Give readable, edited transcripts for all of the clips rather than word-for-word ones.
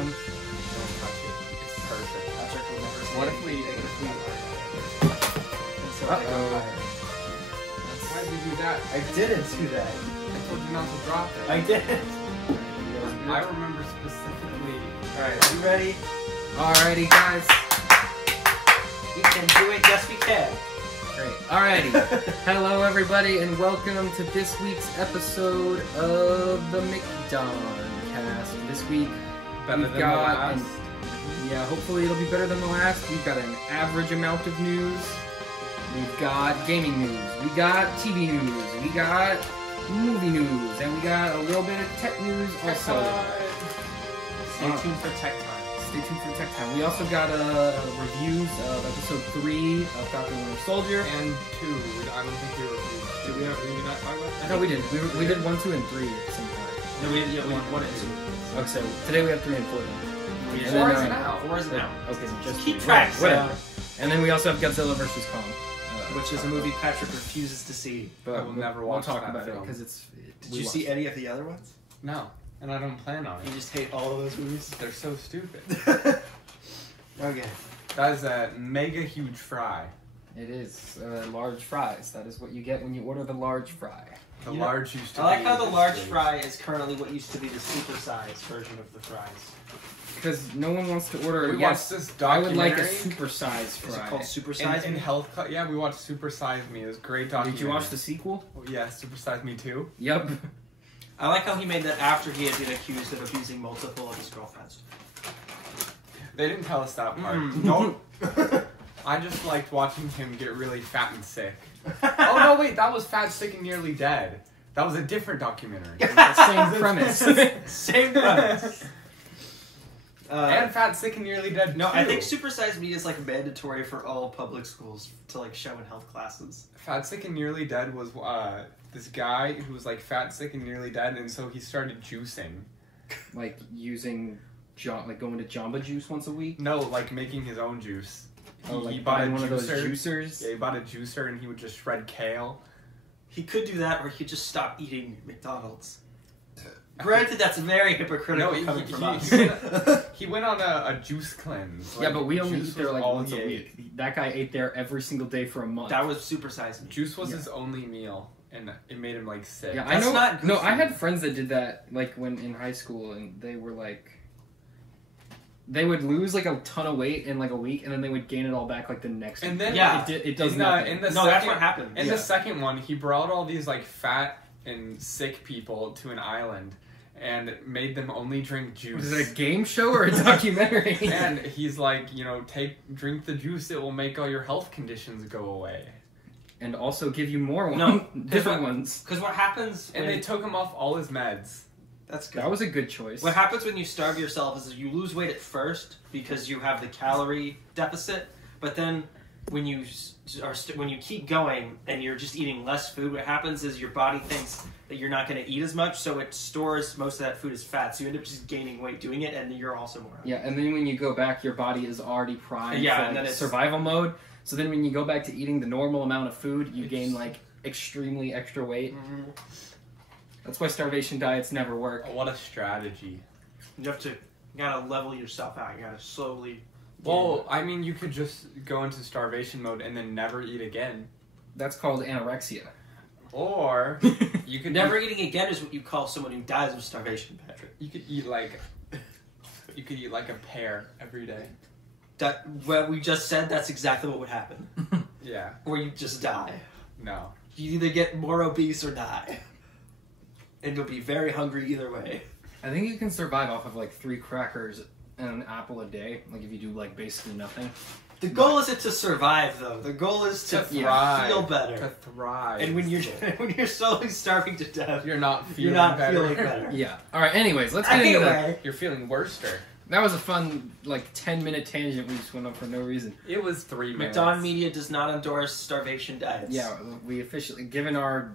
one. Don't touch it. It's perfect. Patrick will never say What if we... Uh-oh. Why did you do that? I didn't do that. I told you not to drop it. I didn't. I remember specifically. Alright, you ready? Alrighty, guys. We can do it. Yes, we can. Great. Alrighty. Hello, everybody, and welcome to this week's episode of the McDonCast. This week, Better we've than got... the last. Yeah, hopefully it'll be better than the last. We've got an average amount of news. We've got gaming news. We got TV news. We got movie news. And we got a little bit of tech news also. Stay tuned for tech time. Stay tuned for tech time. We also got reviews of episode 3 of Falcon and Winter Soldier. And 2. I don't think we reviewed. Did we not talk about that? No, we did. We did 1, 2, and 3 at the same time. No, we did 1 and 2. Okay, so today we have 3 and 4 then. And And then, then, Four is now. 4 is now. Okay, just Keep track. whatever. And then we also have Godzilla vs. Kong. Which is a movie Patrick refuses to see. But I will never watch We'll talk that about it film. because it's... Did you see any of the other ones? No. And I don't plan on You it. just hate all of those movies? They're so stupid. Okay. That is a mega huge fry. It is large fries. That is what you get when you order the large fry. The You know, large used to I like be how the this large big. fry is currently what used to be the supersized version of the fries. Because no one wants to order. We Yes, watched this I would like a documentary. supersized Is fry. it called Super In Size? health club, yeah, we watched Super Size Me. It was a great documentary. Did you watch the sequel? Oh, yeah, Super Size Me too. Yep. I like how he made that after he had been accused of abusing multiple of his girlfriends. They didn't tell us that part. Don't. I just liked watching him get really fat and sick. Oh no, wait, that was Fat, Sick, and Nearly Dead. That was a different documentary. Same premise. Same premise. And Fat, Sick, and Nearly Dead. No, too. I think Super Size Me is like mandatory for all public schools to like show in health classes. Fat, Sick, and Nearly Dead was this guy who was like fat, sick, and nearly dead, and so he started juicing. Like using, like going to Jamba Juice once a week. No, like making his own juice. Oh, He like bought a buying one of those juicer. juicers. Yeah, he bought a juicer and he would just shred kale. He could do that, or he could just stop eating McDonald's. Granted, that's very hypocritical No, coming from us. he went on a juice cleanse. Yeah, but we only juice eat there was like all once he a ate. week. That guy ate there every single day for a month. That was Super Size Me. Juice was Yeah. his only meal, and it made him like sick. Yeah, That's I know. not good No, for I you. had friends that did that, like when in high school, and they were like, they would lose like a ton of weight in like a week, and then they would gain it all back like the next week. And then Yeah. It does in nothing. the No, second, that's what happened. In Yeah. the second one, he brought all these like fat and sick people to an island and made them only drink juice. Was it a game show or a documentary? And he's like, drink the juice, it will make all your health conditions go away. And also give you more ones, No, different ones. Because what happens And when... they took him off all his meds. That's good. That was a good choice. What happens when you starve yourself is you lose weight at first because you have the calorie deficit, but then when you when you keep going and you're just eating less food, what happens is your body thinks that you're not going to eat as much, so it stores most of that food as fat. So you end up just gaining weight doing it, and you're also more. Yeah, and then when you go back, your body is already primed Yeah, for and then like, it's- survival mode. So then when you go back to eating the normal amount of food, you gain like extremely extra weight. Mhm. That's why starvation diets never work. What a strategy. You gotta level yourself out. You gotta slowly. Well, I mean, you could just go into starvation mode and then never eat again. That's called anorexia. Or you could Never eating again is what you call someone who dies of starvation, Patrick. you could eat like a pear every day. That what we just said. That's exactly what would happen. Yeah. Or you just die. No. You either get more obese or die. And you'll be very hungry either way. I think you can survive off of like 3 crackers and an apple a day. Like if you do like basically nothing. The goal isn't to survive, though. The goal is to thrive. feel better. To thrive. And when you're slowly starving to death, you're not feeling you're not better. feeling better. Yeah. All right. Anyways, let's get into that. Anyway, You're feeling worster. That was a fun like 10-minute tangent we just went on for no reason. It was 3 minutes. McDon Media does not endorse starvation diets. Yeah, we officially given our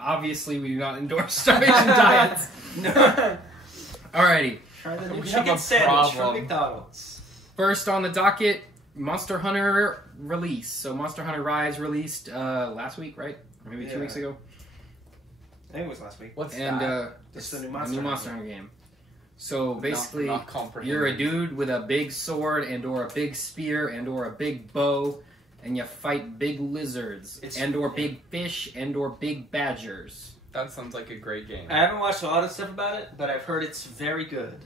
obviously we do not endorse starvation diets. No. Alrighty. Try the new We have chicken a sandwich from problem. McDonald's. First on the docket, Monster Hunter release. So Monster Hunter Rise released last week, right? Or maybe 2 Yeah. weeks ago. I think it was last week. What's And that? It's the new a Monster new Hunter Monster Hunter game. So basically, Not comprehending. you're a dude with a big sword and or a big spear and or a big bow, and you fight big lizards and or big fish and or big badgers. That sounds like a great game. I haven't watched a lot of stuff about it, but I've heard it's very good.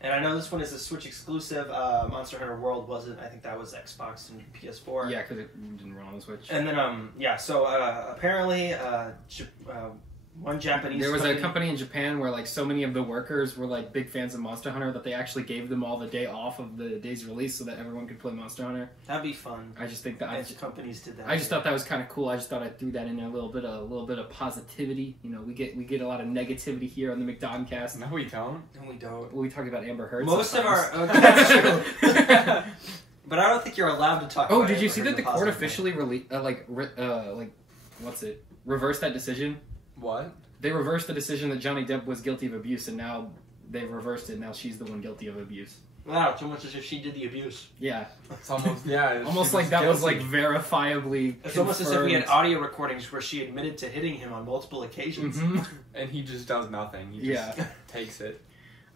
And I know this one is a Switch exclusive. Monster Hunter World wasn't. I think that was Xbox and PS4. Yeah, because it didn't run on the Switch. And then, so apparently, one Japanese There was a company in Japan where like so many of the workers were like big fans of Monster Hunter that they actually gave them all the day off of the day's release so that everyone could play Monster Hunter. That'd be fun. I just think that companies did that. I just thought that was kind of cool. I just thought I'd threw that in there, a little bit of positivity. You know, we get a lot of negativity here on the McDonCast. No, we don't. No, we don't. We talk about Amber Heard. Most sometimes. of our that's true. But I don't think you're allowed to talk. Oh, about did you Amber see Heard that in the a court positive officially reversed that decision? What? They reversed the decision that Johnny Depp was guilty of abuse, and now they've reversed it. Now she's the one guilty of abuse. Wow, it's almost as if she did the abuse. Yeah, It's almost almost like that was like verifiably. It's almost as if we had audio recordings where she admitted to hitting him on multiple occasions. Mm-hmm. And he just does nothing. He just takes it.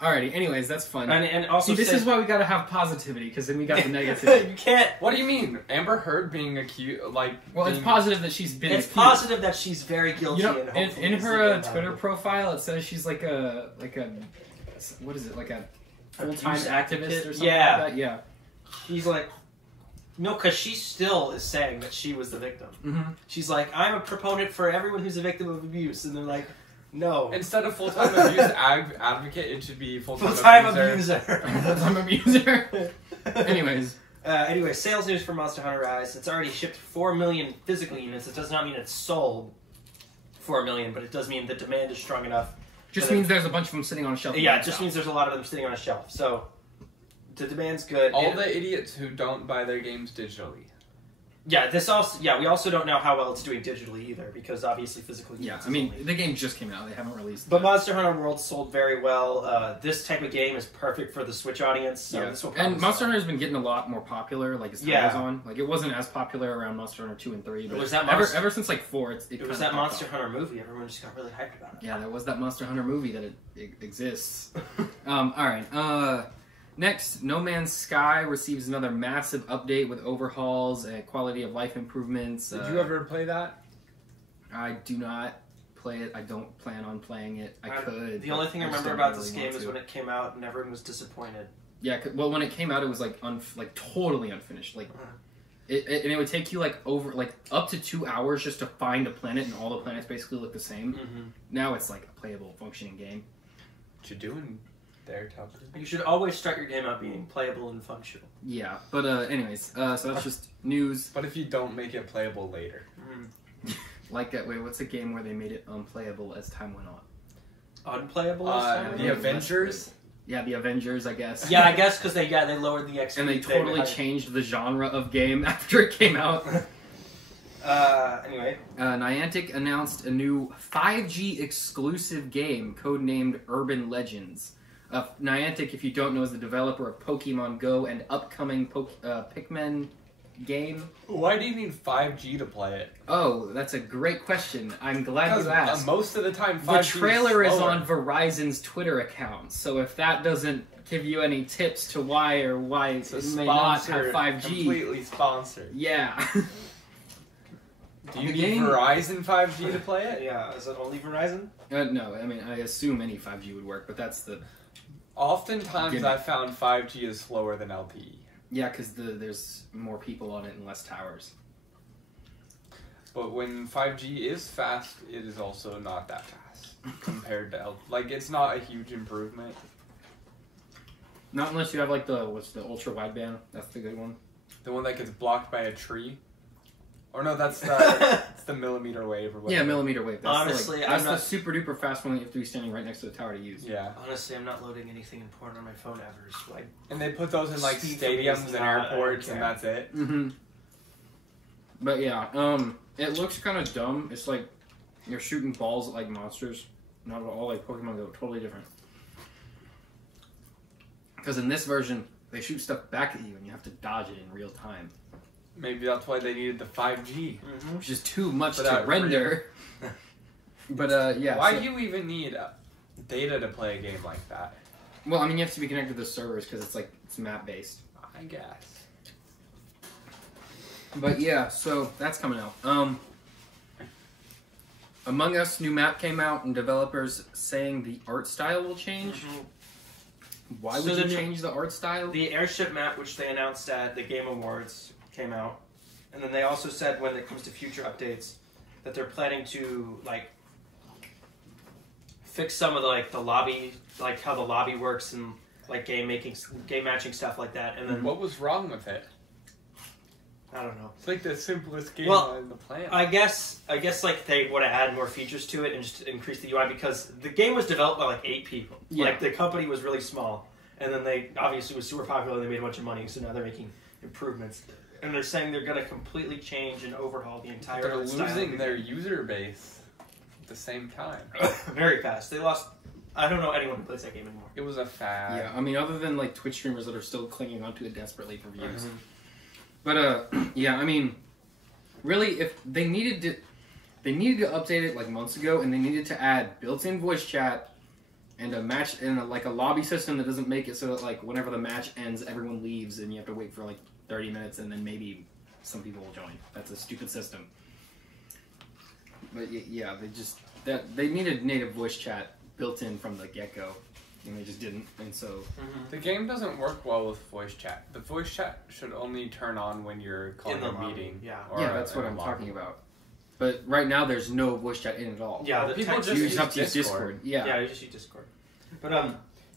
Alrighty. Anyways, that's fun. And also, see, this is why we gotta have positivity, because then we got the negativity. You can't. What do you mean? Amber Heard being accused, Well, being... it's positive that she's been. It's accused. positive that she's very guilty. You know, and hopefully in it's her legal about Twitter it. profile, it says she's like a what is it, like a full-time Abuse activist advocate? or something Yeah. like that? Yeah. She's like, no, because she still is saying that she was the victim. Mm-hmm. She's like, I'm a proponent for everyone who's a victim of abuse, and they're like, no, Instead of full-time abuse advocate, it should be full-time abuser. Full-time abuser. Anyways. Anyway, sales news for Monster Hunter Rise. It's already shipped 4 million physical units. It does not mean it's sold 4 million, but it does mean the demand is strong enough. Just means there's a bunch of them sitting on a shelf. Yeah, it just means there's a lot of them sitting on a shelf. So the demand's good. All the idiots who don't buy their games digitally. Yeah, we also don't know how well it's doing digitally either, because obviously physical units. Yeah, I mean, the game just came out. They haven't released it. But Monster Hunter World sold very well. This type of game is perfect for the Switch audience. So Yeah. this will And Monster Hunter has been getting a lot more popular, like as time Yeah. goes on. Like it wasn't as popular around Monster Hunter 2 and 3, but was that ever since like 4, it was that Monster Hunter movie. Everyone just got really hyped about it. Yeah, there was that Monster Hunter movie that it exists. Alright, next, No Man's Sky receives another massive update with overhauls and quality of life improvements. Did you ever play that? I do not play it. I don't plan on playing it. I could. The only thing I just remember don't about this really game want is to. when it came out and everyone was disappointed. Yeah, well, when it came out, it was like totally unfinished. Like, it would take you up to 2 hours just to find a planet, and all the planets basically look the same. Mm-hmm. Now it's like a playable, functioning game. What you doing there, Tucker? You should always start your game out being playable and functional. Yeah, but anyways, so that's just news. But if you don't make it playable later. Like that. Wait, what's a game where they made it unplayable as time went on? Unplayable? The Avengers. Yeah, the Avengers, I guess. Yeah, I guess because they lowered the XP. And they totally changed the genre of game after it came out. Anyway. Niantic announced a new 5G exclusive game codenamed Urban Legends. Niantic, if you don't know, is the developer of Pokemon Go and upcoming Pikmin game. Why do you need 5G to play it? Oh, that's a great question. I'm glad you asked. Most of the time, 5G The trailer is slower. on Verizon's Twitter account, so if that doesn't give you any tips to why it may not have 5G. Completely sponsored. Yeah. Do you need Verizon 5G to play it? Yeah, is it only Verizon? No, I mean, I assume any 5G would work, but that's the... Oftentimes, I found 5G is slower than LTE. Yeah, because there's more people on it and less towers. But when 5G is fast, it is also not that fast compared to LTE. Like, it's not a huge improvement. Not unless you have, like, the ultra wideband. That's the good one. The one that gets blocked by a tree? Or no, that's the millimeter wave or whatever. Yeah, millimeter wave. That's Honestly, that's the super duper fast one that you have to be standing right next to the tower to use. Yeah. Honestly, I'm not loading anything important on my phone ever, so And they put those in like Speed for me is stadiums and not- airports, I and don't that's it. Mm-hmm. But yeah, it looks kind of dumb. It's like you're shooting balls at like monsters, not at all like Pokemon Go. Totally different. Because in this version, they shoot stuff back at you, and you have to dodge it in real time. Maybe that's why they needed the 5G. Which is too much For to that render. But yeah. Why so- do you even need data to play a game like that? Well, I mean, you have to be connected to the servers because it's map based. I guess. But yeah, so that's coming out. Among Us new map came out, and developers saying the art style will change. Mm-hmm. Why So would you the new- change the art style? The airship map, which they announced at the Game Awards, came out, and then they also said when it comes to future updates that they're planning to fix some of the lobby, like how the lobby works and game matching stuff like that. And then What was wrong with it? I don't know. It's like the simplest game Well, on the planet. I guess they would have added more features to it and just increased the UI because the game was developed by 8 people. Yeah. The company was really small, and then they obviously was super popular and they made a bunch of money, so now they're making improvements. And they're saying they're going to completely change and overhaul the entire They're art style of losing the their game. user base at the same time. Very fast. They lost. I don't know anyone who plays that game anymore. It was a fad. Yeah, I mean, other than Twitch streamers that are still clinging onto it desperately for views. Mhm. But yeah, I mean, really, if they needed to update it months ago, and they needed to add built-in voice chat and a match and a lobby system that doesn't make it so that whenever the match ends, everyone leaves and you have to wait for 30 minutes and then maybe some people will join. That's a stupid system. But yeah, they needed native voice chat built in from the get-go, and they just didn't, and so. The game doesn't work well with voice chat. The voice chat should only turn on when you're calling In the a lobby, meeting. yeah. or Yeah, that's what I'm lobby. talking about. But right now, there's no voice chat in at all. Yeah, the people text just You use just have to use Discord. Discord. Yeah. Yeah, you just use Discord. But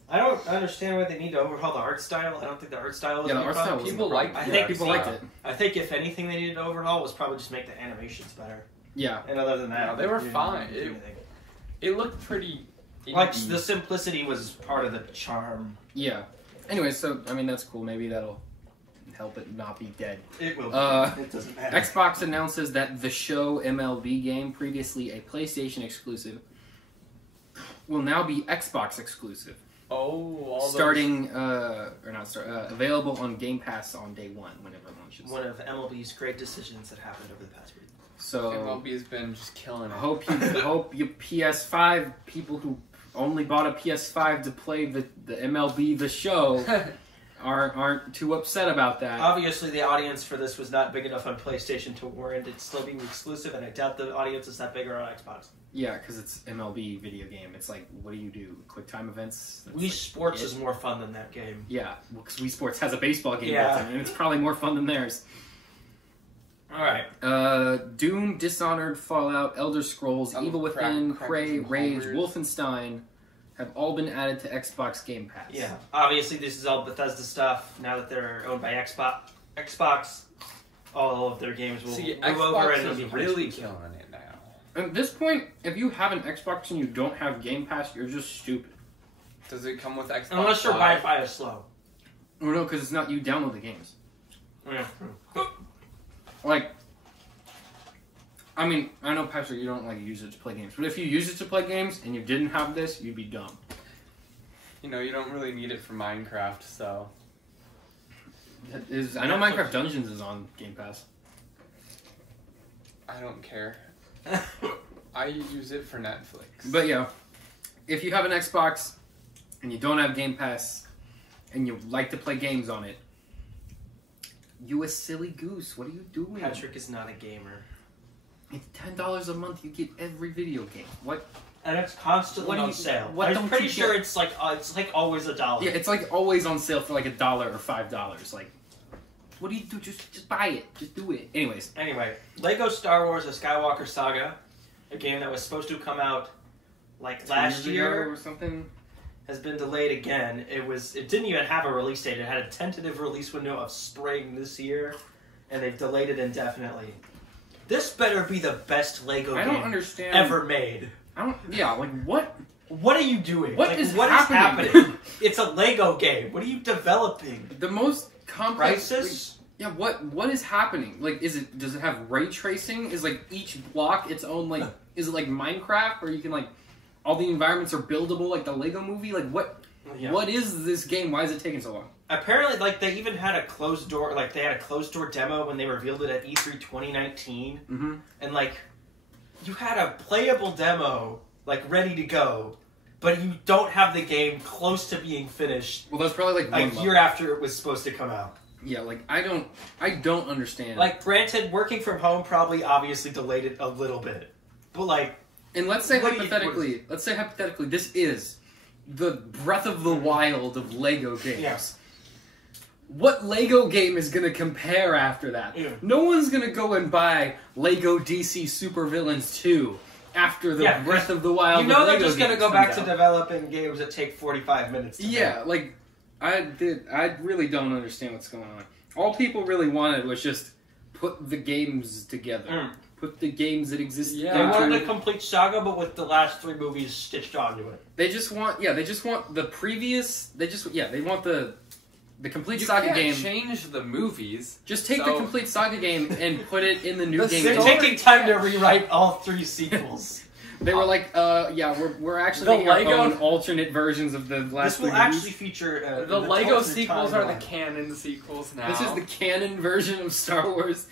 I don't understand why they need to overhaul the art style. I don't think the art style was Yeah, the any art problem. style wasn't People the problem. like I the think art people liked style. it. I think if anything they needed to overhaul was probably just make the animations better. Yeah. And other than that, No, they were didn't fine. do anything. It looked pretty. The simplicity was part of the charm. Yeah. Anyway, so I mean that's cool. Maybe that'll help it not be dead. It will. It doesn't matter. Xbox announces that the show MLB game, previously a PlayStation exclusive, will now be Xbox exclusive. Starting available on Game Pass on day one whenever it launches. One of MLB's great decisions that happened over the past week. So MLB has been just killing it. hope you PS5 people who only bought a PS5 to play the MLB the show aren't too upset about that. Obviously, the audience for this was not big enough on PlayStation to warrant it still being exclusive, and I doubt the audience is that bigger on Xbox. Yeah, because it's MLB video game. It's what do you do? Quick time events? That's Wii Sports it. is more fun than that game. Yeah, because Wii Sports has a baseball game Yeah. built in, and it's probably more fun than theirs. Alright. Doom, Dishonored, Fallout, Elder Scrolls, Evil Within, Prey, Rage, Wolfenstein have all been added to Xbox Game Pass. Yeah. Obviously, this is all Bethesda stuff. Now that they're owned by Xbox, all of their games will See, move over and it'll Xbox be is really exclusive. killing it now. At this point, if you have an Xbox and you don't have Game Pass, you're just stupid. Does it come with Xbox Unless your Live? Wi-Fi is slow. Or no, because it's not you download the games. Yeah. I mean, I know, Patrick, you don't use it to play games, but if you use it to play games and you didn't have this, you'd be dumb. You don't really need it for Minecraft, so. I know Minecraft Dungeons is on Game Pass. I don't care. I use it for Netflix. But yeah, if you have an Xbox and you don't have Game Pass and you like to play games on it, you a silly goose. What are you doing? Patrick is not a gamer. It's $10 a month. You get every video game. What? And it's constantly What do on you- sale. what I'm don't pretty you sure get? it's always $1. Yeah, it's always on sale for $1 or $5. What do you do? Just buy it. Just do it. Anyways. Anyway, Lego Star Wars: A Skywalker Saga, a game that was supposed to come out last 2 years ago year, or something. has been delayed again. It didn't even have a release date. It had a tentative release window of spring this year, and they've delayed it indefinitely. This better be the best Lego I game don't understand. ever made. I don't. Yeah, what? What are you doing? What is what happening? is happening? It's a Lego game. What are you developing? The most complex. Crisis? Yeah. What is happening? Does it have ray tracing? Is each block its own Is it like Minecraft where you can all the environments are buildable like the Lego Movie? What? Yeah. What is this game? Why is it taking so long? Apparently, they even had a closed door. They had a closed door demo when they revealed it at E3 2019, Mm-hmm. and you had a playable demo ready to go, but you don't have the game close to being finished Well, that's probably like a year after it was supposed to come out. Yeah, like I don't understand. Like, granted, working from home probably obviously delayed it a little bit, but like, and let's say what hypothetically, this is the Breath of the Wild of Lego games. Yes. What Lego game is going to compare after that? Yeah. No one's going to go and buy Lego DC Supervillains 2 after the Breath of the Wild. You know of they're Lego just going to games go back comes to out. developing games that take 45 minutes to make. Like I really don't understand what's going on. All people really wanted was just put the games together. Put the games that exist. Yeah. They wanted a complete saga, but with the last 3 movies stitched onto it. They just want the previous. They want the complete You saga can't game. change the movies. Just take the complete saga game and put it in the new game. They're taking time to rewrite all 3 sequels. They were like, we're actually making our own alternate versions of the last This will 3 actually movies. feature The Lego alternate sequels are the timeline. canon sequels now. This is the canon version of Star Wars.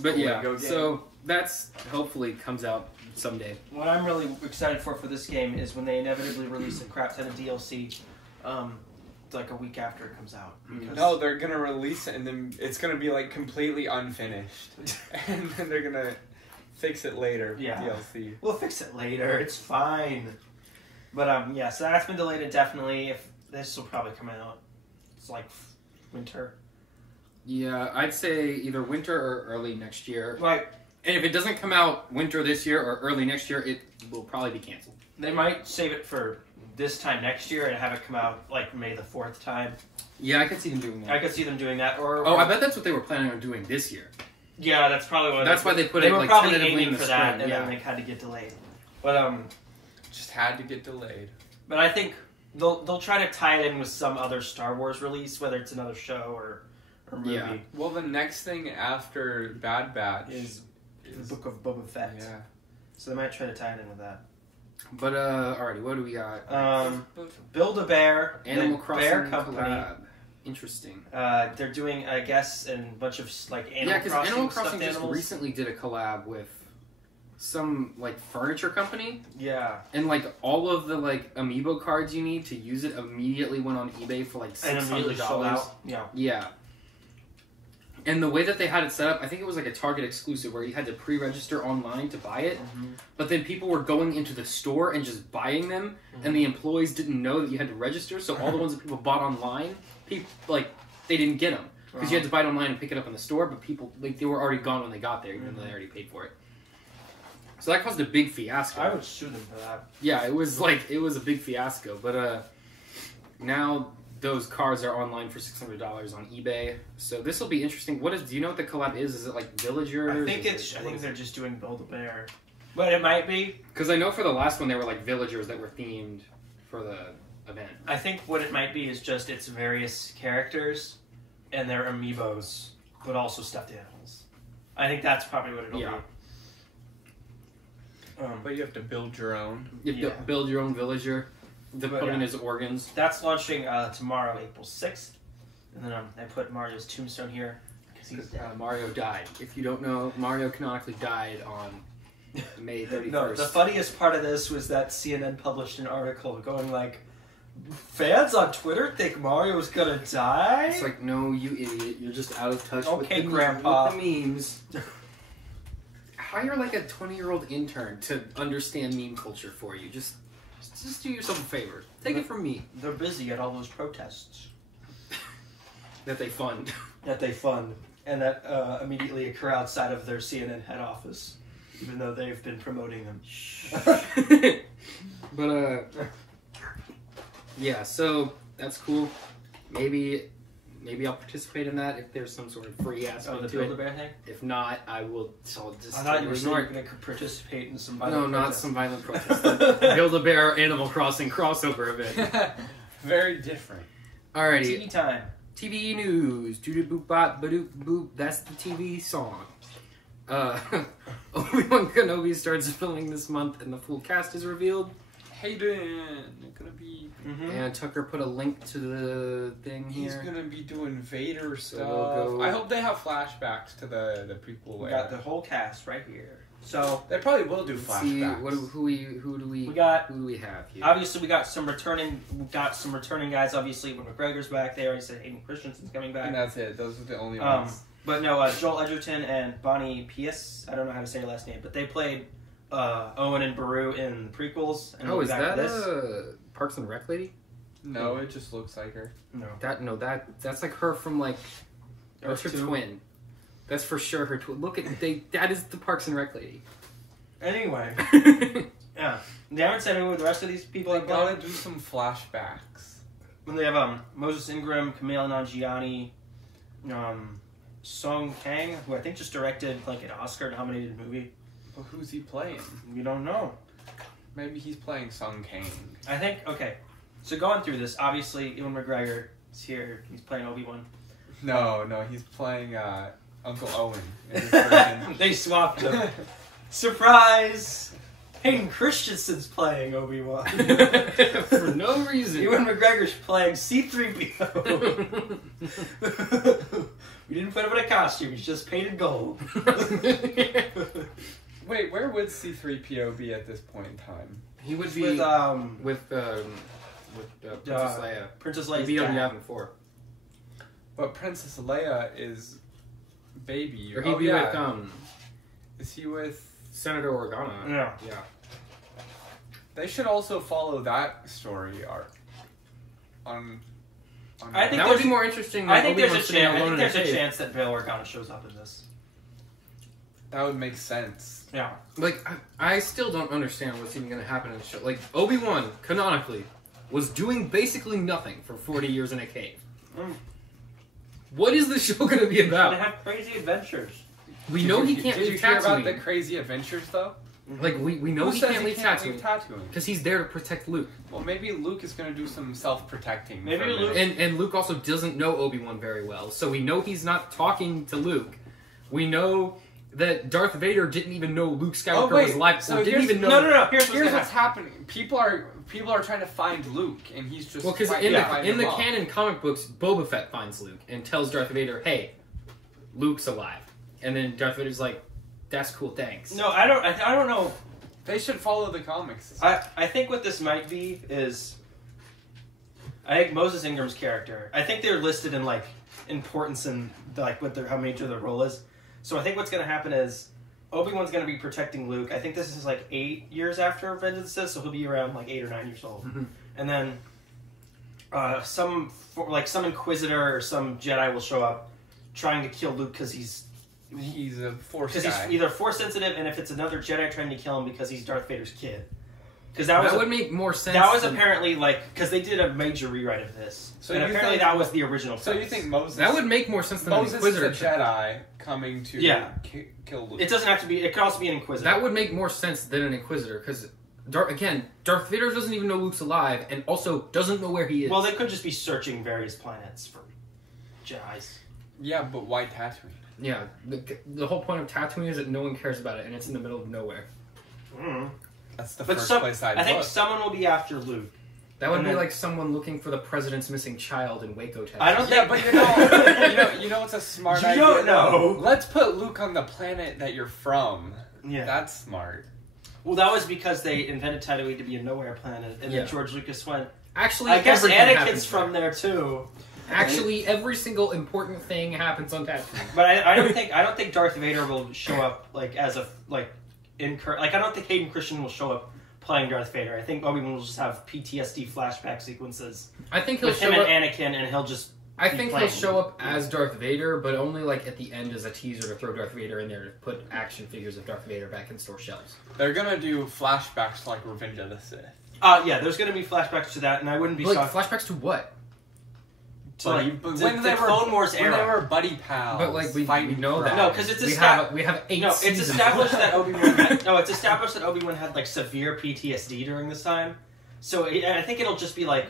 But The yeah, Lego game. so that's hopefully comes out someday. What I'm really excited for this game is when they inevitably release a crap ton of DLC, like a week after it comes out. Because No, they're gonna release it and then it's gonna be like completely unfinished, and then they're gonna fix it later. with Yeah. DLC. we'll fix it later. It's fine. But yeah, so that's been delayed indefinitely. If this will probably come out, it's like winter. Yeah, I'd say either winter or early next year. Like, And if it doesn't come out winter this year or early next year, it will probably be canceled. they might save it for this time next year and have it come out like May the 4th time. Yeah, I could see them doing that. I could see them doing that. Or I bet that's what they were planning on doing this year. yeah, that's probably what. That's why they put they it were like probably tentatively aiming in the for that, spring. and Yeah. then they had to get delayed. But Just had to get delayed. But I think they'll try to tie it in with some other Star Wars release, whether it's another show or movie. Yeah. Well, the next thing after Bad Batch Is the Book of Boba Fett. Yeah. So they might try to tie it in with that. But alrighty, what do we got? Build-A-Bear, Animal the Crossing Bear Company. collab. Interesting. They're doing, I guess, a bunch of like Animal Yeah, because Crossing Animal stuffed Crossing just animals. recently did a collab with some like furniture company, Yeah, and like all of the like amiibo cards you need to use it immediately went on eBay for like and immediately sold $600. out. Yeah. Yeah. And the way that they had it set up, I think it was like a Target exclusive where you had to pre-register online to buy it, but then people were going into the store and just buying them, and the employees didn't know that you had to register, so all the ones that people bought online, they didn't get them. Because you had to buy it online and pick it up in the store, but people, like, they were already gone when they got there, even though they already paid for it. So that caused a big fiasco. I would sue them for that. Yeah, it was a big fiasco, but now those cards are online for $600 on eBay. So this will be interesting. Do you know what the collab is? Is it like villagers? I think they're just doing Build-A-Bear. But it might be. Because I know for the last one they were like villagers that were themed for the event. I think what it might be is just it's various characters and their amiibos, but also stuffed animals. I think that's probably what it'll Yeah. be. But you have to build your own. You have to build your own villager. To put in his organs. That's launching tomorrow, April 6th. And then I put Mario's tombstone here because he's dead. Mario died. If you don't know, Mario canonically died on May 31st. No, the funniest part of this was that CNN published an article going like, fans on Twitter think Mario's gonna die? It's like, no, you idiot. You're just out of touch with, Okay, the, Grandpa. with the memes. Hire like a 20-year-old intern to understand meme culture for you. Just do yourself a favor. Take it from me. They're busy at all those protests That they fund. that they fund and that immediately occur outside of their CNN head office, even though they've been promoting them. But, yeah, so that's cool. Maybe I'll participate in that if there's some sort of free aspect the to it. Build-A-Bear thing? If not, I'll just I thought you were ignore going to participate in some No, violent not protest. some violent protest. Build-A-Bear Animal Crossing crossover event. Very different. Alrighty. TV time. TV news. Doo-doo-boop bop ba-doop boop. That's the TV song. Obi-Wan Kenobi starts filming this month and the full cast is revealed. Hayden, gonna be. And Tucker put a link to the thing He's here. gonna be doing Vader stuff. we'll go- I hope they have flashbacks to the prequel. We got the whole cast right here. So They probably will do Let's see, flashbacks. who do we got have here? obviously we got some returning guys. Obviously, when McGregor's back, they already said Hayden Christensen's coming back. And that's it. Those are the only ones. But no, Joel Edgerton and Bonnie Pius, I don't know how to say her last name, but they played Owen and Baru in the prequels. And Oh, is back that to this. Parks and Rec lady? No, it just looks like her. No. That's like her from like. That's her Earth 2. twin. That's for sure her twin. Look at that is the Parks and Rec lady. Anyway, yeah. They haven't said who the rest of these people They are playing. gotta do some flashbacks. They have Moses Ingram, Kumail Nanjiani, Song Kang, who I think just directed like an Oscar-nominated movie. But who's he playing? We don't know. Maybe he's playing Sung Kang. I think So going through this, obviously Ewan McGregor is here. He's playing Obi-Wan. No, he's playing Uncle Owen in this version. They swapped him. Surprise! Hayden Christensen's playing Obi-Wan. For no reason. Ewan McGregor's playing C-3PO. We didn't put him in a costume. He's just painted gold. Wait, where would C-3PO be at this point in time? He would be with Princess Leia. Princess He'd Leia's be on dad. Yavin 4. But Princess Leia is baby. Or he'd be with Is he with? Senator Organa. Yeah. Yeah. They should also follow that story arc. I think that would be more interesting. Than I think there's Obi-Wan a sitting chance. I alone think in a there's a cave. chance that Bail Organa shows up in this. that would make sense. Yeah. Like, I still don't understand what's even going to happen in the show. Like, Obi-Wan, canonically, was doing basically nothing for 40 years in a cave. What is the show going to be They about? have crazy adventures. We know he can't Did you leave hear about the Tatooine. crazy adventures though? Like, we know Who he says can't leave Tatooine. Tatooine? Because he's there to protect Luke. Well, maybe Luke is going to do some self-protecting. Maybe for a Luke- minute. And Luke also doesn't know Obi-Wan very well. So we know he's not talking to Luke. We know that Darth Vader didn't even know Luke Skywalker was alive. So or didn't here's- even know. No. Here's Here's what's what's happening. People are trying to find Luke, and he's just Well, because fighting to find in him the off. canon comic books, Boba Fett finds Luke and tells Darth Vader, "Hey, Luke's alive." And then Darth Vader's like, "That's cool, thanks." No, I don't know. They should follow the comics. I think what this might be is, I think Moses Ingram's character. I think they're listed in like importance and like how major their role is. So I think what's going to happen is Obi-Wan's going to be protecting Luke. I think this is like 8 years after Revenge of the Sith, so he'll be around like 8 or 9 years old. Mhm. And then some Inquisitor or some Jedi will show up trying to kill Luke because he's He's a Force Because guy. he's either Force sensitive, and if it's another Jedi trying to kill him because he's Darth Vader's kid. Because That would make more sense. that was than- apparently like because they did a major rewrite of this, So and you apparently think- that was the original. So you premise. think Moses? that would make more sense than an Moses is Inquisitor. a Jedi coming to Yeah. kill Luke? It doesn't have to be. It could also be an Inquisitor. That would make more sense than an Inquisitor, because Darth Vader doesn't even know Luke's alive, and also doesn't know where he is. Well, they could just be searching various planets for Jedis. Yeah, but why Tatooine? Yeah, the whole point of Tatooine is that no one cares about it, and it's in the middle of nowhere. Mm. That's the But first some, place I think look. someone will be after Luke. That would And be then- like someone looking for the president's missing child in Waco, Texas. I don't Yeah, think. but you know what's a smart You idea? don't know. Let's put Luke on the planet that you're from. Yeah. That's smart. Well, that was because they invented Tatooine to be a nowhere planet, and Yeah. then George Lucas went. Actually, I guess everything Anakin's happens from there too. Actually, every single important thing happens on Tatooine. But I don't think Darth Vader will show up like as a like I don't think Hayden Christensen will show up playing Darth Vader. I think Obi-Wan will just have PTSD flashback sequences I think he'll with show him up. and Anakin, and he'll just. I be think he'll playing. show up as Darth Vader, but only like at the end as a teaser to throw Darth Vader in there to put action figures of Darth Vader back in store shelves. They're gonna do flashbacks like Revenge of the Sith. Yeah, there's gonna be flashbacks to that, and I wouldn't be Like shocked. flashbacks to what? To like But the Clone Wars when they era. were buddy pals. But like we fighting know that. No, 'cause it's we estab- have 8 No, seasons. it's established that Obi-Wan. It's established that Obi-Wan had like severe PTSD during this time. So I think it'll just be like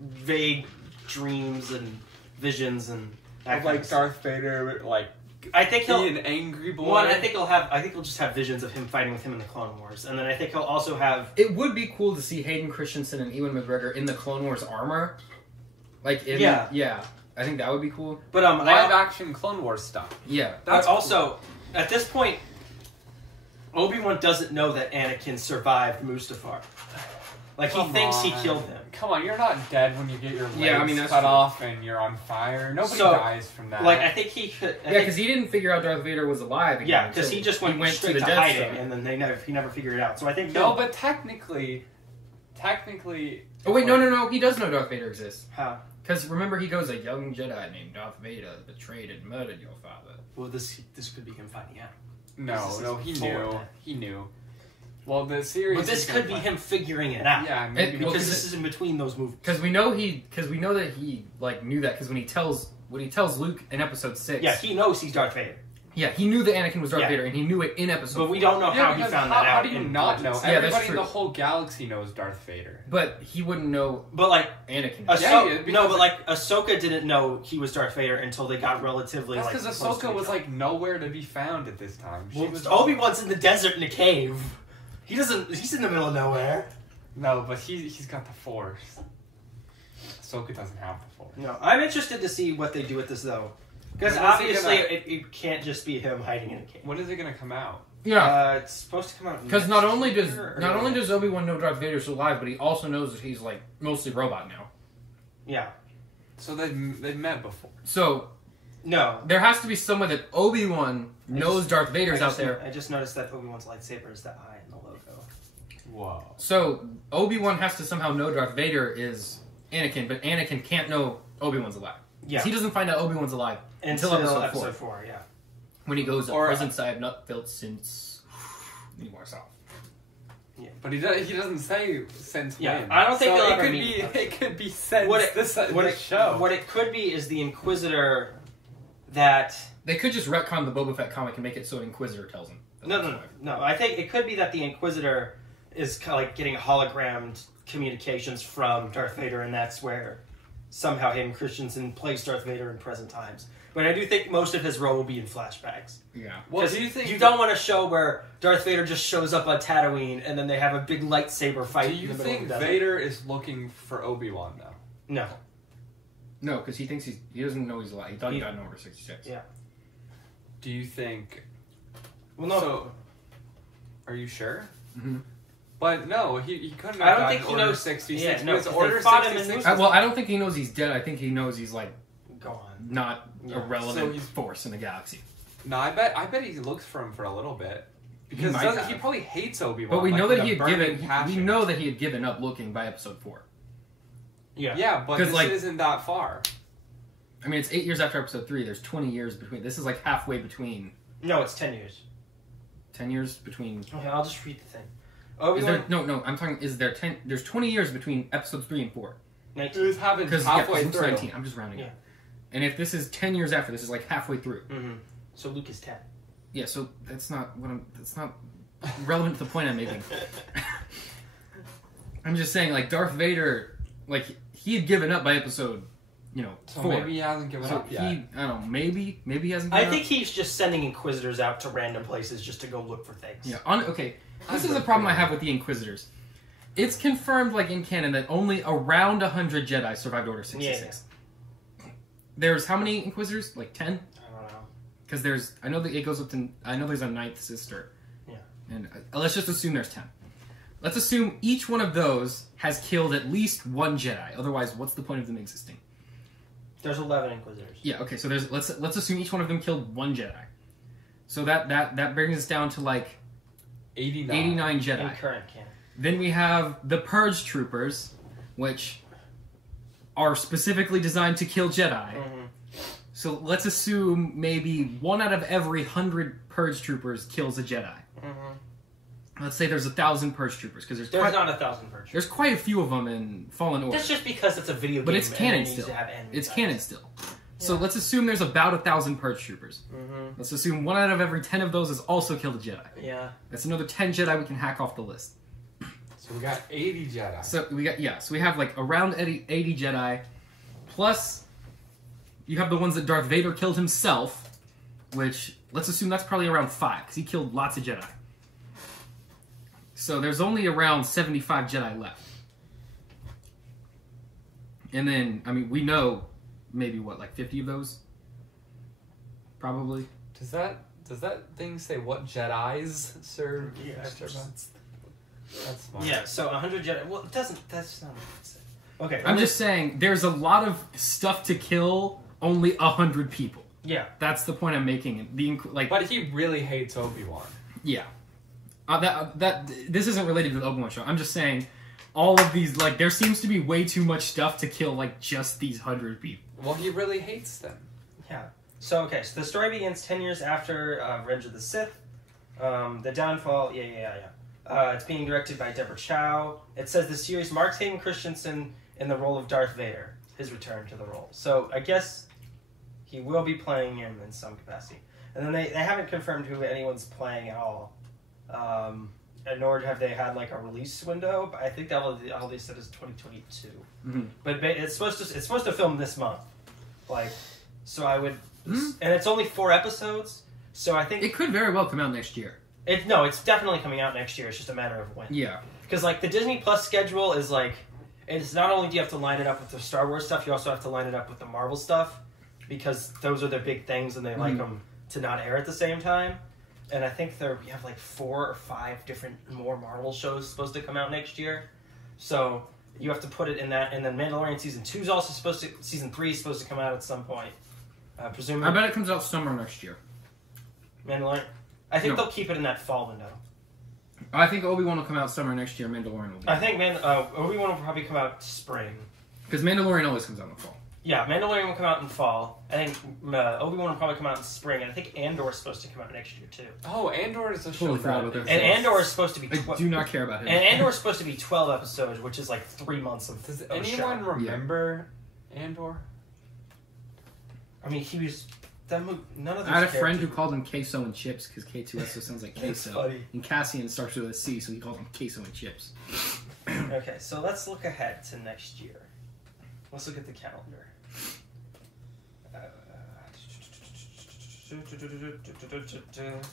vague dreams and visions and that kind like of stuff. Darth Vader, like I think he'll. be an angry boy. One, I think he'll just have visions of him fighting with him in the Clone Wars, and then I think he'll also have. It would be cool to see Hayden Christensen and Ewan McGregor in the Clone Wars armor. Like yeah. I think that would be cool. But live action Clone Wars stuff. Yeah. That's also at this point. Obi-Wan doesn't know that Anakin survived Mustafar. Like, he thinks he killed him. Come on, you're not dead when you get your legs that's cut true. off and you're on fire. Nobody dies from that. Like, I think he could... because he didn't figure out Darth Vader was alive again. Yeah, because he just went straight to to the Death hiding, Star. and then he never figured it out. So I think... No, but technically... Oh, wait, no. He does know Darth Vader exists. How? Because remember, he goes, a young Jedi named Darth Vader betrayed and murdered your father. Well, this could be him finding out. No, he before knew. that. He knew. Well, the series... But this could be him figuring it out. Yeah, maybe. Because this is in between those movies. Because we know that he like knew that because when he tells Luke in Episode 6. Yeah, he knows he's Darth Vader. Yeah, he knew that Anakin was Darth Yeah. Vader, and he knew it in Episode. But we don't know how he because found that out. How do you in not know? Legends. Yeah, that's Everybody in true. the whole galaxy knows Darth Vader. But he wouldn't know But like Anakin. Ahsoka didn't know he was Darth Vader until they got relatively. That's like because close to Ahsoka each was other. like nowhere to be found at this time. She Well, was Obi-Wan's in the desert in a cave. He doesn't. He's in the middle of nowhere. No, but he's got the Force. Ahsoka doesn't have the Force. No, I'm interested to see what they do with this though, because When is it obviously gonna- it can't just be him hiding in a cave. When is it gonna come out? Yeah, It's supposed to come out because not only does does Obi-Wan know Darth Vader's alive, but he also knows that he's like mostly robot now. yeah. So they've met before. So No. there has to be someone that Obi-Wan knows Darth Vader's out there. I just noticed that Obi-Wan's lightsaber is that high in the logo. Whoa. So Obi-Wan has to somehow know Darth Vader is Anakin, but Anakin can't know Obi-Wan's alive. Yeah. He doesn't find out Obi-Wan's alive until episode 4. Yeah. When he goes, Or- presents I have not felt since myself. But he doesn't say since Yeah, when. I don't think so they'll it ever could meet. be. It could be since What it- this What it could be is the Inquisitor that. They could just retcon the Boba Fett comic and make it so an Inquisitor tells him. No. I think it could be that the Inquisitor is kind of like getting hologrammed communications from Darth Vader, and that's where somehow Hayden Christensen plays Darth Vader in present times. But I do think most of his role will be in flashbacks. Yeah. Well, Because do you think you don't want a show where Darth Vader just shows up on Tatooine and then they have a big lightsaber fight Do in you the middle think of the desert? Vader is looking for Obi-Wan though? No. No, because he thinks he doesn't know he's alive. He thought he got in Order 66. Yeah. Do you think? Well, no. So, are you sure? Mm-hmm. But no, he couldn't have I don't gotten think he Order knows- 66. yeah, no, because if they Order fought him in 66. Mustafar- Well, I don't think he knows he's dead. I think he knows he's like Go on. not Yeah. a relevant So he's- force in the galaxy. No, I bet he looks for him for a little bit because might he have. probably hates Obi-Wan. But we know with that a he had burning given. passion. We know that he had given up looking by episode 4. Yeah. Yeah, but 'Cause, this like- isn't that far. I mean, it's 8 years after episode 3. There's 20 years between. This is like halfway between. No, it's 10 years. 10 years between. Okay, I'll just read the thing. Is Obi-Wan, there, no, I'm talking. Is there 10? There's 20 years between episodes 3 and 4. 19. It happened Because halfway Luke's through. 19. I'm just rounding Yeah. it. And if this is 10 years after, this is like halfway through. Mm-hmm. So Luke is 10. Yeah, so that's not what I'm. That's not relevant to the point I'm making. I'm just saying, like Darth Vader, like he had given up by episode, So 4. maybe he hasn't given So up yet. I don't know. Maybe he hasn't. I Given think up. he's just sending Inquisitors out to random places just to go look for things. Yeah. Okay. This is the problem I have with the Inquisitors. It's confirmed, like in canon, that only around 100 Jedi survived Order 66. There's how many Inquisitors? Like 10? I don't know. Because I know that it goes up to. I know there's a 9th sister. Yeah. And let's just assume there's 10. Let's assume each one of those has killed at least one Jedi. Otherwise, what's the point of them existing? There's 11 Inquisitors. Yeah. Okay. So let's assume each one of them killed one Jedi. So that brings us down to like 89 In Jedi. current canon. Then we have the Purge Troopers, which are specifically designed to kill Jedi. Mm-hmm. So let's assume maybe 1 out of every 100 Purge Troopers kills a Jedi. Mm-hmm. Let's say there's 1,000 Purge Troopers, because There's quite, not 1,000 Purge. there's quite a few of them in Fallen Order. That's just because it's a video game. But it's and canon it needs still. to have enemy It's types. canon still. So Yeah. let's assume there's about 1,000 Purge Troopers. Mm-hmm. Let's assume 1 out of every 10 of those has also killed a Jedi. Yeah. That's another 10 Jedi we can hack off the list. So we got 80 Jedi. So we have like around 80 Jedi, plus you have the ones that Darth Vader killed himself, which let's assume that's probably around 5 because he killed lots of Jedi. So there's only around 75 Jedi left, and then I mean we know maybe like 50 of those, probably. Does Does that thing say what Jedis serve? Yeah, extra bucks? That's fine. Yeah, so 100 Jedi. Well, it doesn't. That's not what it said. Okay. I'm just saying, there's a lot of stuff to kill. Only 100 people. Yeah. That's the point I'm making. But he really hates Obi-Wan. Yeah. This isn't related to the Obi-Wan show. I'm just saying, all of these, like, there seems to be way too much stuff to kill, like, just these 100 people. Well, he really hates them. Yeah. So the story begins 10 years after Revenge of the Sith. The downfall. It's being directed by Deborah Chow. It says the series marks Hayden Christensen in the role of Darth Vader, his return to the role. So I guess he will be playing him in some capacity. And then they haven't confirmed who anyone's playing at all. And nor have they had like a release window. But I think all they said is 2022. Mm-hmm. But it's supposed to film this month. Like, so I would, and it's only 4 episodes. So I think it could very well come out next year. It's definitely coming out next year. It's just a matter of when. Yeah. Because like the Disney Plus schedule is like, it's not only do you have to line it up with the Star Wars stuff, you also have to line it up with the Marvel stuff, because those are their big things, and they like them to not air at the same time. And I think we have like 4 or 5 different more Marvel shows supposed to come out next year. So you have to put it in that, and then Mandalorian season 2 is also season 3 is supposed to come out at some point. Presumably. I bet it comes out summer next year. Mandalorian. I think they'll keep it in that fall window. I think Obi-Wan will come out summer next year. Mandalorian will be. I think Obi-Wan will probably come out spring. Because Mandalorian always comes out in the fall. Yeah, Mandalorian will come out in fall. I think Obi-Wan will probably come out in spring, and I think Andor is supposed to come out next year too. Oh, Andor is a show. Totally forgot about that. And Andor is supposed to be. I do not care about him. And Andor is supposed to be 12 episodes, which is like 3 months of. Does of anyone show. remember Andor? I mean, he was. That movie, none of those I had a friend who characters- called him queso and chips because K2SO sounds like That's queso. funny. And Cassian starts with a C, so he called him queso and chips. Okay, so let's look ahead to next year. Let's look at the calendar.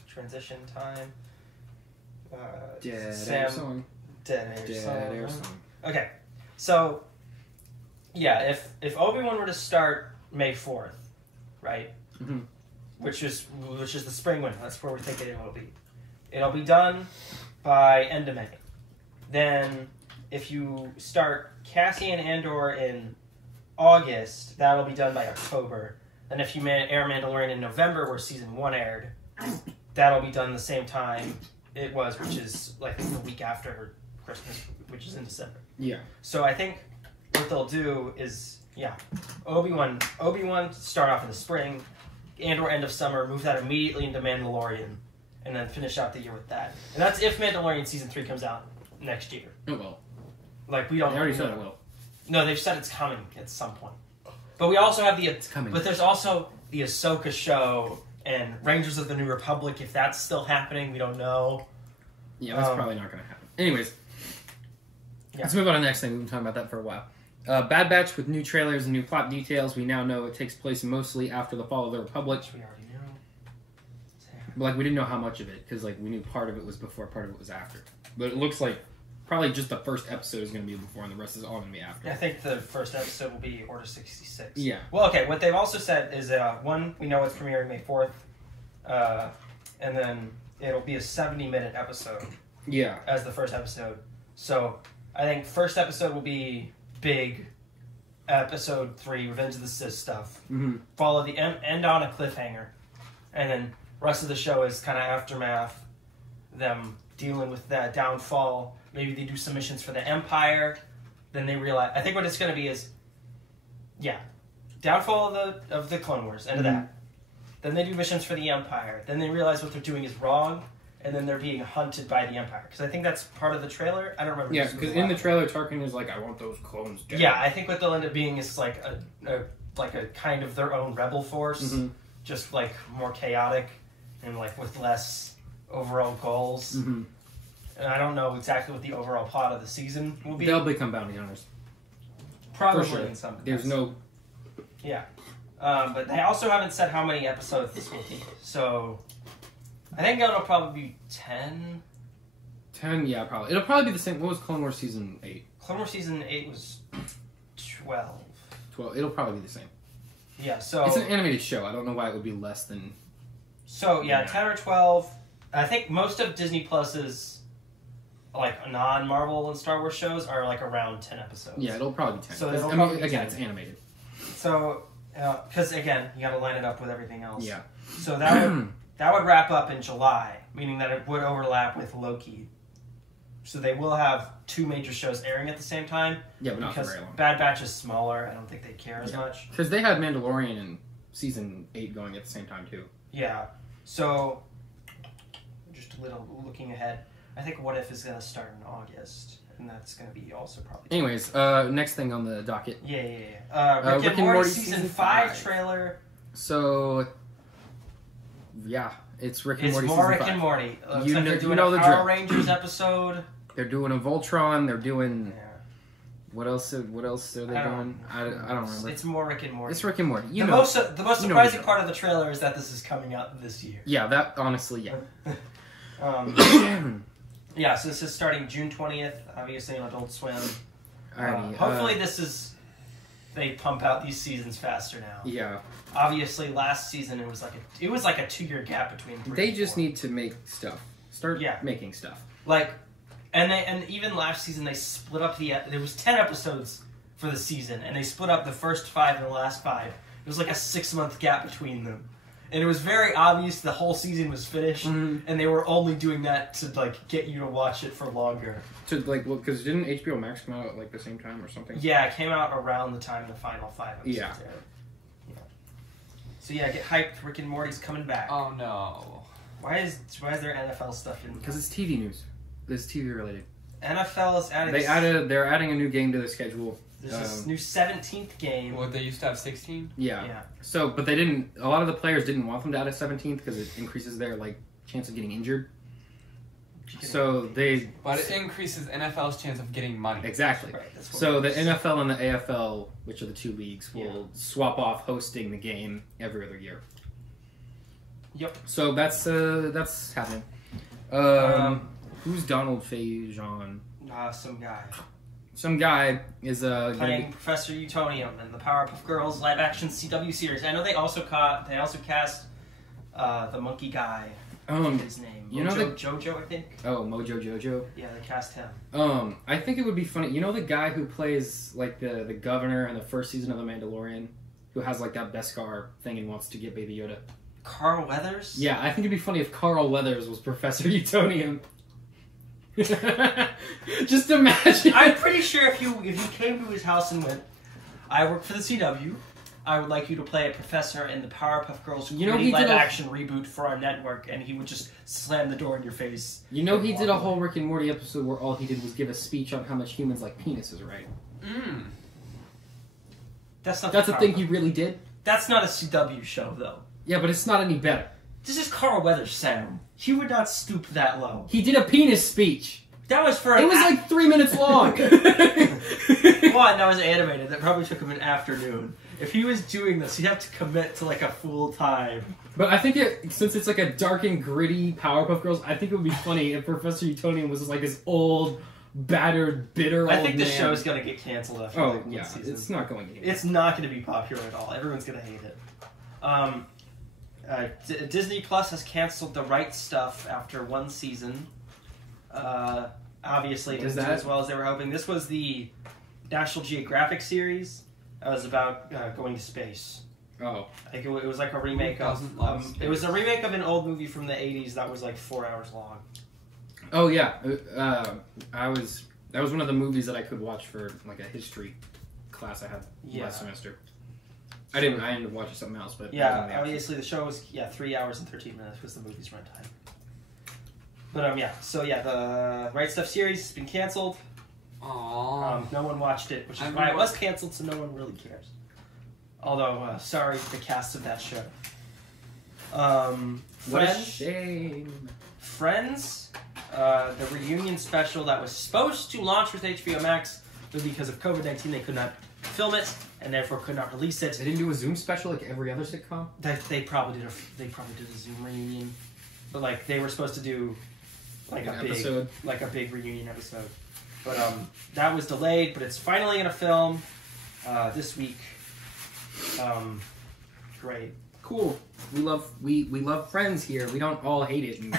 Transition time. Dead air song. Dead air song. song. Okay, so yeah, if Obi-Wan were to start May 4th, right? Mm-hmm. Which is the spring window. That's where we're thinking it will be. It'll be done by end of May. Then, if you start Cassian Andor in August, that'll be done by October. And if you air Mandalorian in November, where season 1 aired, that'll be done the same time it was, which is like the week after Christmas, which is in December. Yeah. So I think what they'll do is, Obi-Wan start off in the spring, Andor end of summer, move that immediately into Mandalorian, and then finish out the year with that. And that's if Mandalorian season 3 comes out next year. It will. Like, we They don't already know. said it will. No, they've said it's coming at some point. But we also have It's coming. But there's also the Ahsoka show and Rangers of the New Republic. If that's still happening, we don't know. Yeah, that's probably not going to happen. Anyways, let's move on to the next thing. We've been talking about that for a while. Bad Batch with new trailers and new plot details. We now know it takes place mostly after the fall of the Republic. Which we already knew. But, like, we didn't know how much of it, because, like, we knew part of it was before, part of it was after. But it looks like probably just the first episode is going to be before, and the rest is all going to be after. I think the first episode will be Order 66. Yeah. Well, okay, what they've also said is, one, we know it's premiering May 4th, and then it'll be a 70-minute episode. Yeah. As the first episode. So, I think first episode will be big. Episode 3, Revenge of the Sith stuff. Mm-hmm. Follow the end on a cliffhanger. And then rest of the show is kind of aftermath. Them dealing with that downfall. Maybe they do some missions for the Empire. Then they realize... I think what it's going to be is... downfall of the Clone Wars. End of that. Then they do missions for the Empire. Then they realize what they're doing is wrong. And then they're being hunted by the Empire. Because I think that's part of the trailer. I don't remember. Yeah, because in the trailer, Tarkin is like, I want those clones dead. Yeah, I think what they'll end up being is like a kind of their own rebel force. Mm-hmm. Just like more chaotic and like with less overall goals. Mm-hmm. And I don't know exactly what the overall plot of the season will be. They'll become bounty hunters. Probably For sure. in some There's capacity. no... Yeah. But they also haven't said how many episodes this will be. So... I think it'll probably be 10. 10, yeah, probably. It'll probably be the same. What was Clone Wars Season 8? Clone Wars Season 8 was 12. 12. It'll probably be the same. Yeah, so... It's an animated show. I don't know why it would be less than So, 10 or 12. I think most of Disney Plus's, like, non-Marvel and Star Wars shows are, like, around 10 episodes. Yeah, it'll probably be 10. So 'Cause, it'll I probably mean, be again, 10. it's animated. So, because, again, you gotta line it up with everything else. Yeah. So that would wrap up in July, meaning that it would overlap with Loki. So they will have 2 major shows airing at the same time. Yeah, but not for because very long. Bad Batch is smaller. I don't think they care as Yeah. much. Because they had Mandalorian and Season 8 going at the same time, too. Yeah. So, just a little looking ahead. I think What If is going to start in August. And that's going to be also probably... Anyways, next thing on the docket. Yeah. Rick and Morty Season 5 trailer. So, yeah, it's Rick and Morty It's Season more 5. Rick and Morty. Looks You like know- they're doing you know a the Power drill. Rangers episode. They're doing a Voltron. They're doing... Yeah. What else are they doing? I don't remember. It's more Rick and Morty. It's Rick and Morty. The most surprising know. part of the trailer is that this is coming out this year. Yeah, that, honestly, yeah. Yeah, so this is starting June 20th, obviously on Adult Swim. Alrighty, Hopefully they pump out these seasons faster now. Yeah. Obviously, last season it was like a 2-year gap between 3 They and just 4. need to make stuff. Start making stuff. Like, and even last season they split up there was 10 episodes for the season, and they split up the first 5 and the last 5. It was like a 6-month gap between them. And it was very obvious the whole season was finished, and they were only doing that to, like, get you to watch it for longer. To, like, because didn't HBO Max come out at, like, the same time or something? Yeah, it came out around the time the final 5 episodes Yeah. aired. So yeah, get hyped. Rick and Morty's coming back. Oh no. Why is there NFL stuff in? Because it's TV news. It's TV related. NFL is adding. They're adding a new game to the schedule. There's this new 17th game. What, they used to have 16? Yeah. Yeah. So, but they didn't. A lot of the players didn't want them to add a 17th because it increases their chance of getting injured. So they. But it increases NFL's chance of getting money. Exactly. Right, that's what So it the is. NFL and the AFL, which are the 2 leagues, will swap off hosting the game every other year. Yep. So that's happening. Who's Donald Faison? Some guy Some guy is playing Professor Utonium in the Powerpuff Girls live-action CW series. I know they also cast the monkey guy. His name. You know Jojo, I think. Oh, Mojo Jojo. Yeah, they cast him. I think it would be funny. You know the guy who plays like the governor in the first season of The Mandalorian, who has like that Beskar thing and wants to get Baby Yoda. Carl Weathers. Yeah, I think it'd be funny if Carl Weathers was Professor Utonium. Just imagine. I'm pretty sure if you came to his house and went, I work for the CW. I would like you to play a professor in the Powerpuff Girls live-action reboot for our network, and he would just slam the door in your face. You know he did a whole Rick and Morty episode where all he did was give a speech on how much humans like penises, right? That's not. That's a thing he really did? That's not a CW show, though. Yeah, but it's not any better. This is Carl Weathers' sound. He would not stoop that low. He did a penis speech. That was for It was like 3 minutes long. One, that was animated. That probably took him an afternoon. If he was doing this, he'd have to commit to like a full time. But I think since it's like a dark and gritty Powerpuff Girls, I think it would be funny if Professor Utonium was just like this old, battered, bitter old man. I think the show's gonna get canceled after Oh, like one yeah. season. It's not going to. It's not going to be popular at all. Everyone's going to hate it. Disney Plus has canceled The Right Stuff after 1 season. Obviously, it didn't do as well as they were hoping. This was the National Geographic series. It was about going to space. Oh. I think it was like a remake of. It was a remake of an old movie from the 80s that was like 4 hours long. Oh yeah, that was one of the movies that I could watch for like a history class I had last semester. I didn't watch something else, but yeah, obviously the show was 3 hours and 13 minutes was the movie's runtime. But the Right Stuff series has been canceled. Aww. No one watched it, which is why it was canceled, so no one really cares. Although, sorry to the cast of that show. What a shame. Friends, the reunion special that was supposed to launch with HBO Max, but because of COVID-19 they could not film it, and therefore could not release it. They didn't do a Zoom special like every other sitcom? They probably did a Zoom reunion, but like they were supposed to do like a big reunion episode. But that was delayed, but it's finally in a film this week. Great. Cool. We love Friends here. We don't all hate it and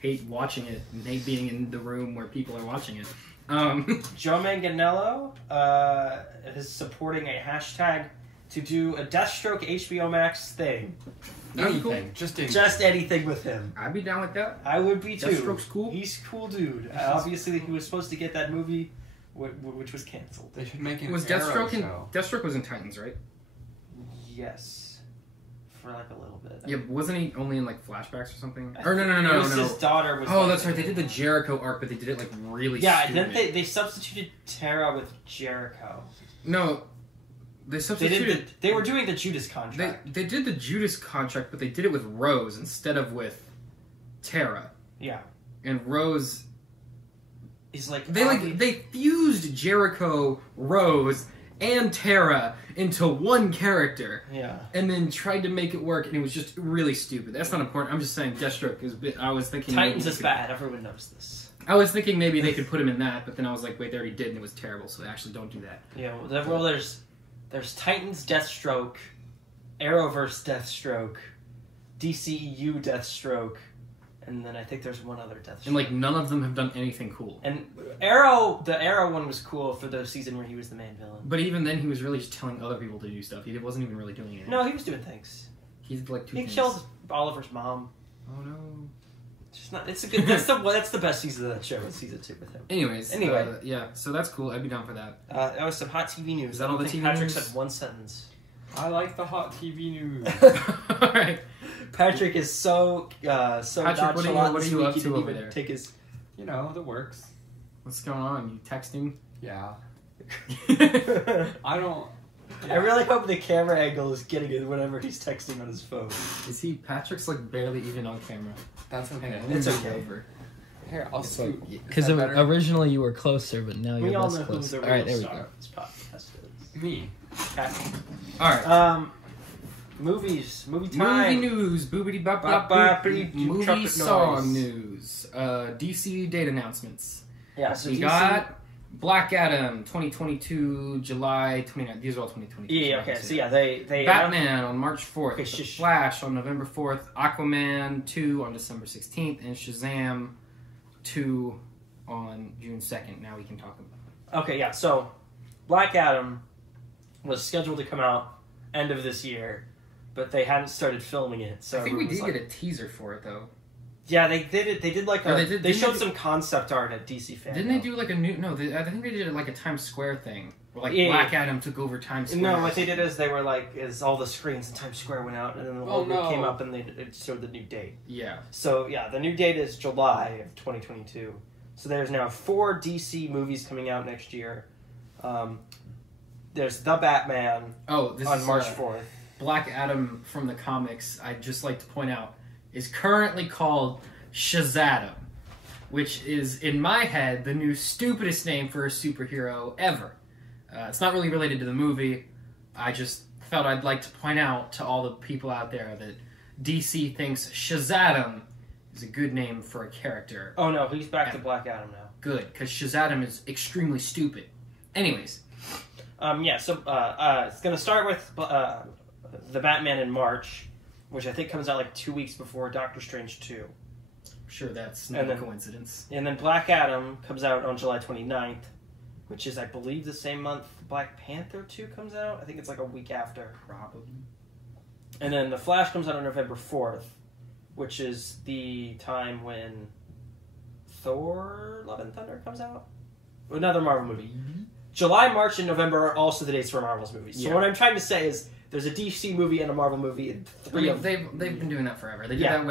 hate watching it and hate being in the room where people are watching it. Joe Manganiello is supporting a hashtag to do a Deathstroke HBO Max thing. That'd be cool. Anything. Just anything with him. I'd be down with that. I would be too. Deathstroke's cool. He's a cool dude. Obviously, he was supposed to get that movie, which was canceled. They should make an Was Arrow Deathstroke in show. Deathstroke was in Titans, right? Yes, for like a little bit. Yeah, wasn't he only in like flashbacks or something? I Or no. It was his daughter was. Oh, like, that's right. They did the Jericho arc, but they did it like really. Yeah, stupid. and then they substituted Tara with Jericho. No, they substituted. They were doing the Judas contract. They did the Judas contract, but they did it with Rose instead of with Tara. Yeah, And Rose, he's like they fused Jericho, Rose, and Tara into one character. Yeah, And then tried to make it work, and it was just really stupid. That's not important. I'm just saying Deathstroke is. I was thinking Titans maybe is bad. Everyone knows this. I was thinking maybe they could put him in that, but then I was like, wait, they already did, and it was terrible. So they actually don't do that. Yeah, well, there's Titans Deathstroke, Arrowverse Deathstroke, DCEU Deathstroke, and then I think there's one other Deathstroke. And like none of them have done anything cool. And the Arrow one was cool for the season where he was the main villain. But even then, he was really just telling other people to do stuff. He wasn't even really doing anything. No, he was doing things. He did like two He things. killed Oliver's mom. Oh no. It's just not. It's a good. That's the best season of that show. Is season 2 with him. Anyway, yeah. So that's cool. I'd be down for that. That was some hot TV news. Is that all I the think TV Patrick news? said one sentence. I like the hot TV news. All right. Patrick is so Patrick, what are you up to over there? Take his. You know, the works. What's going on? You texting? Yeah. I don't... I really hope the camera angle is getting it whenever he's texting on his phone. Is he? Patrick's like barely even on camera. That's okay. It's okay. Over. Here, I'll scoot. Because originally you were closer, but now We you're all less know who close. the All right, real there we star go. of this podcast is. Me. Okay. All right. Movie Movie time. news. Boobity bop Bop, bop bop, boop. beep, Movie trumpet song noise. news. DC date announcements. Yeah, so We DC got Black Adam 2022 July 29th. These are all 2022. Yeah, okay. So yeah, they Batman on March 4th. Okay, The shush. Flash on November 4th. Aquaman 2 on December 16th. And Shazam 2 on June 2nd. Now we can talk about it. Okay, yeah. So Black Adam was scheduled to come out end of this year, but they hadn't started filming it. So I think we everyone did was get a teaser for it, though. Yeah, they did it. They did like Or a. they They showed did- some concept art at DC Fan. Didn't they do like a new... No, I think they did like a Times Square thing. Where like Yeah, Black Adam took over Times Square. No, what they did is they were like, is all the screens in Times Square went out, and then the Oh, logo no. came up, and it showed the new date. Yeah. So yeah, the new date is July of 2022. So there's now 4 DC movies coming out next year. There's The Batman Oh, this on is March 4th. Black Adam from the comics, I'd just like to point out, is currently called Shazam, which is, in my head, the new stupidest name for a superhero ever. It's not really related to the movie. I just felt I'd like to point out to all the people out there that DC thinks Shazam is a good name for a character. Oh no, he's back to Black Adam now. Good, because Shazam is extremely stupid. Anyways, Yeah, so it's going to start with The Batman in March, which I think comes out like 2 weeks before Doctor Strange 2. I'm sure that's And no then- coincidence. And then Black Adam comes out on July 29th, which is, I believe, the same month Black Panther 2 comes out. I think it's like a week after. Probably. And then The Flash comes out on November 4th, which is the time when Thor Love and Thunder comes out. Another Marvel movie. July, March, and November are also the dates for Marvel's movies. So Yeah. what I'm trying to say is there's a DC movie and a Marvel movie in three of them. They've been doing that forever. They did Yeah. that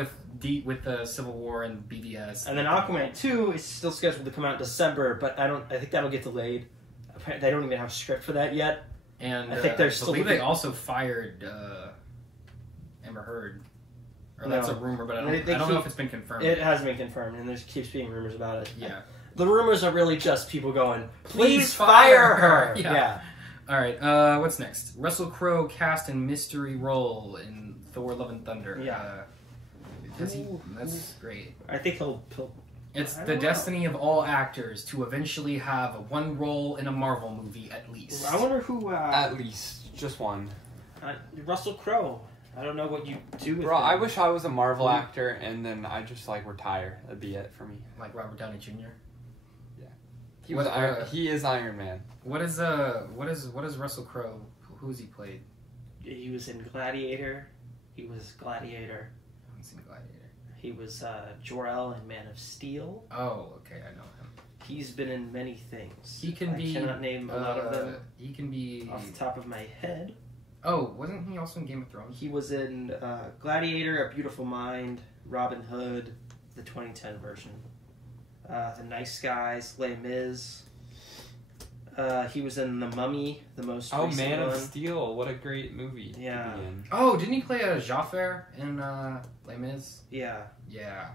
with the Civil War and BVS. And then Aquaman 2 is still scheduled to come out in December, but I think that'll get delayed. They don't even have a script for that yet. And I think they're I still believe they looking- also fired Amber Heard. Or that's No. a rumor, but I They don't know keep- if it's been confirmed. It hasn't been confirmed, and there keeps being rumors about it. Yeah. The rumors are really just people going, Please please fire fire her! her! Yeah. Yeah. All right. What's next? Russell Crowe cast in mystery role in Thor: Love and Thunder. Yeah. That's great. I think he'll It's I the don't know. destiny of all actors to eventually have one role in a Marvel movie at least. I wonder who... At least. Just one. Russell Crowe. I don't know what you do with Bro, them. I wish I was a Marvel actor and then I just like retire. That'd be it for me. Like Robert Downey Jr. He is Iron Man. What is Russell Crowe? Who's he played? He was in Gladiator. He was Gladiator. I haven't seen Gladiator. He was Jor-El in Man of Steel. Oh, okay, I know him. He's been in many things. He can be. I cannot name a lot of them He can be. off the top of my head. Oh, wasn't he also in Game of Thrones? He was in Gladiator, A Beautiful Mind, Robin Hood, the 2010 version, The Nice Guys, Les Mis. He was in The Mummy, the most recent Man one. of Steel. What a great movie. Yeah. To be in. Oh, didn't he play a Jafar in Les Mis? Yeah. Yeah.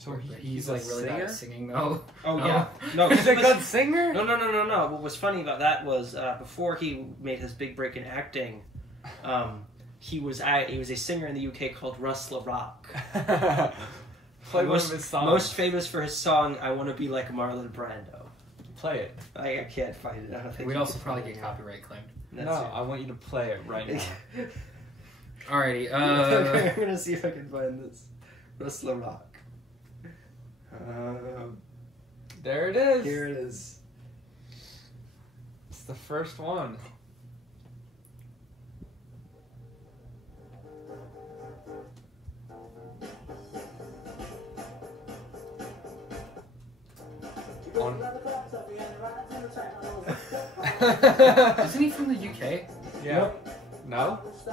So he's a like really bad singer? at singing though. Oh, No. yeah. No, He's he a was- good singer? No. What was funny about that was before he made his big break in acting, he was a singer in the UK called Russ LaRock. Play one of his songs. Most famous for his song "I Want to Be Like Marlon Brando." Play it. I can't find it. I don't think We'd you also can probably find get it. copyright claimed. That's No, it. I want you to play it right now. Alrighty. I'm gonna see if I can find this. Russ LaRock. There it is. Here it is. It's the first one. On. Isn't he from the UK? Yeah. No? I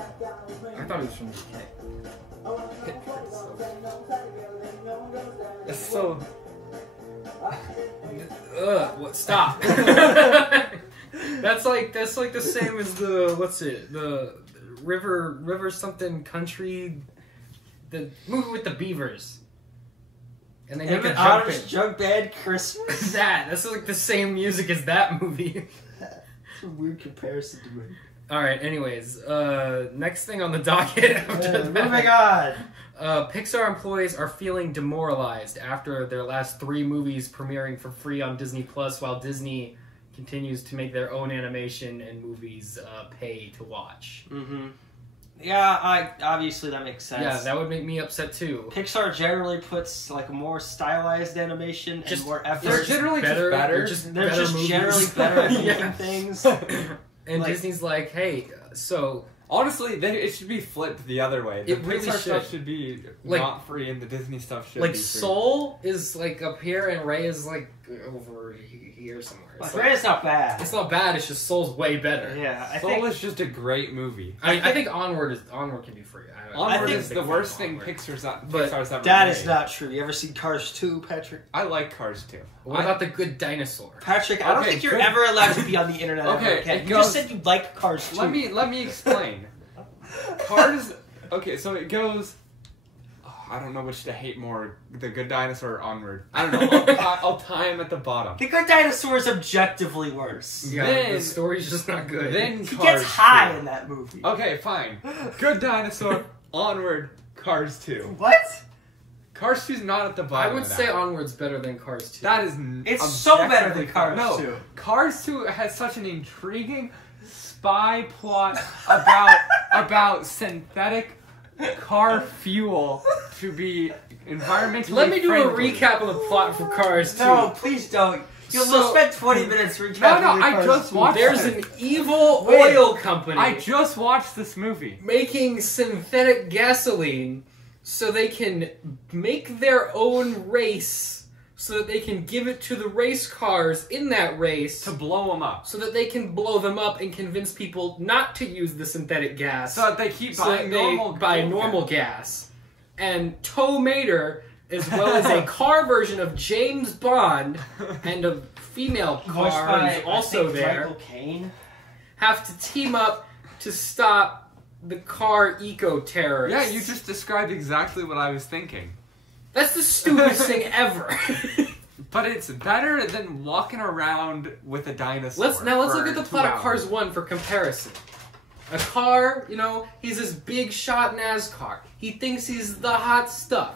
thought he was from the UK. It's so. What? Stop. That's like the same as the river something country, the movie with the beavers, and they make a Emmett jump Otter's in. Jug Band Christmas. That's like the same music as that movie. It's a weird comparison to me. All right. Anyways, next thing on the docket. After that, Moving on. Pixar employees are feeling demoralized after their last 3 movies premiering for free on Disney Plus, while Disney continues to make their own animation and movies pay to watch. Mm-hmm. Yeah, obviously that makes sense. Yeah, that would make me upset too. Pixar generally puts like more stylized animation and Just- more They're effort. generally just better. They're just, They're better just movies. generally better at making Yeah. things. And Like- Disney's like, hey, so Honestly, it should be flipped the other way. The It really Pixar stuff should. should be Like- not free, and the Disney stuff should like be free. Soul is like up here and Ray is like over here somewhere. Like, It's, like, Ray's not bad. it's not bad. It's just Soul's way better. Yeah, I Soul think is just a great movie. I think Onward can be free. Onward think is big the fan worst of thing Onward. Pixar's ever that made. is not true. You ever seen Cars 2, Patrick? I like Cars 2. What about the Good Dinosaur? Patrick, I don't Okay, think you're good. ever allowed to be on the internet ever Okay, again. it You goes- just said you like Cars 2. Let me explain. Cars. Okay, so it goes. Oh, I don't know which to hate more, the Good Dinosaur or Onward. I don't know. I'll tie him at the bottom. The Good Dinosaur is objectively worse. Yeah, Then- the story's just not good. Then He Cars gets high 2. in that movie. Okay, fine. Good Dinosaur, Onward, Cars 2. What? Cars 2's not at the I bottom. would of say that. Onward's better than Cars 2. That is It's so better objectively than Cars no, 2. Cars 2 has such an intriguing spy plot about synthetic car fuel to be environmentally Let me do friendly. a recap of the plot for Cars 2. No, please don't. You'll So- spend 20 minutes recapping No, I Cars just 2. watched There's it. an evil Wait. oil company I just watched this movie. making synthetic gasoline so they can make their own race so that they can give it to the race cars in that race To blow them up. so that they can blow them up and convince people not to use the synthetic gas. So that they keep so buying that they buy normal gas. And Tow Mater, as well as a car version of James Bond and a female Voiced car by, who's also I think, there, Michael Caine. have to team up to stop the car eco-terrorists. Yeah, you just described exactly what I was thinking. That's the stupidest thing ever. But it's better than walking around with a dinosaur. Let's look at the for plot 2 of Cars hours. 1 for comparison. A car, he's this big shot NASCAR. He thinks he's the hot stuff.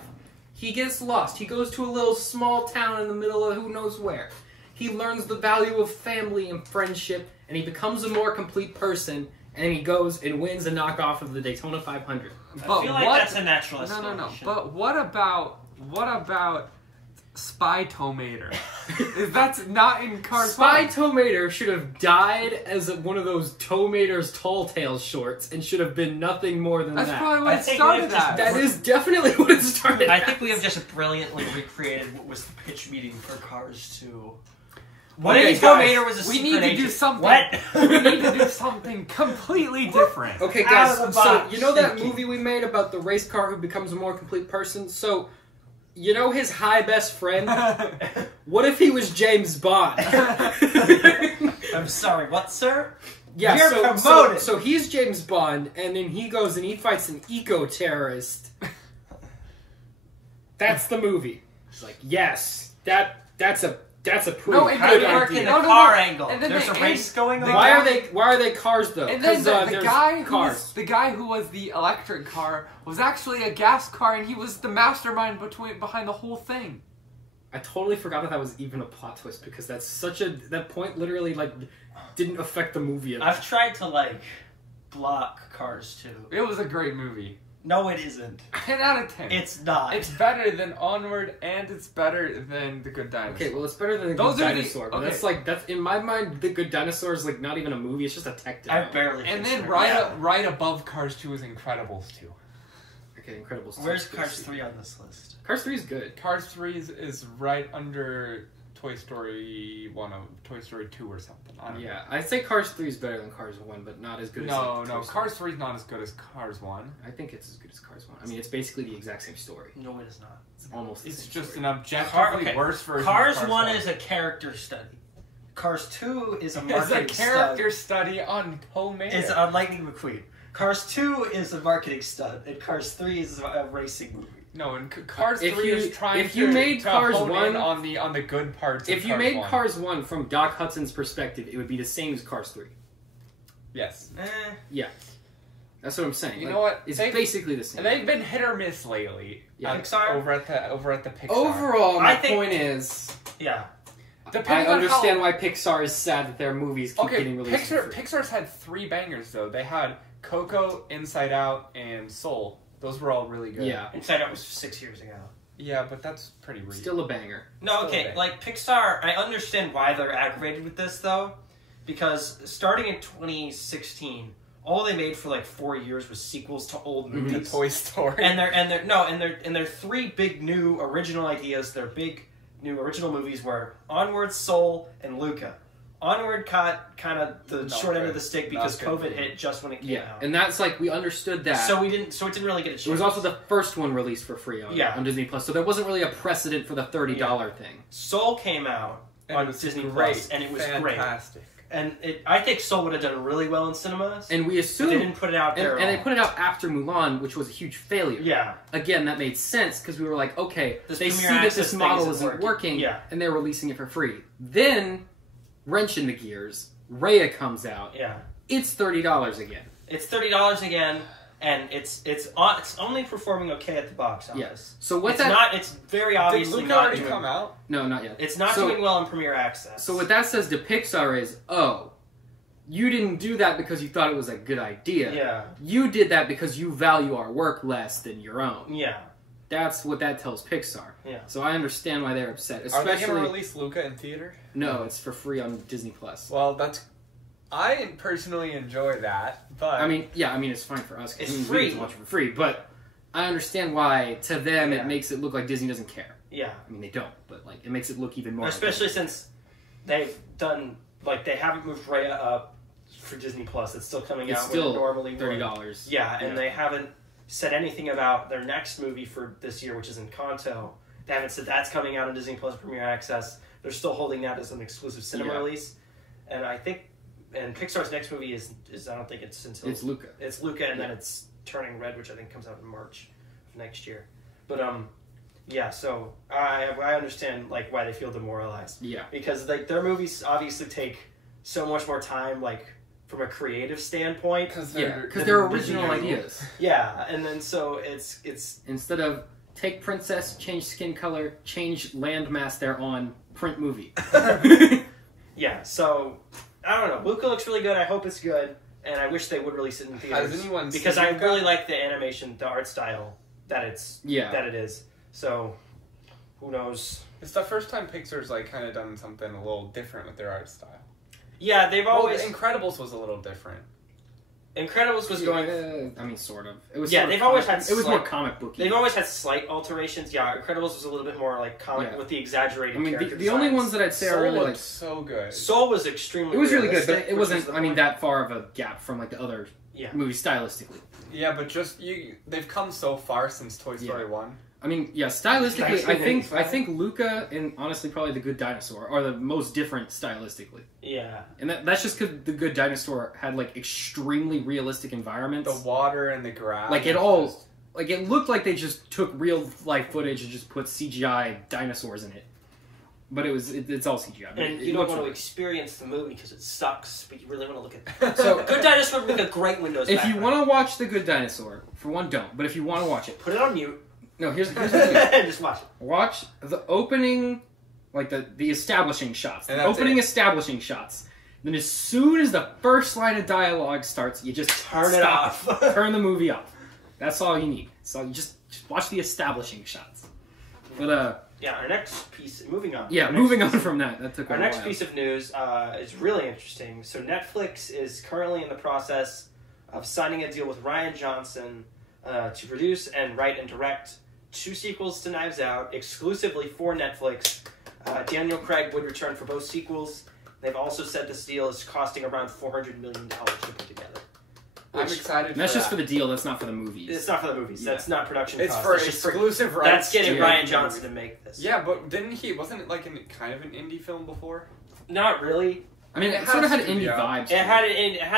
He gets lost. He goes to a little small town in the middle of who knows where. He learns the value of family and friendship, and he becomes a more complete person, and then he goes and wins a knockoff of the Daytona 500. I feel like that's a natural escalation. No. But what about Spy-Tomater? That's not in Cars 5. Spy-Tomater should have died as one of those Tomater's Tall Tales shorts and should have been nothing more than That's that. probably what I it think started we've just- at. That is definitely what it started I as. think we have just brilliantly recreated what was the pitch meeting for Cars 2. What Okay, if guys, Tomater was a we secret need to agent? do something. What? We need to do something completely different. Okay, Out guys, of the so box you know that thinking. movie we made about the race car who becomes a more complete person? So, you know his high best friend? What if he was James Bond? I'm sorry, what, sir? Yeah, You're so promoted. he's James Bond, and then he goes and he fights an eco-terrorist. That's the movie. It's like, yes, that's a pretty No, it How good do you work in idea. the No, no, car no. angle? And then There's the a race going on? Why are they cars though? And then 'Cause, the there's guy cars. the guy who was the electric car was actually a gas car, and he was the mastermind behind the whole thing. I totally forgot that was even a plot twist because that's such a that point literally like didn't affect the movie at all. I've tried to, like, block Cars 2. It was a great movie. No, it isn't. 10 out of 10. It's not. It's better than Onward, and it's better than The Good Dinosaur. Okay, well, it's better than The Those Good are the- Dinosaur, but okay. that's in my mind. The Good Dinosaur is like not even a movie; it's just a tech demo. I barely And then consider right above Cars 2 is Incredibles 2. Okay, Incredibles. Where's 2. Cars 3 on this list? Cars 3 is good. Cars 3 is right under Toy Story 1 or Toy Story 2 or something. I don't know. Yeah, I'd say Cars 3 is better than Cars 1, but not as good as No, like, no, Toy Story. Cars 3 is not as good as Cars 1. I think it's as good as Cars 1. I mean, it's basically the exact same story. No, it is not. It's almost the It's same just story. an objectively worse version Cars of 1 is a character study. Cars 2 is a marketing It's a character study on Tomater. It's on Lightning McQueen. Cars 2 is a marketing stunt, and Cars 3 is a racing movie. No, and Cars If 3 you- is trying if you made to Cars hone 1 in on the good parts. If of you made 1. Cars 1 from Doc Hudson's perspective, it would be the same as Cars 3. Yes. Yeah. That's what I'm saying. You Like, know what? It's They've- basically the same. And they've been hit or miss lately. Yeah. Pixar? over at the Pixar. Overall, my I think- point is, Yeah. I Depending on understand how- why Pixar is sad that their movies keep Okay, getting released. for free. Pixar's had 3 bangers though. They had Coco, Inside Out, and Soul. Those were all really good. Yeah, Inside Out was 6 years ago. Yeah, but that's pretty recent. still a banger. No, Still okay, big. like Pixar, I understand why they're aggravated with this though, because starting in 2016, all they made for like 4 years was sequels to old Mhm. The movies. Toy Story. And their 3 big new original ideas, their big new original movies were Onward, Soul, and Luca. Onward caught kind of the Not short end good. of the stick Not because good COVID movie. hit just when it came Yeah, out. and that's like we understood that. So it didn't really get a chance. it was also the first one released for free on Disney Plus, so there wasn't really a precedent for the $30 thing. Soul came out And on it was Disney great. Plus, and it was great. Fantastic. And I think Soul would have done really well in cinemas. And we but they assumed, didn't put it out there. and they put it out after Mulan, which was a huge failure. Yeah, Again, that made sense because we were like, okay, This they Premier see that Access this thing model isn't isn't working, Yeah. and they're releasing it for free. Then, wrench in the gears, Raya comes out. yeah. It's $30 again. It's $30 again, and it's only performing okay at the box office. Yes. So what It's that? not. It's very Did obviously Luca not already doing. come out? No, not yet. It's not So- doing well in Premier Access. So what that says to Pixar is, oh, you didn't do that because you thought it was a good idea. Yeah, You did that because you value our work less than your own. yeah, That's what that tells Pixar. yeah. So I understand why they're upset. Are they going to Especially, release Luca in theater? no, it's for free on Disney Plus. Well, I personally enjoy that, but I mean, it's fine for us because It's we free. get to watch it for free. But I understand why to them Yeah. it makes it look like Disney doesn't care. Yeah. I mean, they don't, but like it makes it look even more. Especially since they've done they haven't moved Raya up for Disney Plus. It's still coming It's out still when it normally would. $30. Yeah, and they haven't said anything about their next movie for this year, which is Encanto. They haven't said that's coming out on Disney Plus Premier Access. They're still holding that as an exclusive cinema Yeah. release. And I think, and Pixar's next movie is I don't think it's until It's Luca. It's Luca, and then Yeah. it's Turning Red, which I think comes out in March of next year. But yeah. So I understand like why they feel demoralized Yeah. because like their movies obviously take so much more time, like from a creative standpoint. because Yeah, because they're they're original Disney. ideas. Yeah, and then so it's Instead of take princess, change skin color, change landmass they're on, print movie. yeah. So I don't know. Luca looks really good. I hope it's good. and I wish they would release it in theaters. Has anyone because seen I Luca? really like the animation, the art style that it is. So, who knows? It's the first time Pixar's like kind of done something a little different with their art style. Yeah, they've always. Well, Incredibles was a little different. Incredibles was going. I mean, sort of. It was. Yeah, sort of they've always had. It was more slight- comic booky. They've always had slight alterations. Yeah, Incredibles was a little bit more like comic with the exaggerated. I mean, character the only designs. ones that I'd say are Soul really looked like. so good. Soul was extremely. It was really good, but realistic, it which is wasn't. the I mean, point. that far of a gap from like the other movies stylistically. Yeah, but they've come so far since Toy Story 1. I mean, yeah, stylistically, I 1985. think Luca and honestly probably The Good Dinosaur are the most different stylistically. Yeah, And that's just because The Good Dinosaur had like extremely realistic environments. The water and the grass. Like it all, like it looked like they just took real life footage and just put CGI dinosaurs in it. But it's all CGI. But and it you don't looks want to really- experience the movie because it sucks, but you really want to look at it. So Good Dinosaur would make a great Windows. if you background. want to watch The Good Dinosaur, for one, don't. But if you want to watch it, put it on mute no, here's what you do. and just watch it. Watch the opening, like the establishing shots. And The that's opening it. establishing shots. Then as soon as the first line of dialogue starts, you just Turn it stop off. Turn the movie off. That's all you need. So you just watch the establishing shots. But Yeah, our next piece. Moving on. yeah, Our moving next on from that. That took a Our while. next piece of news is really interesting. So Netflix is currently in the process of signing a deal with Rian Johnson to produce and write and direct 2 sequels to Knives Out exclusively for Netflix. Daniel Craig would return for both sequels. They've also said this deal is costing around $400 million to put together. I'm excited. And that's just for that. the deal. That's not for the movies. It's not for the movies. Yeah. That's not production It's costs. for It's just exclusive rights. That's getting to Rian the Johnson movie. to make this. Yeah, but wasn't it like kind of an indie film before? Not really. I mean, It it sort of has had to indie be, yeah. vibes. It to had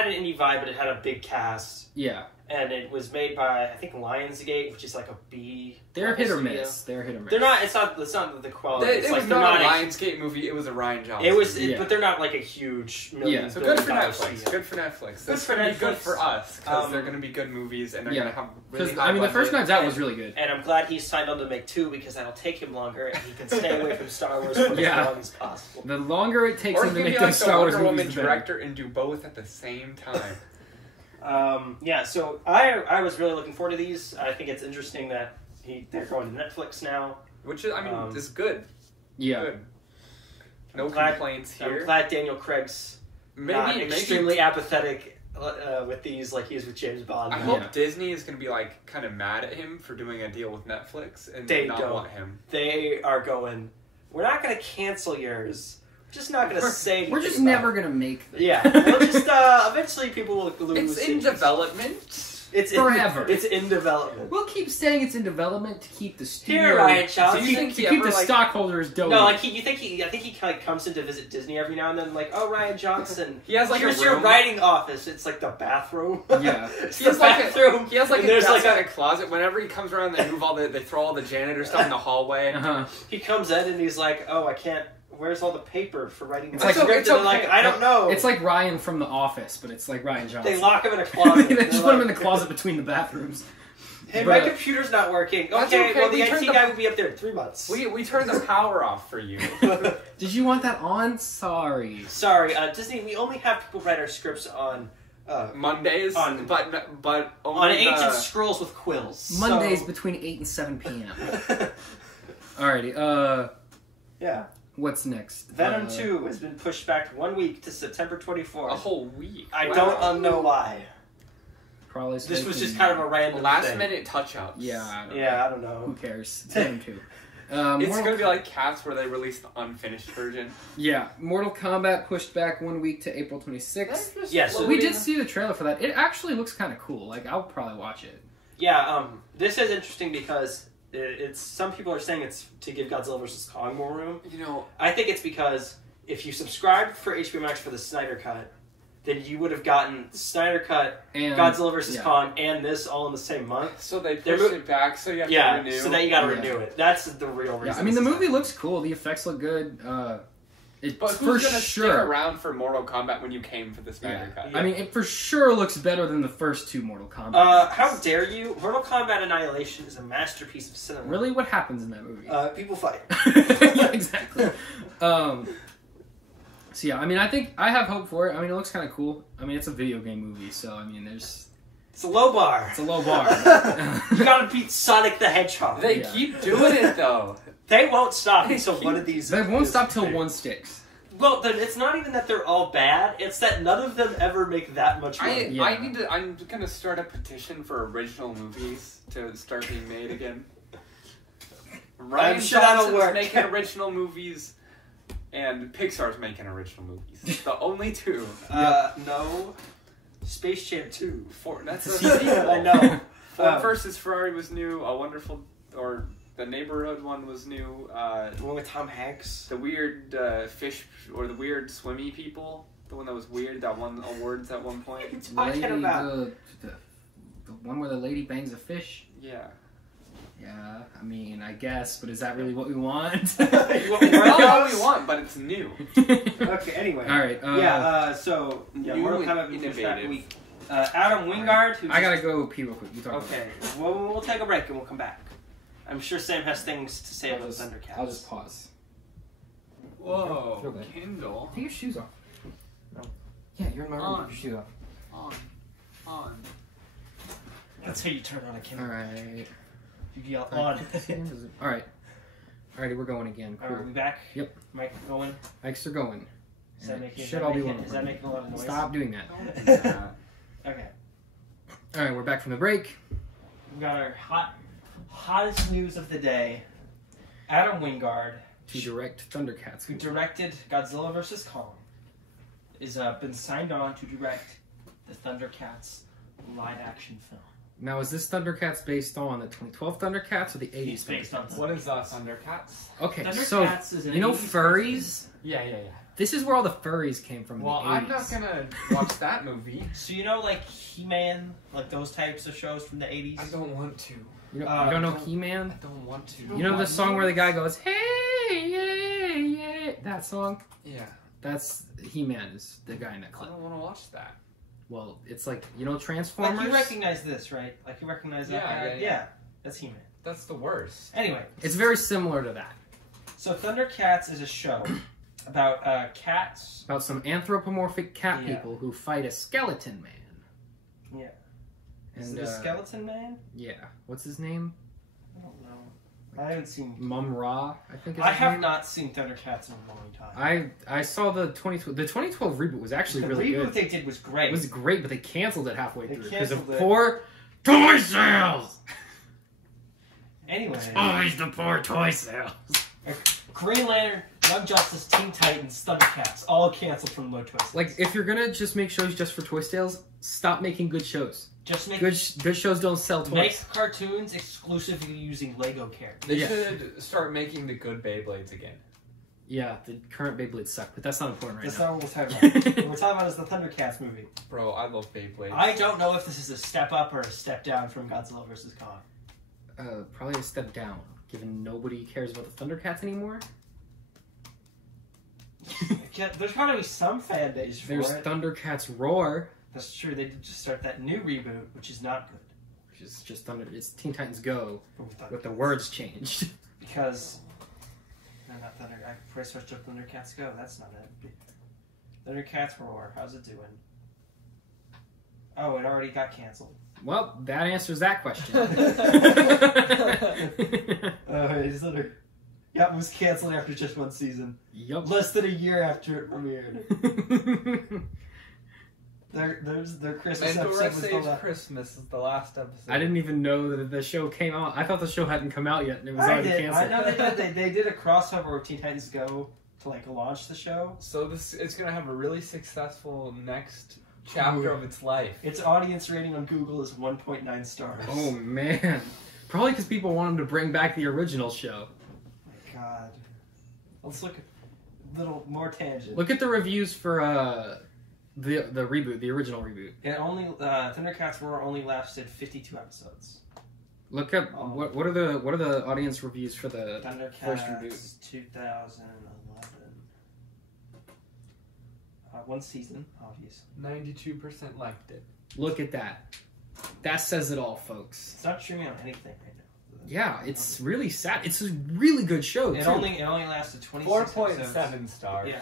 an indie vibe, but it had a big cast. Yeah, And it was made by, I think, Lionsgate, which is like a B. they're hit or studio. miss. They're hit or miss. They're not. It's not the quality. It's It like was they're not a not. Lionsgate movie. It was a Ryan Johnson. It was, Yeah. but they're not like a huge million. Yeah. So good for billion-dollar Netflix. studio. Good for Netflix. Good That's for gonna be good Netflix. for us because they're Um, gonna be good movies and they're yeah. gonna have really Because high I mean, the first budget. Knives Out was really good. And I'm glad he's signed on to make 2 because that'll take him longer and he can stay away from Star Wars for Yeah. as long as possible. The longer it takes Or him he to could make be like those the Star Wars Wonder Woman movies, the better. director and do both at the same time. Yeah, so I was really looking forward to these. I think it's interesting that they're going to Netflix now. Which is, I mean, is good. Yeah. Good. No I'm glad- complaints I'm here. glad Daniel Craig's not Maybe extremely apathetic with these like he is with James Bond. I Yeah. hope Disney is going to be like kind of mad at him for doing a deal with Netflix and They not don't. want him. They are going, we're not going to cancel yours. We're just not going to say anything. We're just about never it." gonna make them. Yeah, we'll just eventually people will lose. It's in interest. development. It's Forever. It's in development. We'll keep saying it's in development to keep the studio. Here, Ryan Johnson. Do To you keep, think to he keep ever, the like- stockholders doing. No, like I think he kind of comes in to visit Disney every now and then. Like, oh, Ryan Johnson. He has like Here's a your room. writing office. It's like the bathroom. Yeah. it's He the has like bathroom. He has like and a there's desk like in a closet. Whenever he comes around, they move they throw all the janitor stuff in the hallway. Uh-huh. He comes in and he's like, oh, I can't. Where's all the paper for writing It's the like- script? it's And they're okay. like, I don't know. It's like Ryan from The Office, but it's like Ryan Johnson. they lock him in a closet. they They're just put him in like, the closet between the bathrooms. Hey, But- my computer's not working. That's Okay, okay, well, the we IT turned the- guy will be up there in 3 months. We turn the power off for you. Did you want that on? Sorry. Sorry, Disney, we only have people write our scripts on Mondays, On- but only on the- ancient scrolls with quills. Mondays So- between 8 and 7 p.m. Alrighty, yeah. what's next? Venom 2 has been pushed back 1 week to September 24th. a whole week. I Wow. don't know why. Probably This was just thinking- kind of a random Last thing. minute touch ups. Yeah, I don't Yeah, I don't know. Who know. cares? Venom 2. It's Mortal- gonna be like Cats where they release the unfinished version. Yeah, Mortal Kombat pushed back 1 week to April 26th. Yeah, so We did see the trailer for that. It actually looks kind of cool. Like, I'll probably watch it. Yeah, this is interesting because it's some people are saying it's to give Godzilla vs. Kong more room. You know, I think it's because if you subscribed for HBO Max for the Snyder Cut, then you would have gotten the Snyder Cut, And Godzilla vs. yeah. Kong, and this all in the same month. so they They're pushed mo- it back, so you have to Yeah, renew. so that you gotta Yeah. renew it. That's the real reason. Yeah, I mean, the this is movie looks cool. The effects look good. It's But for who's gonna sure. stick around for Mortal Kombat when you came for the Snyder Yeah. Cut? I mean, it for sure looks better than the first 2 Mortal Kombat. movies. How dare you? Mortal Kombat Annihilation is a masterpiece of cinema. Really, what happens in that movie? People fight. Yeah, exactly. So yeah, I mean, I think I have hope for it. I mean, it looks kind of cool. I mean, it's a video game movie, so I mean, It's a low bar. it's a low bar. You gotta beat Sonic the Hedgehog. They keep doing it though. They won't stop until one of these. They won't is stop till big. one sticks. Well, then it's not even that they're all bad. It's that none of them ever make that much money. I'm gonna start a petition for original movies to start being made again. Ryan sure that'll Johnson's work. making original movies, and Pixar's making original movies. The only two. No. Space Jam 2. That's a I know. Ford versus Ferrari was new. A Wonderful, or the Neighborhood one was new. The one with Tom Hanks. The weird fish, or the weird swimmy people. The one that was weird, that won awards at one point. What are you talking about? The one where the lady bangs a fish. Yeah. Yeah, I mean, I guess, but is that really what we want? Well, Well, all we want, but it's new. Okay, anyway. All right. So, new Mortal and Kombat movies back innovative. week. Adam Wingard. Who's I gotta go pee real quick. You talk Okay, we'll take a break and we'll come back. I'm sure Sam has things to say about Thundercats. I'll just pause. Whoa, Okay. Kindle. Take your shoes off. No. Yeah, you're in my room. On. Take your shoes off. On. That's how you turn on a camera. All right. You yell All on. right. Alrighty, we're going again. Cool. Are we back? Yep. Mic going? Mics are going. Is that And it making, should all be one. is that making a lot of noise? Stop doing that. Okay. All right, we're back from the break. We got our hottest news of the day. Adam Wingard, To direct Thundercats. who directed Godzilla vs. Kong, is been signed on to direct the Thundercats live-action film. Now, is this Thundercats based on the 2012 Thundercats or the 80s? He's based on Thundercats? What is Thundercats? Okay, Thundercats so is an you know 80s furries? Yeah. This is where all the furries came from. Well, in the 80s. I'm not gonna watch that movie. So you know, like He-Man, like those types of shows from the 80s. I don't want to. You don't know don't- He-Man? I don't want to. You know the song where the guy goes, "Hey, yeah, yeah." That song? Yeah. That's He-Man. Is the guy in that I clip? don't want to watch that. Well, it's like Transformers. Like you recognize this, right? Like you recognize that guy. Yeah. That's He-Man. That's the worst. Anyway, It's very similar to that. so Thundercats is a show about cats. About some anthropomorphic cat Yeah. people who fight a skeleton man. Yeah. And, Is it a skeleton man? Yeah. What's his name? I don't know. I haven't seen. Mum Ra, I think is I his have name. not seen Thundercats in a long time. I saw the 2012 reboot was actually The really reboot good. they did was great. It was great, but they canceled it halfway They through because of canceled it. poor toy sales. Anyway, Always the poor toy sales. Green Lantern, Young Justice, Teen Titans, Thundercats, all canceled from low twists. Like, if you're gonna just make shows just for toy sales, stop making good shows. just make Good shows don't sell toys. make cartoons exclusively using Lego characters. They Yeah. should start making the good Beyblades again. Yeah, the current Beyblades suck, but that's not important right That's now. not what we're talking about. What we're talking about is the Thundercats movie. Bro, I love Beyblades. I don't know if this is a step up or a step down from Godzilla vs. Kong. Probably a step down, given nobody cares about the Thundercats anymore. There's gotta be some fan base for There's it. Thundercats Roar, That's true. They did just start that new reboot, which is not good. which is just it's Teen Titans Go, From Thundercats. with the words changed. Because no, not Thunder. I first switched up Thundercats Go. That's not it. Thundercats Roar. How's it doing? Oh, it already got canceled. Well, that answers that question. Yep, it was canceled after just one season. Yup. Less than a year after it premiered. Their Christmas Mandora episode was the Saves last. Christmas is the last episode. I didn't even know that the show came out. I thought the show hadn't come out yet, and it was I already did. I canceled. know they did. They did a crossover with Teen Titans Go to like launch the show. So it's gonna have a really successful next chapter of its life. Its audience rating on Google is 1.9 stars. Oh man, probably because people want them to bring back the original show. My God. Let's look at a little more tangent. Look at the reviews for the reboot, the original reboot. It only Thundercats Roar only lasted 52 episodes. Look up Oh. what are the audience reviews for the first reboot? Thundercats 2011. One season, obvious. 92% liked it. Look at that. That says it all, folks. It's not streaming on anything right now. Yeah, it's really sad. It's a really good show. It too. only lasted 26 episodes. 4.7 stars. Yeah.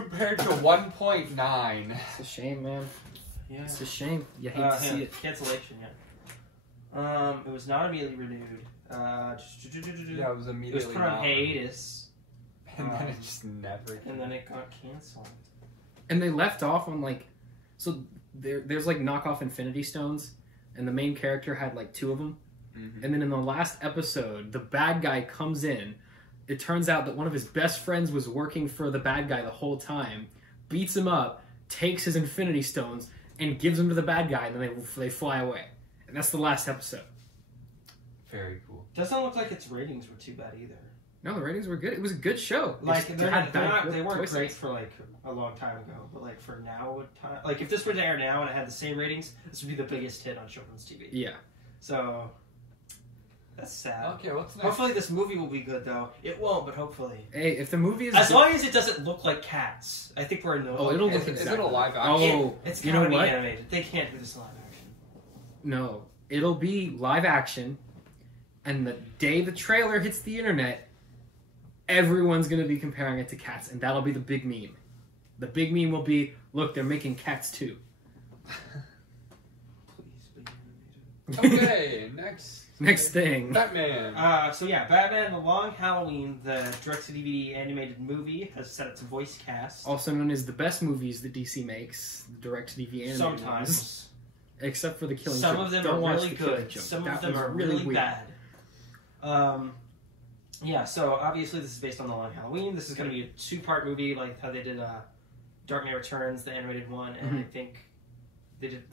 compared to 1.9. It's a shame, man. Yeah. It's a shame. You hate to see it. Cancellation, yeah. It was not immediately renewed. Yeah, it was It immediately was put on not. hiatus, And then it just never. and then it got canceled. And they left off on like, so there's like knockoff Infinity Stones, and the main character had like 2 of them. Mm-hmm. And then in the last episode, the bad guy comes in. It turns out that one of his best friends was working for the bad guy the whole time, beats him up, takes his Infinity Stones, and gives them to the bad guy, and then they fly away. And that's the last episode. Very cool. Doesn't look like its ratings were too bad either. No, the ratings were good. It was a good show. Like It they weren't choices. great for like a long time ago, but like for now, like if this were to air now and it had the same ratings, this would be the biggest hit on children's TV. Yeah. So that's sad. Okay, what's next? Hopefully this movie will be good though. It won't, but hopefully. Hey, if the movie is As good- long as it doesn't look like Cats, I think we're in no. Oh, it'll Is look it exactly. a live action? Oh, It's you gotta know be what? animated. They can't do this in live action. No, it'll be live action, and the day the trailer hits the internet, everyone's gonna be comparing it to Cats, and that'll be the big meme. The big meme will be, look, they're making Cats too. Please be animated. Okay, next. Next thing. Batman. So yeah, Batman: The Long Halloween, the direct-to-DVD animated movie, has set its voice cast. Also known as the best movies that DC makes, the direct-to-DVD animated ones. Sometimes. Except for the Killing Some Joke. of them Don't are watch really The Killing good. Joke. Some That of them was are really weird. bad. Yeah, so obviously this is based on The Long Halloween. This is going to be a 2-part movie, like how they did Dark Knight Returns, the animated one, and Mhm. I think they did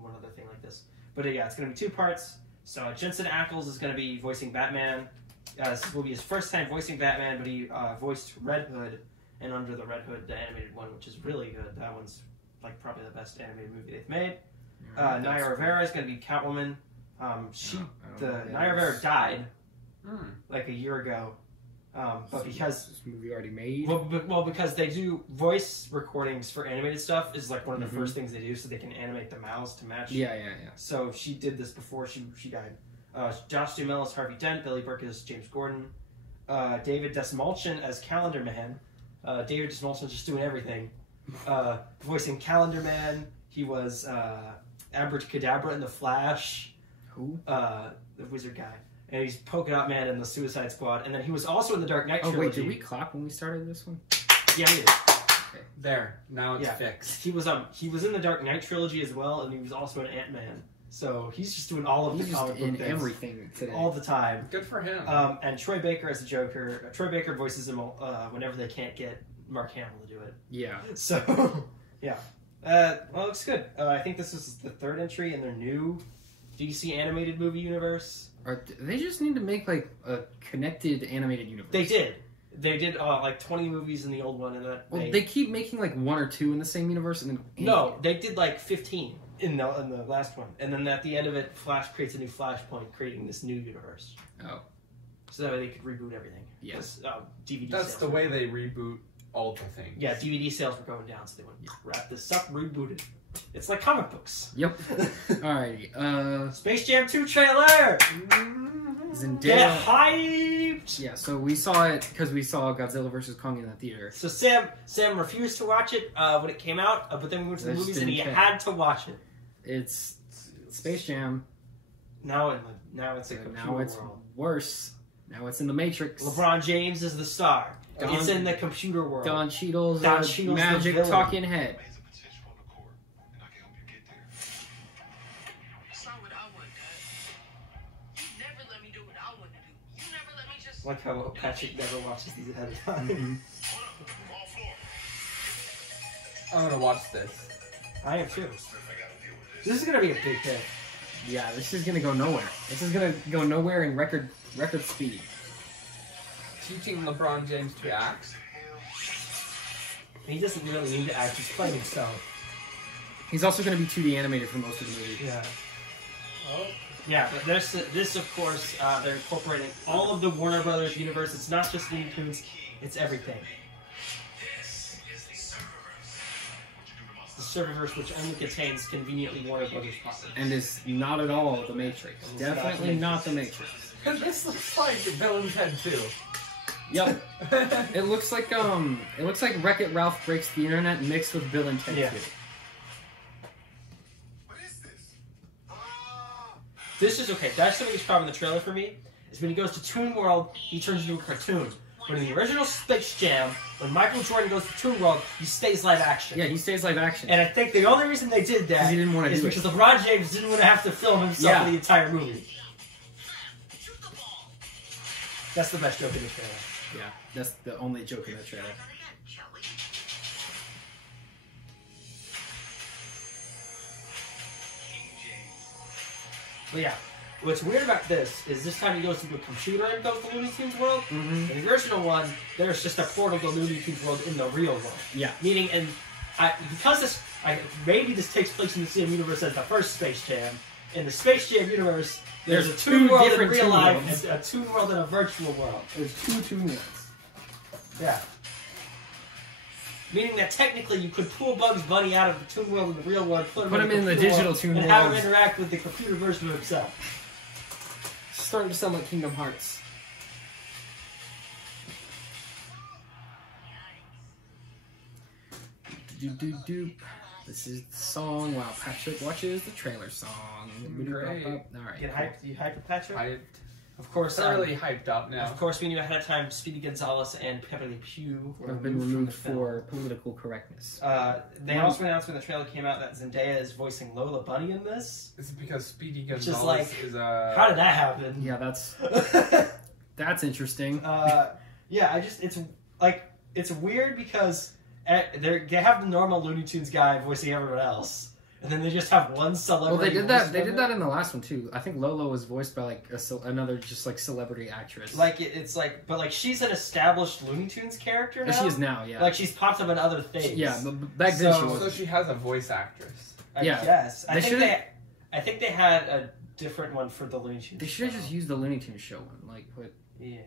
one other thing like this. But yeah, it's going to be 2 parts. So Jensen Ackles is going to be voicing Batman. This will be his first time voicing Batman, but he voiced Red Hood, and Under the Red Hood, the animated one, which is really good. That one's like probably the best animated movie they've made. Naya Rivera is going to be Catwoman. Naya Rivera died like a year ago, but because this movie already made. well, because they do voice recordings for animated stuff is like one of the Mhm. first things they do, so they can animate the mouths to match. Yeah. So she did this before she died. Josh Duhamel as Harvey Dent, Billy Burke as James Gordon, David Desmalchin as Calendar Man. David Desmalchin's just doing everything. Voicing Calendar Man, he was Abracadabra in The Flash. Who? The wizard guy. And he's Polka Dot Man in the Suicide Squad. And then he was also in the Dark Knight Oh trilogy. wait, did we clap when we started this one? Yeah, we did. There. Now it's Yeah. fixed. He was in the Dark Knight trilogy as well, and he was also in Ant-Man. So he's just doing all of He's the just comic book in things everything today. all the time. Good for him. And Troy Baker as the Joker. Troy Baker voices him whenever they can't get Mark Hamill to do it. Yeah. So, yeah. Well, it looks good. I think this is the 3rd entry in their new DC animated movie universe. They just need to make like a connected animated universe. They did. They did like 20 movies in the old one, and that. Well, they keep making like 1 or 2 in the same universe, and then No, they did like 15 in the last one, and then at the end of it, Flash creates a new Flashpoint, creating this new universe. Oh. So that way they could reboot everything. Yes. Because, DVD. That's sales the were- way they reboot all the things. Yeah, DVD sales were going down, so they went wrap this up, reboot it. It's like comic books. Yep. Alrighty. Space Jam 2 trailer. Get Zendaya. hyped. Yeah, so we saw it because we saw Godzilla vs Kong in the theater. So Sam refused to watch it when it came out, but then we went to the Just movies and he didn't care. had to watch it. It's Space Jam. Now it's a So computer now it's world. worse. Now it's in the Matrix. LeBron James is the star. Don- It's in the computer world. Don Cheadle's Don a Cheadle's the magic villain. talking head. Has the potential on the court, and I can help you get there. It's not what I want, Dad. You never let me do what I want to do. You never let me just. Like how Patrick never watches these ahead of time. Mhm. Hold up, all floor. I'm gonna watch this. I am too. Stuff I gotta deal with This is gonna be a big hit. Yeah, this is gonna go nowhere. This is gonna go nowhere in record speed. Teaching LeBron James to act. He doesn't really need to act; he's playing himself. He's also gonna be 2D animated for most of the movie. Yeah. Yeah, but this of course, they're incorporating all of the Warner Brothers universe. It's not just Looney Tunes; it's everything. This is the serververse. What you do to my The son? serververse, which only contains conveniently Warner Brothers properties. And is not at all the Matrix. It's not Definitely the not the Matrix. This looks like Villain's Head too. Yep. It looks like Wreck-It Ralph Breaks the Internet mixed with Bill and Ted Yeah. 2. What is this? This is okay. That's the biggest problem in the trailer for me. Is when he goes to Toon World, he turns into a cartoon. But in the original Space Jam, when Michael Jordan goes to Toon World, he stays live action. Yeah, he stays live action. And I think the only reason they did that He didn't wanna is do it. because LeBron James didn't want to have to film himself Yeah. for the entire movie. Shoot the ball. That's the best joke in the trailer. Yeah, that's the only joke in the trailer. Try that again, shall we? King James. But yeah, what's weird about this is this time he goes into a computer and goes to Looney Tunes World. Mm-hmm. In the original one, there's just a portal to Looney Tunes World in the real world. Yeah. Meaning, because this, maybe this takes place in the same universe as the first Space Jam. In the Space Jam universe, there's a There's Toon two World in different real Toon life Worlds. and a Toon World in a virtual world. There's two Toon Worlds. Yeah. Meaning that technically you could pull Bugs Bunny out of the Toon World in the real world, put him in the computer digital world, Toon and have him Worlds. interact with the computer version of himself. Starting to sound like Kingdom Hearts. Doop. This is the song while Patrick watches the trailer song. Great. Alright. Get hyped? You hyped, Patrick? Hyped. Of course. Thoroughly hyped up now. Of course, we knew ahead of time Speedy Gonzalez and Pepe Le Pew were Have been removed from removed the film. for political correctness. They also announced when the trailer came out that Zendaya is voicing Lola Bunny in this. Is it because Speedy Which is Gonzalez like, is a... How did that happen? Yeah, that's interesting. Yeah, it's weird because they have the normal Looney Tunes guy voicing everyone else, and then they just have one Well, celebrity. they did that. voice They of did it. that in the last one too. I think Lolo was voiced by like another just like celebrity actress. Like it's like, but like she's an established Looney Tunes character now. She is now, yeah. Like she's popped up in other things. Yeah, but back then she So- was. So she has a voice actress. I yeah. guess. They should've- I think they had a different one for the Looney Tunes. They should have show. just used the Looney Tunes show one. Like, Yeah.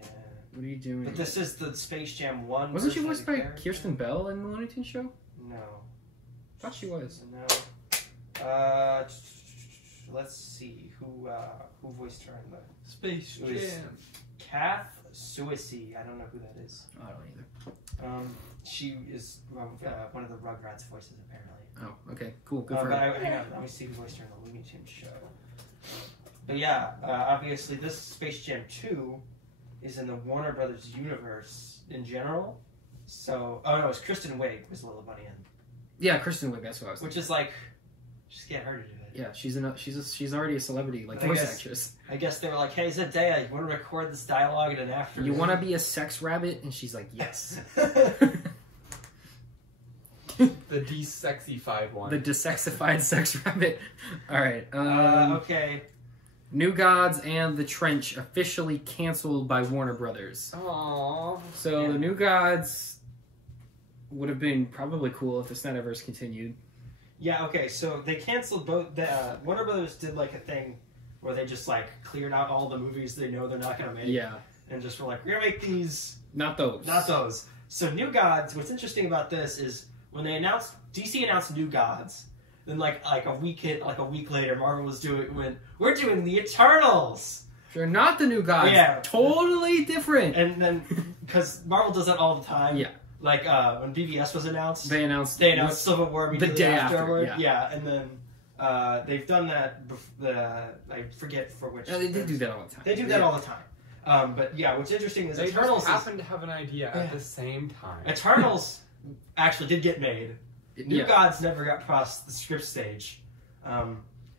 what are you doing? But this is the Space Jam 1. Wasn't she version of voiced the by character? Kirsten Bell in the Looney Tunes show? No. Thought she was. No. Let's see who voiced her in the Space It was- Jam. Kath Suisi. I don't know who that is. I don't either. She is one of the Rugrats voices apparently. Oh, okay, cool, good for But her. hang on, let me see who voiced her in the Looney Tunes show. But yeah, obviously this Space Jam 2 is in the Warner Brothers universe in general. So, oh no, it's Kristen Wiig was Lola Bunny in, Yeah, Kristen Wiig. That's what I was. which is like, just get her to do it. Yeah, she's already a celebrity, like I voice guess- actress. I guess they were like, hey Zendaya, you want to record this dialogue in an afternoon? You want to be a sex rabbit? And she's like, yes. The de-sexified one. The desexified sex rabbit. All right. Okay. New Gods and The Trench officially canceled by Warner Brothers. Aww. So Yeah. the New Gods would have been probably cool if the Snyderverse continued. Yeah, okay, so they canceled both. Warner Brothers did like a thing where they just like cleared out all the movies they know they're not going to make. Yeah, And just were like, we're going to make these, not those. not those. So New Gods, what's interesting about this is when they announced, DC announced New Gods, then like a week later, Marvel we're doing the Eternals! They're not the New Gods. Yeah. Totally different. And then, because Marvel does that all the time. Yeah. Like when BVS was announced. They announced Civil War immediately day after, afterward. yeah. And then they've done that. I forget for which. They do that all the time. They do that all the time. But yeah, what's interesting is They Eternals. just happen to have an idea at the same time. Eternals actually did get made. New Yeah. Gods never got past the script stage.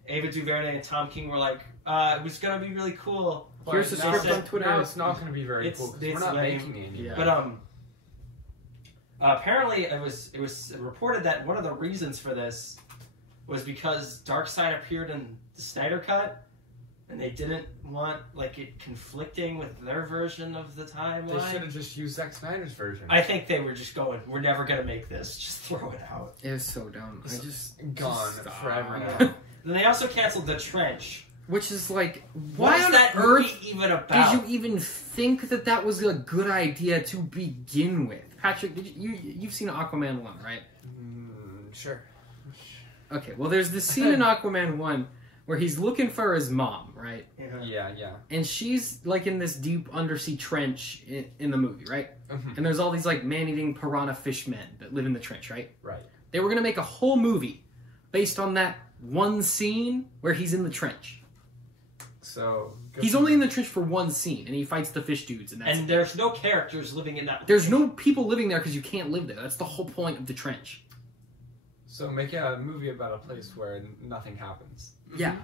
Ava DuVernay and Tom King were like, it was gonna be really cool. Here's the Now script that- on Twitter. Now it's not going to be very It's- cool because it's we're not lame. making any. Yeah. But apparently it was reported that one of the reasons for this was because Darkseid appeared in the Snyder Cut, and they didn't want like it conflicting with their version of the They should timeline. have just used Zack Snyder's version. I think they were just going, we're never gonna make this. Just throw it out. It was so dumb. I just Gone stop. forever now. Then they also canceled The Trench. Which is like, What why is on that earth movie even about? did you even think that was a good idea to begin with? Patrick, you've seen Aquaman 1, right? Sure. Okay, well, there's this scene in Aquaman 1 where he's looking for his mom, right? Yeah. And she's like in this deep undersea trench in the movie, right? Mhm. And there's all these like man-eating piranha fish men that live in the trench, right? Right. They were gonna make a whole movie based on that one scene where he's in the trench. So He's only in the trench for one scene, and he fights the fish dudes, and that's And there's no characters living in that. there's no people living there because you can't live there. That's the whole point of the trench. So make a movie about a place where nothing happens. Yeah.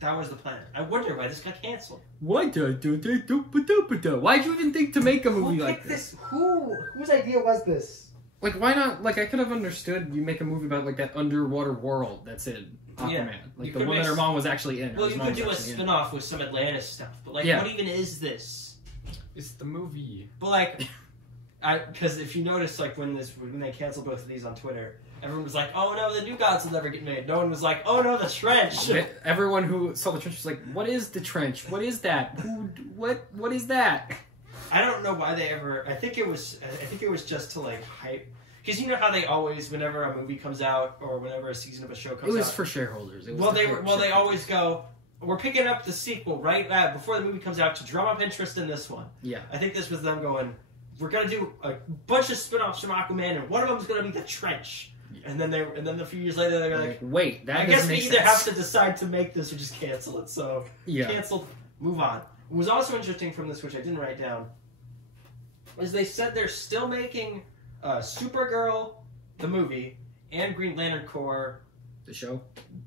That was the plan. I wonder why this got canceled. Why'd you even think to make a movie like this? Whose idea was this? Like, why not? Like, I could have understood you make a movie about like that underwater world that's in Aquaman, Yeah. like You the could one that make her mom was actually in. or Well, his you mom could was do a actually in. spin-off with some Atlantis stuff, but like, Yeah. what even is this? It's the movie. But like, because if you notice, like when they canceled both of these on Twitter, everyone was like, "Oh no, the new Gods will never get made." No one was like, "Oh no, the trench." Everyone who saw the trench was like, "What is the trench? What is that? What is that?" I don't know why they ever. I think it was just to like hype. Because you know how they always, whenever a movie comes out or whenever a season of a show It comes was out, for shareholders. It was well, to hype they shareholders. always go, "We're picking up the sequel right before the movie comes out to drum up interest in this one." Yeah. I think this was them going, "We're gonna do a bunch of spin-offs from Aquaman, and one of them is gonna be the trench." And then a few years later they're like, wait, that "I doesn't guess we make either sense. have to decide to make this or just cancel it." So Yeah. canceled. Move on. What was also interesting from this, which I didn't write down, is they said they're still making Supergirl, the movie, and Green Lantern Corps, The show.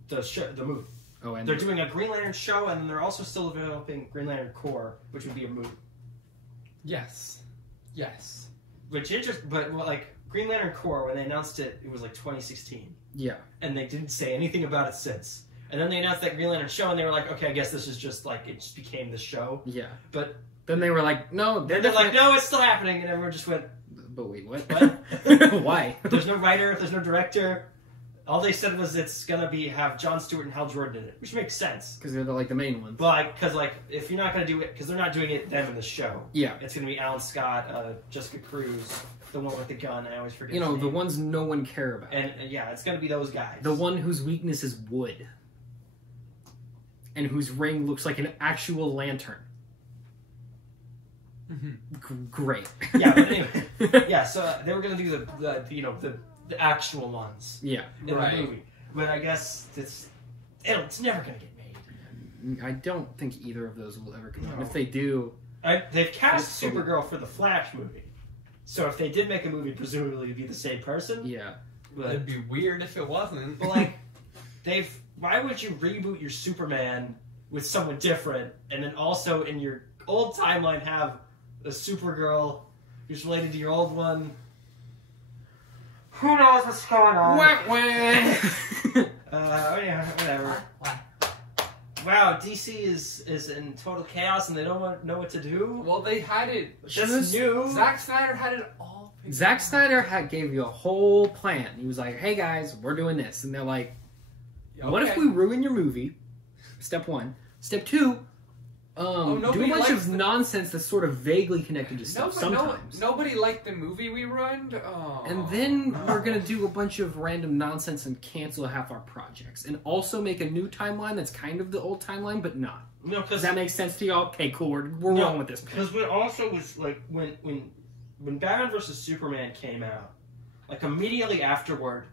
the movie. Oh, and They're doing a Green Lantern show, and then they're also still developing Green Lantern Corps, which would be a movie. Yes. Which but well, like Green Lantern Corps, when they announced it, it was like 2016, Yeah. and they didn't say anything about it since. And then they announced that Green Lantern show, and they were like, "Okay, I guess this is just like it just became the show." Yeah. But then they were like, "No, they're like, "No, it's still happening," and everyone just went, But wait, what? What? Why? "There's no writer, there's no director." All they said was it's gonna have Jon Stewart and Hal Jordan in it, which makes sense. Because they're like the main ones. But because like if you're not gonna do it, because they're not doing it them in the show, Yeah. it's gonna be Alan Scott, Jessica Cruz, the one with the gun. I always forget. You know, his the name. ones no one care about. And yeah, it's gonna be those guys. The one whose weakness is wood. And whose ring looks like an actual lantern. Great. Yeah, but anyway, yeah. So they were gonna do the actual ones Yeah. in Right. the movie, but I guess it's never gonna get made. I don't think either of those will ever come out. No. If they do, They've cast It's so- Supergirl for the Flash movie, so if they did make a movie, presumably it'd be the same person. yeah. But, It'd be weird if it wasn't. but like, why would you reboot your Superman with someone different, and then also in your old timeline have a Supergirl who's related to your old one? Who knows what's going on? Wah, wah. Yeah, whatever. Wow, DC is in total chaos and they don't know what to do. Well, they had it. That's new. Zack Snyder had it all. figured Zack out. Snyder gave you a whole plan. He was like, "Hey guys, we're doing this," and they're like, "What if Okay. we ruin your movie?" Step one. Step two. Do a nobody bunch likes of the- nobody that's sort of vaguely connected to stuff sometimes. Nobody liked the movie we ruined. Oh. And then we're gonna do a bunch of random nonsense and cancel half our projects, and also make a new timeline that's kind of the old timeline, but not. No, Does because that make sense to y'all? Okay, cool. We're No, wrong with this. Because what also was like when Batman vs Superman came out, like immediately afterward,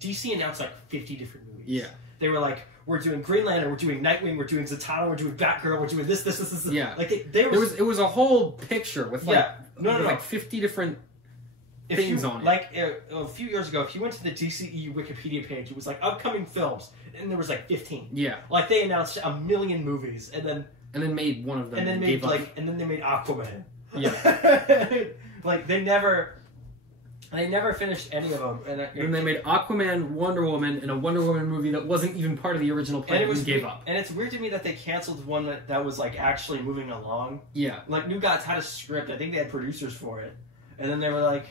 DC announced like 50 different movies. Yeah. They were like, "We're doing Green Lantern, we're doing Nightwing, we're doing Zatanna, we're doing Batgirl, we're doing this." Yeah. Like it was a whole picture with like No. like 50 different If things you, on it. Like a few years ago, if you went to the DCEU Wikipedia page, it was like upcoming films, and there was like 15. Yeah. Like they announced a million movies, and then made one of them and then gave made up. like and then they made Aquaman. Yeah. Like they never finished any of them, and Then they made Aquaman, Wonder Woman, and a Wonder Woman movie that wasn't even part of the original plan and gave up. And it's weird to me that they canceled one that was like actually moving along. Yeah. Like New Gods had a script. I think they had producers for it, and then they were like,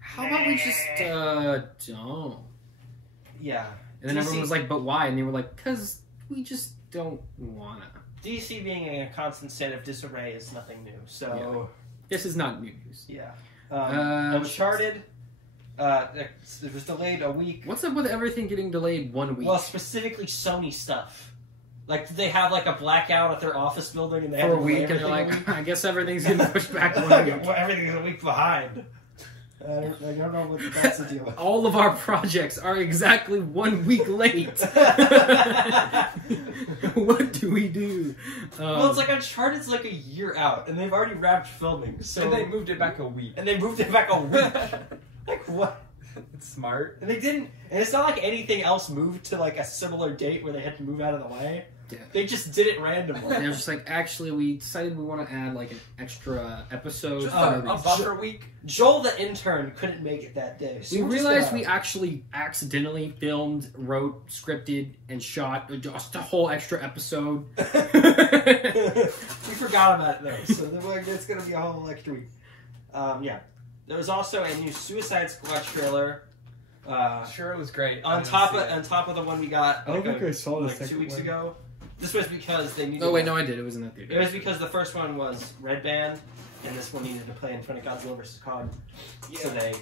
How about we just don't? yeah. And then DC everyone was like, "But why?" And they were like, "Cause we just don't wanna." DC being in a constant state of disarray is nothing new. So This is not new news. yeah. Uncharted. It was delayed a week. What's up with everything getting delayed 1 week? Well, specifically Sony stuff. Like, did they have like a blackout at their office building and they had For to a delay week, and they're everything like, I guess everything's getting pushed back one week. well, everything's a week behind. I don't know what that's the deal with. All of our projects are exactly 1 week late. What do we do? Well, it's like Uncharted's like a year out, and they've already wrapped filming. So And they moved it back a week. and they moved it back a week. Like what? It's smart. And they didn't. And it's not like anything else moved to like a similar date where they had to move out of the way. Yeah. They just did it randomly. They're just like, actually, we decided we want to add like an extra episode. Just for a every- buffer week. Joel the intern couldn't make it that day. So We we're just realized gonna- we actually accidentally filmed, wrote, scripted, and shot just a whole extra episode. we forgot about it though, so it's gonna be a whole extra week. Yeah, there was also a new Suicide Squad trailer. Sure, it was great. I On didn't top see of it. on top of the one we got. I don't think I saw the like 2 second weeks one. ago. This was because they needed. Oh wait, no, I did. It was in that It theater. was because the first one was Red Band, and this one needed to play in front of Godzilla vs. Kong. So they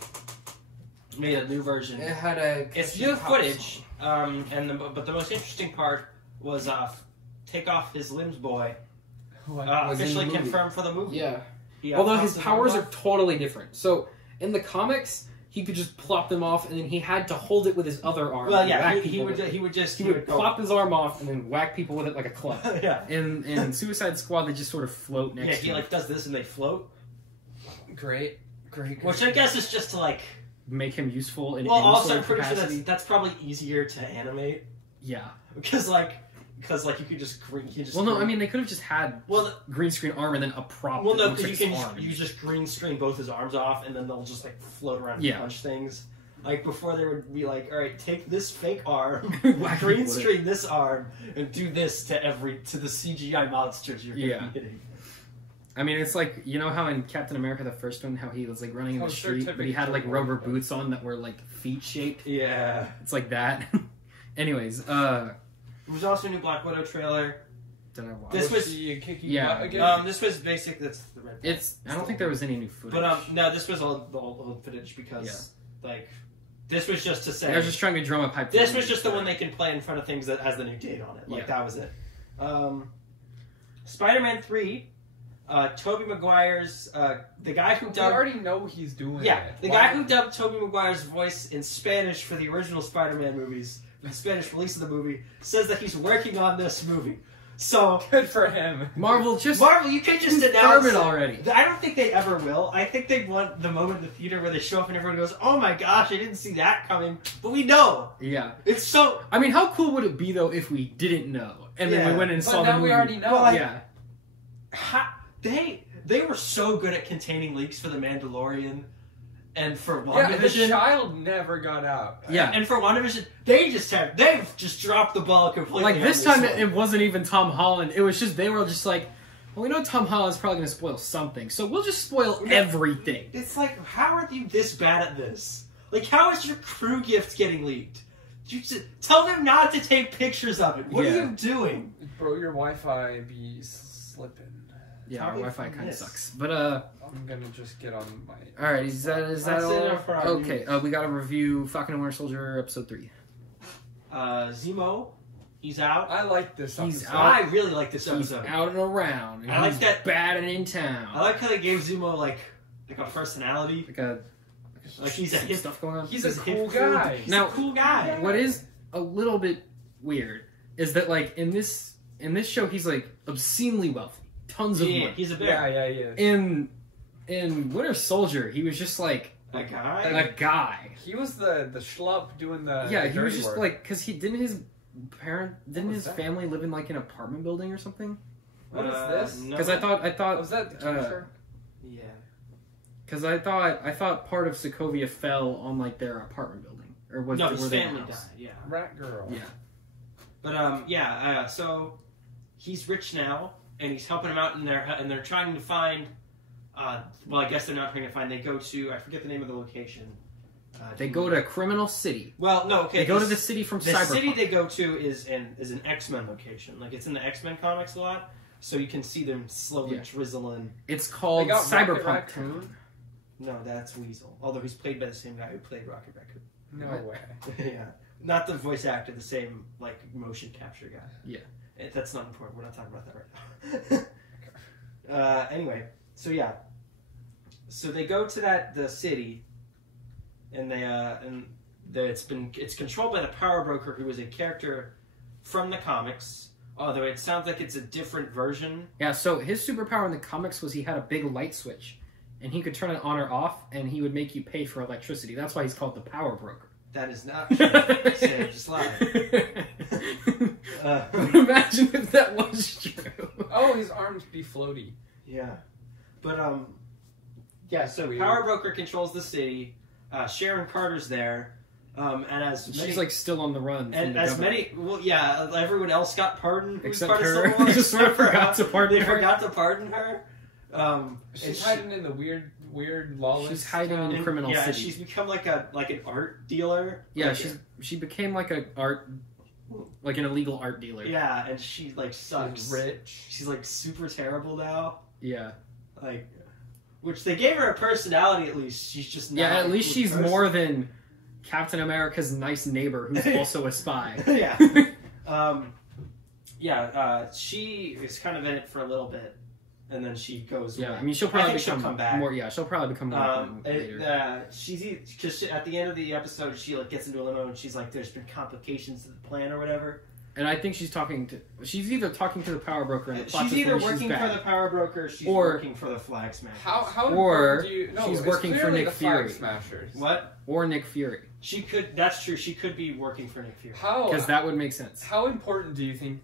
made a new version. It had a. It's new footage, but the most interesting part was Take Off His Limbs Boy, What? Was in the officially movie. confirmed for the movie. Yeah. He Although pops his his powers arm are up. totally different. So in the comics, he could just plop them off, and then he had to hold it with his other arm. Well, and yeah, whack he people would with it. he would just He would go- plop his arm off and then whack people with it like a club. yeah. In Suicide Squad, they just sort of float next Yeah, to he him. like does this and they float, Great. which I guess is just to like. Make him useful in Well, any also sort I'm of pretty sure capacity. that's probably easier to animate Yeah. because you could just green. You just Well, no, green- I mean, they could have just had well, green screen arm and then a prop. well, that no, looks because you like can his arm. you just green screen both his arms off and then they'll just like float around and Yeah. punch things. Like before, they would be like, "All right, take this fake arm, Whack green people with it. screen this arm, and do this to the CGI monsters you're Yeah. gonna be hitting." I mean, it's like, you know how in Captain America, the first one, how he was like running in Oh, the sure, street, but he had like typically. rubber boots on that were like feet shaped. Yeah. It's like that. Anyways, There was also a new Black Widow trailer. did I watch? This was- she kicking Yeah. butt again. This was basic. That's the red. It's. I don't think there was any new footage. But no, this was all the old footage because like this was just to say. I was just trying to drum up hype. for This the was movie. just the one they can play in front of things that has the new date on it. Like Yeah. that was it. Spider-Man 3. Tobey Maguire's the guy who We dubbed already know he's doing yeah it. the Why- guy who dubbed Tobey Maguire's voice in Spanish for the original Spider-Man movies, the Spanish release of the movie, says that he's working on this movie. So Good for him. Marvel. Just Marvel, you can just confirm announce it already. I don't think they ever will. I think they want the moment in the theater where they show up and everyone goes, "Oh my gosh, I didn't see that coming." But we know Yeah. it's so. I mean, how cool would it be though if we didn't know and then Yeah. we went and But saw now the movie? we already know. Well, Yeah. They were so good at containing leaks for The Mandalorian and for Yeah, the WandaVision. child never got out. Yeah. And for WandaVision, they've just dropped the ball completely. Like on this time, one. it wasn't even Tom Holland. It was just they were just like, well, we know Tom Holland's probably going to spoil something, so we'll just spoil Yeah. everything. It's like, how are you this bad at this? Like, how is your crew gift getting leaked? You just, tell them not to take pictures of it. What are Yeah. you doing? Bro, your Wi-Fi be slipping. Yeah, our Probably Wi-Fi from kind of this. sucks. But I'm gonna just get on my. all right, is that That's all? it for our Okay, news. we got to review Falcon and Winter Soldier episode 3. Zemo, he's out. I like this. He's episode. out. I really like this He's episode. out and around. And I like he's that- batting in town. I like how they gave Zemo like a personality. like he's a some hip- stuff going on. He's a hip cool dude. guy. He's Now- a cool guy. What is a little bit weird is that like in this show he's like obscenely wealthy, tons of Yeah, money. he's a bear. Yeah. In Winter Soldier, he was just like A guy. a guy. He was the schlub doing the. Yeah, the he was dirty just work. like because didn't his was his that? family live in like an apartment building or something? What is this? No. Because I thought Was that the teacher? Yeah. because I thought part of Sokovia fell on like their apartment building or was No, were his they in a family died. house? Yeah. Rat girl. Yeah. But so he's rich now, and he's helping them out, and they're trying to find. Well, I guess they're not trying to find. They go to I forget the name of the location. They go to Criminal City. Well, no, okay. They go to the city from the Cyberpunk. city they go to is an X-Men location. Like it's in the X-Men comics a lot, so you can see them slowly Yeah. drizzling. It's They called got Rocket Cyberpunk. Raccoon. No, that's Weasel. Although he's played by the same guy who played Rocket Raccoon. No What? way. Yeah, not the voice actor, the same like motion capture guy. That's not important. We're not talking about that right now. Anyway, so yeah. So they go to the city, and it's controlled by the Power Broker, who is a character from the comics. Although it sounds like it's a different version. Yeah, so his superpower in the comics was he had a big light switch, and he could turn it on or off, and he would make you pay for electricity. That's why he's called the Power Broker. That is not true. Sam just lied. Imagine if that was true. Oh, his arms be floaty. Yeah, but yeah. So Weird. Power Broker controls the city. Sharon Carter's there, and She's like still on the run. and as many. Well, yeah, everyone else got pardoned. Who's Except part of her. Civil War, They just except for forgot to pardon They her. forgot to pardon her. She's hiding in the weird lawless. She's hiding town. in criminal yeah, city. she's become like an art dealer. Yeah, Like she became like an illegal art dealer. yeah, and she like sucks. She's rich. She's like super terrible now. Yeah. Like, which they gave her a personality at least. She's just not Yeah, at a least good she's person. more than Captain America's nice neighbor who's also a spy. Yeah. She is kind of in it for a little bit, and then she goes. Yeah, away. I mean she'll probably think she'll become come back. more. Yeah, she'll probably become more later. Because at the end of the episode, she like gets into a limo and she's like, "There's been complications to the plan or whatever." And I think she's either talking to the Power Broker in the plot She's to either finish working she's for back, the Power Broker, she's Or- working for the Flag Smash. How Or important do you? No, she's it's working for clearly Nick the Flag Fury. Smashers. What? or Nick Fury, She could. That's true. She could be working for Nick Fury. because that would make sense. How important do you think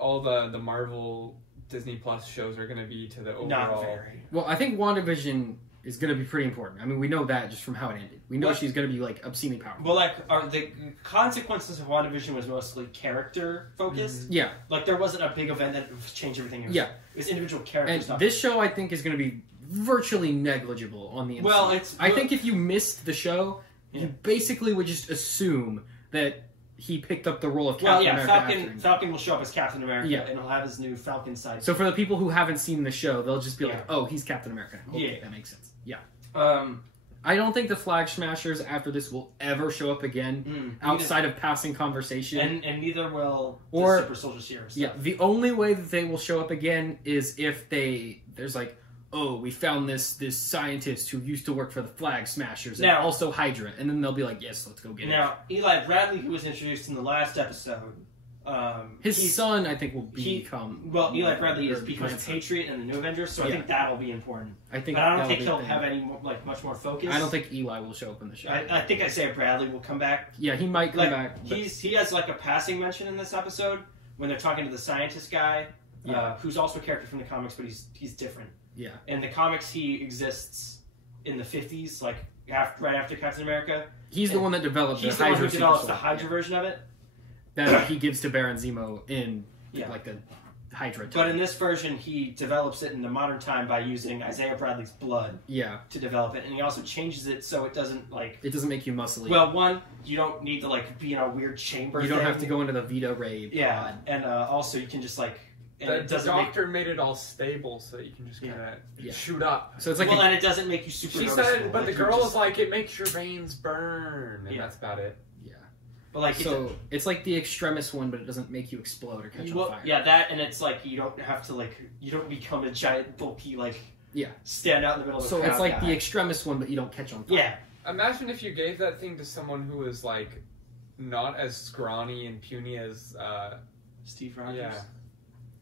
all the Marvel Disney Plus shows are going to be to the overall? Not very. Well, I think WandaVision is going to be pretty important. I mean, we know that just from how it ended. We know What? she's going to be like obscenely powerful. Well, like, the consequences of WandaVision was mostly character focused. Yeah, Like, there wasn't a big event that changed everything. It was, Yeah. It was individual character and stuff. this show I think is going to be virtually negligible on the MCU. Well, I think if you missed the show, Yeah. you basically would just assume that he picked up the role of Captain Well, yeah, America. after him. Falcon will show up as Captain America, Yeah. and he'll have his new Falcon side. So for the people who haven't seen the show, they'll just be Yeah. like, "Oh, he's Captain America." Okay, Yeah. that makes sense. Yeah, Um, I don't think the Flag Smashers after this will ever show up again outside of passing conversation. and neither will Or- the Super Soldier Serum stuff. Yeah, the only way that they will show up again is if there's like, "Oh, we found this scientist who used to work for the Flag Smashers and Now- also Hydra," and then they'll be like, "Yes, let's go get it." Now, Eli Bradley, who was introduced in the last episode, His he's- son, I think, will become. Well, Eli Bradley or is becomes grandson. Patriot in the New Avengers, so I Yeah. think that'll be important. I think, But I don't that'll think be he'll the thing. have any more, much more focus. I don't think Eli will show up in the show. I think Isaiah Bradley will come back. Yeah, he might come Like, back. But he has like a passing mention in this episode when they're talking to the scientist guy, Yeah. who's also a character from the comics, but he's different. yeah, In the comics, he exists in the 50s, like right after Captain America. he's the one that developed He's the the one Hydra who develops super the soldier. Hydra version of it. that he gives to Baron Zemo in Yeah. like the Hydra. But in this version, he develops it in the modern time by using Isaiah Bradley's blood Yeah, to develop it, and he also changes it so it doesn't like. it doesn't make you muscly. Well, one, you don't need to like be in a weird chamber. you don't thing. have to go into the Vita Ray pod. Yeah, and also you can just like. And The it doesn't doctor made it all stable so that you can just kind of Yeah. shoot up. So it's like and it doesn't make you super. She noticeable. said, but Like, the you girl just- was like, it makes your veins burn, and Yeah. that's about it. yeah. But like, So it's like the extremis one, but it doesn't make you explode or catch on fire. yeah, that, and it's like you don't have to like you don't become a giant bulky like Yeah. stand out in the middle of the So crowd it's like guy. the extremis one, but you don't catch on fire. Yeah, Imagine if you gave that thing to someone who was like not as scrawny and puny as Steve Rogers. yeah.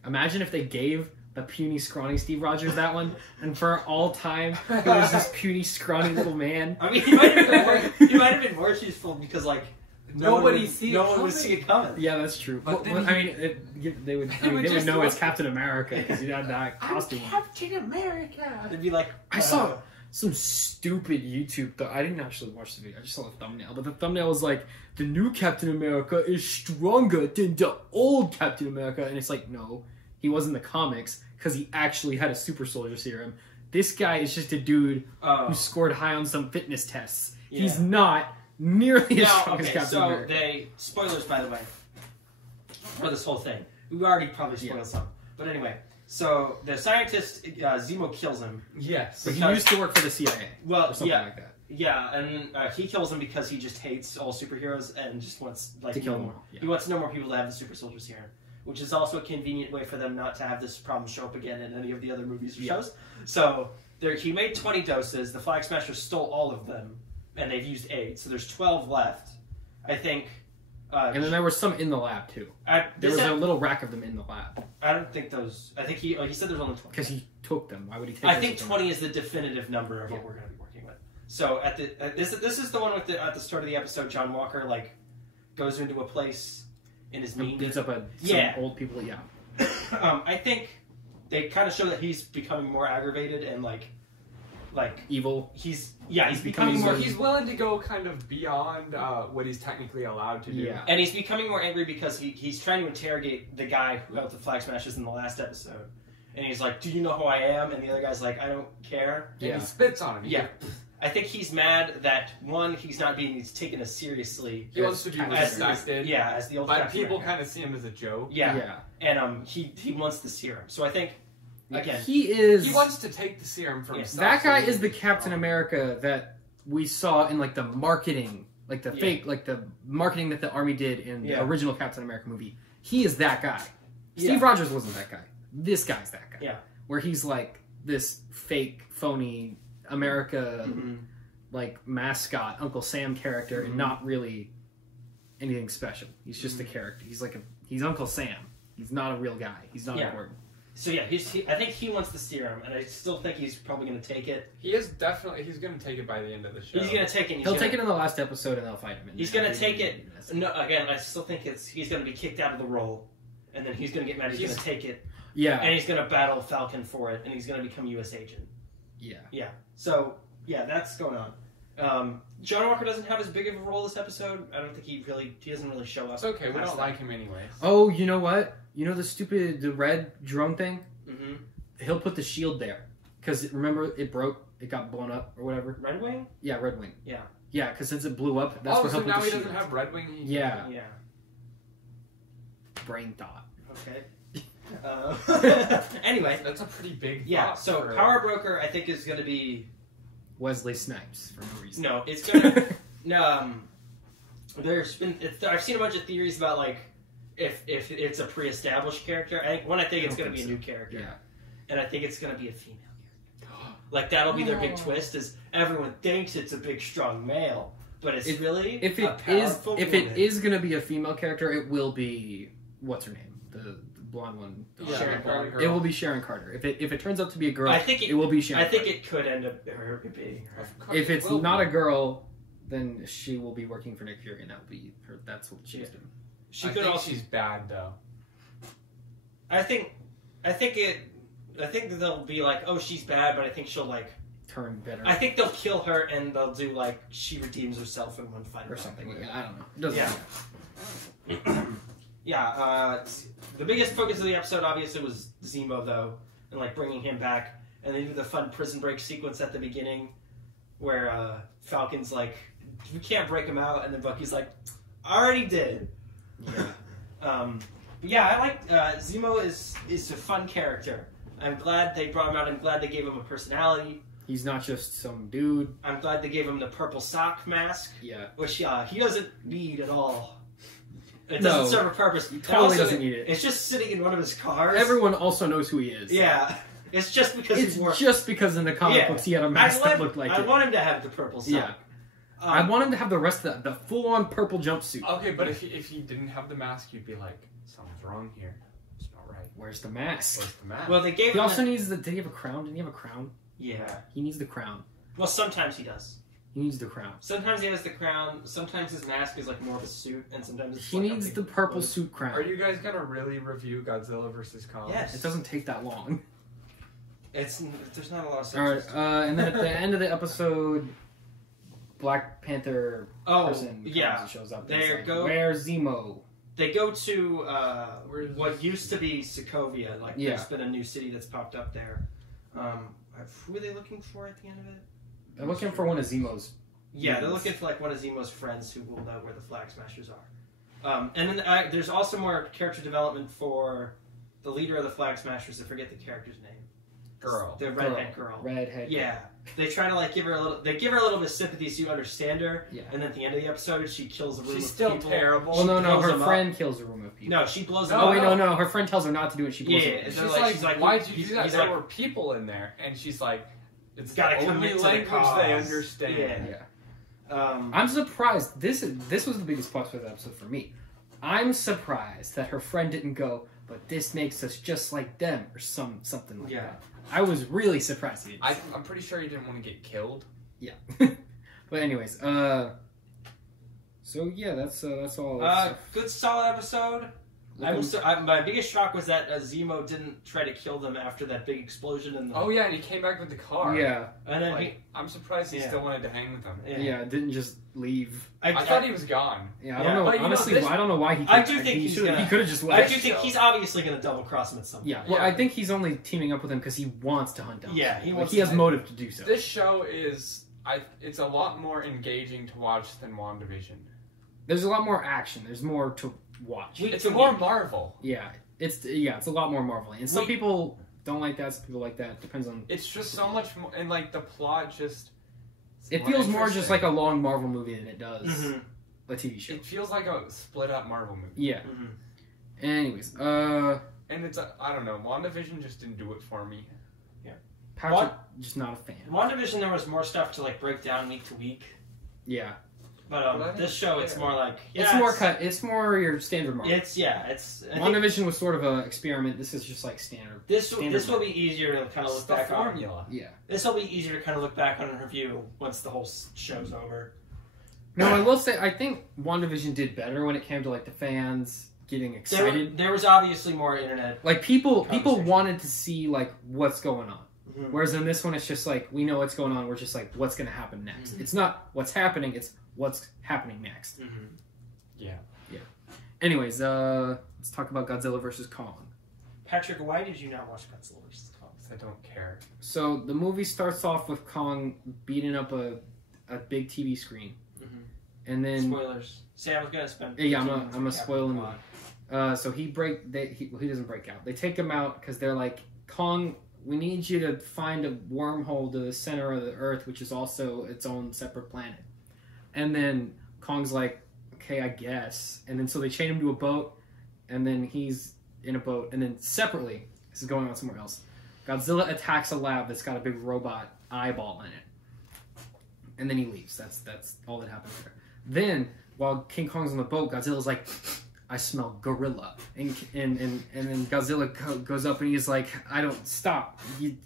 Imagine if they gave the puny, scrawny Steve Rogers that one, and for all time, it was this puny, scrawny little man. I mean, he might have been more useful because like Nobody no one would see it coming. Yeah, that's true. But Well, then I mean, they would just know it's look- Captain America because he had that costume. on. Captain America. It'd be like I saw some stupid YouTube. I didn't actually watch the video. I just saw the thumbnail. But the thumbnail was like, "The new Captain America is stronger than the old Captain America," and it's like, no, he was in the comics because he actually had a super soldier serum. This guy is just a dude who scored high on some fitness tests. Yeah. He's not nearly as Now, strong as okay, Captain so America. spoilers by the way for this whole thing. We already probably spoiled Yeah. some, but anyway. So the scientist Zemo kills him. Yes. But he because- used to work for the CIA Well, or something yeah, like that. yeah, and he kills him because he just hates all superheroes and just wants like To kill no them more. all, yeah. He wants no more people to have the super soldier serum. which is also a convenient way for them not to have this problem show up again in any of the other movies or shows. So he made 20 doses. The Flag Smashers stole all of them, and they've used 8. So there's 12 left. I think. And then there were some in the lab too. There was a little rack of them in the lab. I don't think those. I think he said there's only 20. Because he took them. Why would he take? I think 20 is the definitive number of what we're going to be working with. So this is the one with at the start of the episode, John Walker goes into a place in his mean. Beats up some old people. Yeah. I think they kind of show that he's becoming more aggravated and like evil. He's becoming more. He's willing to go kind of beyond what he's technically allowed to do. Yeah. And he's becoming more angry because he's trying to interrogate the guy who helped the Flag Smashers in the last episode. And he's like, "Do you know who I am?" And the other guy's like, "I don't care." And he spits on him. Yeah. I think he's mad that, one, he's not being taken as seriously. He wants to be respected. Yeah, as the old But Captain people America. kind of see him as a joke. Yeah. And he wants the serum. So I think, again... He wants to take the serum from himself. That guy is the Captain America that we saw in, the marketing, fake, the marketing that the Army did in the original Captain America movie. He is that guy. Steve Rogers wasn't that guy. This guy's that guy. Yeah. Where he's, this fake, phony... America mascot Uncle Sam character and not really anything special. He's just a character. He's Uncle Sam. He's not a real guy. He's not important. So I think he wants the serum, and I still think he's probably going to take it. He's going to take it by the end of the show. He's going to take it. He'll take it in the last episode, and they'll fight him. He's going to take it. No, again, I still think he's going to be kicked out of the role, and then he's going to get mad. He's going to take it. Yeah. And he's going to battle Falcon for it, and he's going to become U.S. agent. Yeah. Yeah. So, that's going on. John Walker doesn't have as big of a role this episode. I don't think he doesn't really show up. It's okay, we don't like him anyways. Oh, you know what? You know the red drone thing? Mm-hmm. He'll put the shield there. Because, remember, it broke, it got blown up, or whatever? Red Wing? Yeah, Red Wing. Yeah. Yeah, because since it blew up, that's where he'll so put now the he shield. doesn't have Red Wing? Yeah. Yeah. Brain thought. Okay. Anyway. That's a pretty big Yeah, so Power Broker, I think, is going to be... Wesley Snipes, for no reason. No, it's going to... I've seen a bunch of theories about, if it's a pre-established character. I think it's going to be a new character. Yeah. And I think it's going to be a female character. That'll be their big twist, is everyone thinks it's a big, strong male, but it's really if a powerful it woman. is going to be a female character, it will be... What's her name? The blonde one. Sharon Carter. It will be Sharon Carter. If it turns out to be a girl, I think it will be Sharon I think Carter. it could end up her being her. If it's not a girl, then she will be working for Nick Fury, and that'll be her. That's what she's doing. She could also. She's bad though. I think they'll be like, oh, she's bad, but I think she'll turn better. I think they'll kill her and they'll do she redeems herself in one fight or something. Yeah, I don't know. Doesn't matter. Yeah, the biggest focus of the episode obviously was Zemo, though, and bringing him back. And they do the fun prison break sequence at the beginning, where Falcon's like, "We can't break him out," and then Bucky's like, "I already did." Yeah. I like Zemo is a fun character. I'm glad they brought him out. I'm glad they gave him a personality. He's not just some dude. I'm glad they gave him the purple sock mask. Yeah. Which he doesn't need at all. It doesn't serve a purpose. He totally doesn't need it. It's just sitting in one of his cars. Everyone also knows who he is. Yeah. It's just because just because in the comic books he had a mask that looked like it. I want him to have the purple sock. Yeah. I want him to have the rest of the full-on purple jumpsuit. Okay, but if he didn't have the mask, you'd be like, something's wrong here. It's not right. Where's the mask? Where's the mask? Well, they gave He him also needs the... Did he have a crown? Didn't he have a crown? Yeah. He needs the crown. Well, sometimes he does. He needs the crown. Sometimes he has the crown. Sometimes his mask is more of a suit, and sometimes it's he needs the purple suit crown. Are you guys gonna really review Godzilla vs. Kong? Yes. It doesn't take that long. There's not a lot of. All right, and then at the end of the episode, Black Panther person comes and shows up. And where's Zemo? They go to what used to be Sokovia. There's been a new city that's popped up there. Who are they looking for at the end of it? They're looking for one of Zemo's. Yeah, they're looking for one of Zemo's friends who will know where the Flag Smashers are. And then there's also more character development for the leader of the Flag Smashers. I forget the character's name. girl. The redhead girl. Redhead. Yeah. They try to like give her a little bit of sympathy so you understand her. Yeah. And then at the end of the episode, she kills a room She's of still people. terrible. Well, no, blows her them friend kills a room of people. No, she blows them Oh up. wait, no. Her friend tells her not to do it. She blows Yeah, it. and She's like, why'd you do that? he's There like- were people in there, and she's like, it's Gotta the only commit to the language cause. they understand. Yeah. Yeah. I'm surprised. This was the biggest plot twist of the episode for me. I'm surprised that her friend didn't go, but this makes us just like them, or something like that. I was really surprised he didn't. I'm pretty sure he didn't want to get killed. Yeah. But anyways, so yeah, that's all. Good solid episode. My biggest shock was that Zemo didn't try to kill them after that big explosion in the. Oh yeah, and he came back with the car. Yeah. And then Like, I'm surprised he still wanted to hang with them. Yeah, didn't just leave. I thought he was gone. Yeah, I don't know. But, you know, honestly, this- I don't know why he. I do think he's should. gonna- He could have just I left. do think he's obviously going to double cross him at some point. Yeah. Well, Yeah. I think he's only teaming up with him because he wants to hunt down. Yeah, someone. he Like, wants he to- has motive to do so. This show is, it's a lot more engaging to watch than WandaVision. There's a lot more action. There's more to watch. It's more Marvel. Yeah, it's a lot more Marvel, and some people don't like that. Some people like that. Depends on. It's just so much more, and like the plot just. It feels more just like a long Marvel movie than it does Mhm. a TV show. It feels like a split up Marvel movie. Yeah. Mhm. Anyways, And it's I don't know. WandaVision just didn't do it for me. Patrick, just not a fan. WandaVision, there was more stuff to like break down week to week. Yeah. But But I think this show, it's more like It's more cut. It's more your standard Marvel. It's I think WandaVision was sort of an experiment. This is just like standard. this will be easier to kind of It's look the back on. formula. Yeah. This will be easier to kind of look back on and review once the whole show's over. No, I will say I think WandaVision did better when it came to like the fans getting excited. There was obviously more internet. Like people Conversation. wanted to see like what's going on. Mhm. Whereas in this one, it's just like we know what's going on. We're just like, what's going to happen next? It's not what's happening. It's what's happening next. Mhm. Anyways, let's talk about Godzilla versus Kong. Patrick, why did you not watch Godzilla vs. Kong? I don't care. So the movie starts off with Kong beating up a big TV screen, and then Spoilers. See, I was gonna spend. Yeah, 15 I'm minutes a recapping spoil the the plot. so he doesn't break out. They take him out because they're like, Kong, we need you to find a wormhole to the center of the Earth, which is also its own separate planet. And then Kong's like, okay, I guess. And then so they chain him to a boat, and then he's in a boat. And then separately, this is going on somewhere else, Godzilla attacks a lab that's got a big robot eyeball in it. And then he leaves. That's all that happens there. Then, while King Kong's on the boat, Godzilla's like, I smell gorilla. And then Godzilla goes up and he's like, I don't, stop.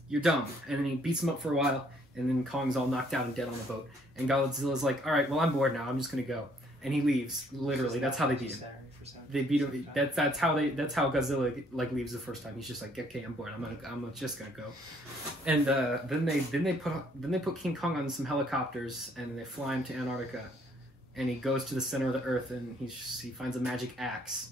You're dumb. And then he beats him up for a while, and then Kong's all knocked out and dead on the boat. And Godzilla's like, all right, well, I'm bored now. I'm just going to go. And he leaves. Literally, that's how they beat him. They beat him. That's how Godzilla like leaves the first time. He's just like, okay, I'm bored. I'm just gonna go. And then they put King Kong on some helicopters and they fly him to Antarctica. And he goes to the center of the Earth and he finds a magic axe.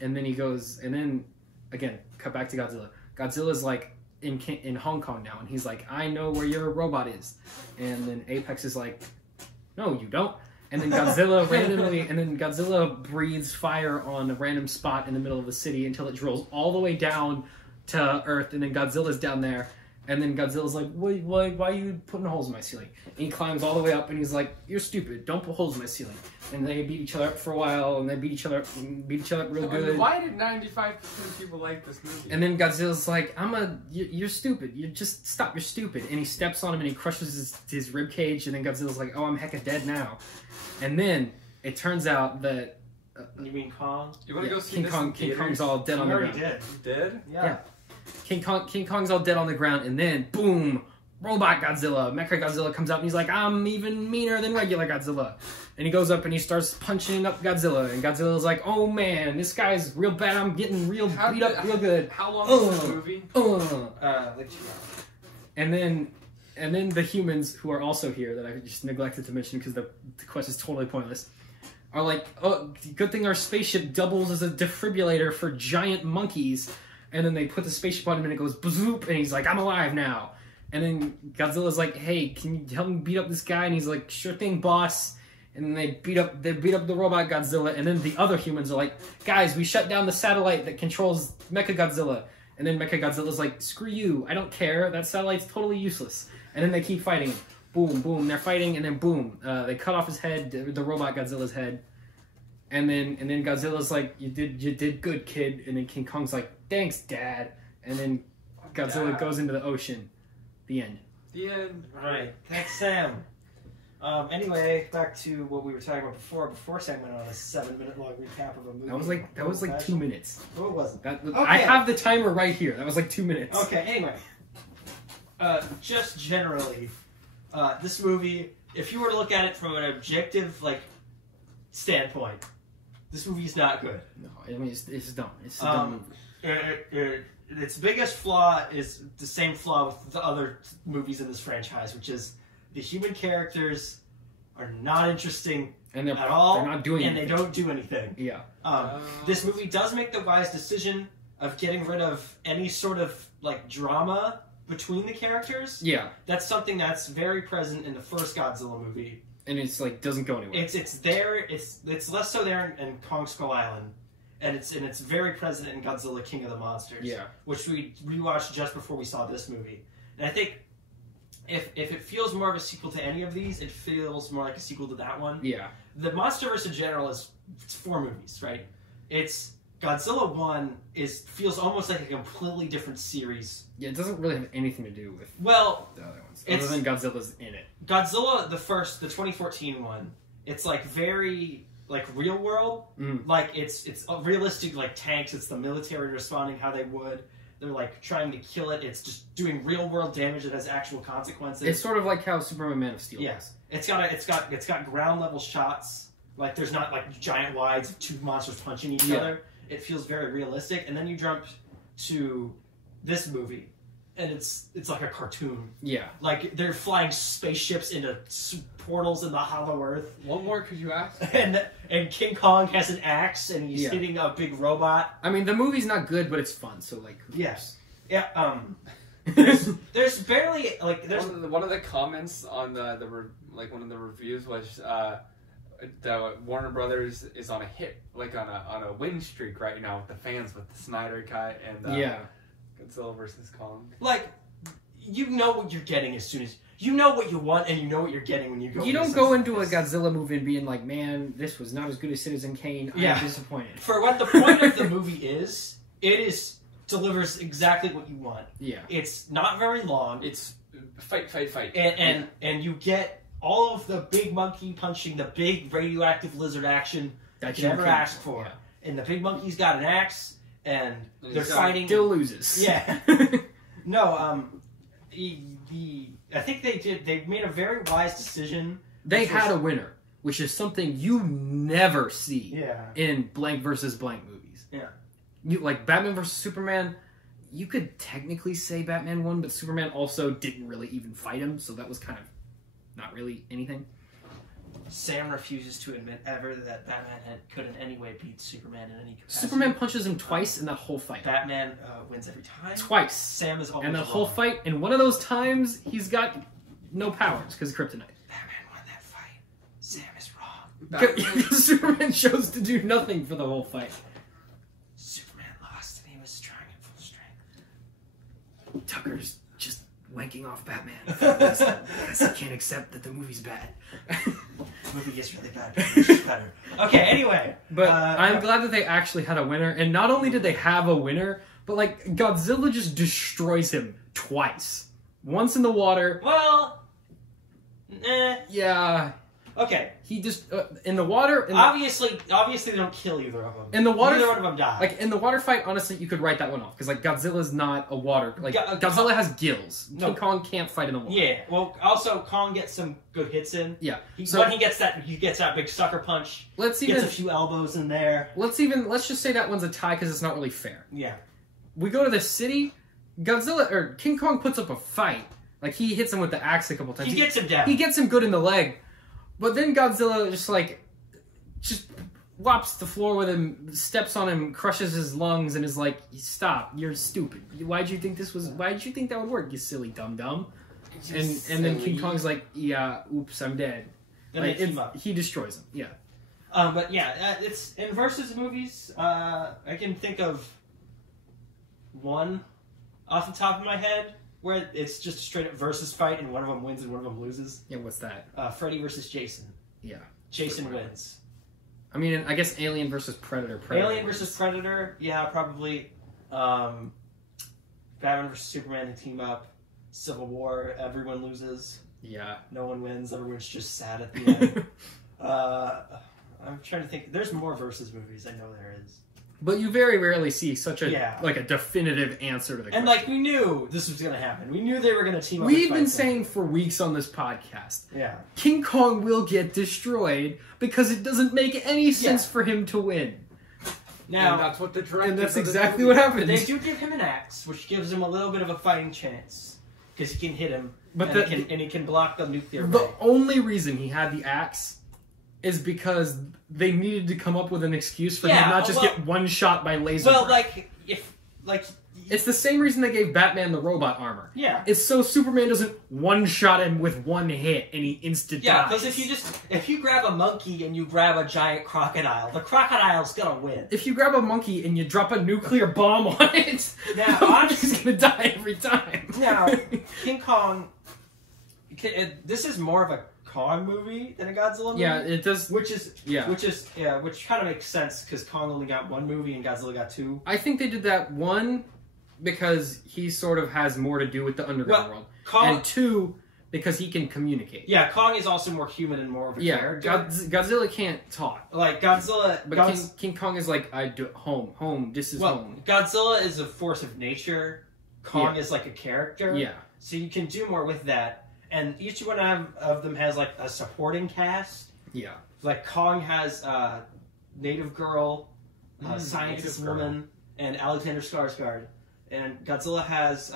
And then he goes, and then again, cut back to Godzilla. Godzilla's like in Hong Kong now, and he's like, I know where your robot is. And then Apex is like, no, you don't. And then Godzilla breathes fire on a random spot in the middle of the city until it drills all the way down to Earth, and then Godzilla's down there. And then Godzilla's like, why are you putting holes in my ceiling? And he climbs all the way up, and he's like, you're stupid. Don't put holes in my ceiling. And they beat each other up for a while, and they beat each other up real good. Why did 95% of people like this movie? And then Godzilla's like, you're stupid. You just stop. You're stupid. And he steps on him, and he crushes his rib cage. And then Godzilla's like, oh, I'm hecka dead now. And then it turns out that You mean Kong? You want to go see King this Kong, in King theaters? Kong's all dead You on the already ground. did. You did? Yeah. King Kong's all dead on the ground, and then boom, Robot Godzilla, Mecha Godzilla comes out, and he's like, I'm even meaner than regular Godzilla. And he goes up and he starts punching up Godzilla, and Godzilla's like, oh man, this guy's real bad. I'm getting beat up real good. How long is this movie? Like 2 hours. And then the humans who are also here that I just neglected to mention because the quest is totally pointless are like, oh, good thing our spaceship doubles as a defibrillator for giant monkeys. And then they put the spaceship on him and it goes boop, and he's like, I'm alive now. And then Godzilla's like, hey, can you help me beat up this guy? And he's like, sure thing, boss. And then they beat up the robot Godzilla. And then the other humans are like, guys, we shut down the satellite that controls Mecha Godzilla. And then Mechagodzilla's like, screw you, I don't care, that satellite's totally useless. And then they keep fighting. Boom, boom, they're fighting, and then boom, they cut off his head, the robot Godzilla's head. And then Godzilla's like, you did good, kid. And then King Kong's like, thanks, Dad. And then Godzilla goes into the ocean. The end. The end. Right. Thanks, Sam. Anyway, back to what we were talking about before Sam went on a 7-minute long recap of a movie. That was like 2 minutes. Oh, it wasn't. I have the timer right here. That was like 2 minutes. Okay, anyway. Just generally, this movie, if you were to look at it from an objective, standpoint, this movie's not good. No, I mean, it's dumb. It's a dumb movie. Its biggest flaw is the same flaw with the other movies in this franchise, which is the human characters are not interesting And at all, they're not doing and anything. they don't do anything. Yeah. This movie does make the wise decision of getting rid of any sort of drama between the characters. Yeah. That's something that's very present in the first Godzilla movie. And it's doesn't go anywhere. It's there. It's less so there in Kong Skull Island, and it's very present in Godzilla King of the Monsters. Yeah. Which we rewatched just before we saw this movie, and I think if it feels more of a sequel to any of these, it feels more like a sequel to that one. Yeah. The MonsterVerse in general it's 4 movies, right? It's Godzilla 1 feels almost like a completely different series. Yeah, it doesn't really have anything to do with the other ones. Other than Godzilla's in it. Godzilla, the 2014 one, it's very real world. Mm. It's realistic tanks. It's the military responding how they would. They're trying to kill it. It's just doing real world damage that has actual consequences. It's sort of like how Superman Man of Steel Yes. is. It's got ground level shots. There's not giant wides of 2 monsters punching each Yeah. other. It feels very realistic. And then you jump to this movie, and it's like a cartoon. Yeah. They're flying spaceships into portals in the Hollow Earth. What more could you ask? And King Kong has an axe, and he's hitting a big robot. I mean, the movie's not good, but it's fun, so who Yes. Yeah, cares? there's barely, there's... One of the comments on one of the reviews was, the Warner Brothers is on a hit, on a win streak right now with the fans, with the Snyder Cut and Godzilla versus Kong. You know what you're getting as soon as... You know what you want, and you know what you're getting when you go... You don't go into a Godzilla movie and being like, man, this was not as good as Citizen Kane. Yeah. I'm disappointed. For what the point of the movie is, delivers exactly what you want. Yeah. It's not very long. It's fight. And you get all of the big monkey punching the big radioactive lizard action that you never asked for. Yeah. And the big monkey's got an axe, and they're fighting... Still loses. Yeah. No, I think they made a very wise decision. They had a winner, which is something you never see in blank versus blank movies. Yeah. Batman versus Superman, you could technically say Batman won, but Superman also didn't really even fight him, so that was kind of not really anything. Sam refuses to admit ever that Batman could in any way beat Superman in any capacity. Superman punches him twice in that whole fight. Batman wins every time. Twice. Sam is always And the wrong. whole fight, and one of those times, he's got no powers because of kryptonite. Batman won that fight. Sam is wrong. Superman chose to do nothing for the whole fight. Superman lost and he was trying at full strength. Tucker's just wanking off Batman. Because he can't accept that the movie's bad. The movie gets really bad, but it's just better. Okay, anyway. But I'm glad that they actually had a winner, and not only did they have a winner, but Godzilla just destroys him twice. Once in the water. Well, Yeah. Okay. He just in the water. Obviously, they don't kill either of them. In the water, neither one of them die. In the water fight, honestly, you could write that one off because Godzilla's not a water. Godzilla has gills. No. King Kong can't fight in the water. Yeah. Well, also Kong gets some good hits in. Yeah. When he gets that big sucker punch. Let's gets a few elbows in there. Let's just say that one's a tie because it's not really fair. Yeah. We go to the city. King Kong puts up a fight. He hits him with the axe a couple times. He gets him down. He gets him good in the leg. But then Godzilla just whops the floor with him, steps on him, crushes his lungs, and is like, "Stop! You're stupid. Why'd you think that would work? You silly dum dum." And then King Kong's like, "Yeah, oops, I'm dead." Then they team up. He destroys him. Yeah. But yeah, it's in versus movies. I can think of one off the top of my head where it's just a straight up versus fight and one of them wins and one of them loses. Yeah, what's that? Freddy versus Jason. Yeah. Jason wins. I mean, I guess Alien versus Predator. Alien versus Predator, yeah, probably. Batman versus Superman, they team up. Civil War, everyone loses. Yeah. No one wins. Everyone's just sad at the end. I'm trying to think. There's more versus movies. I know there is. But you very rarely see such a Yeah. like a definitive answer to the question. And like we knew this was gonna happen. We knew they were gonna team up. We've and been fight saying for weeks on this podcast, yeah. King Kong will get destroyed because it doesn't make any sense for him to win. Now and that's what the director. And that's of the exactly movie- what happened. they do give him an axe, which gives him a little bit of a fighting chance because he can hit him, But and he can block the nuclear The ray. only reason he had the axe is because they needed to come up with an excuse for him Yeah, not just well- get one shot by laser. Well, breath. It's the same reason they gave Batman the robot armor. yeah. It's so Superman doesn't one-shot him with one hit and he instant Yeah, dies. because if you grab a monkey and you grab a giant crocodile, the crocodile's gonna win. If you grab a monkey and you drop a nuclear bomb on it, Now, the honestly- monkey's gonna die every time. Now, King Kong, this is more of a Kong movie than a Godzilla movie. Yeah, it does. which kind of makes sense because Kong only got one movie and Godzilla got two. I think they did that, one, because he sort of has more to do with the underground world. Kong, And two, because he can communicate. yeah, Kong is also more human and more of a Yeah, character. Godzilla can't talk. Like Godzilla, But King Kong is like, I do home, this is home. Godzilla is a force of nature. Kong Yeah. is like a character. Yeah. So you can do more with that. And each one of them has like a supporting cast. Yeah. Like Kong has Native Girl, Scientist Native Girl. Woman, and Alexander Skarsgård. And Godzilla has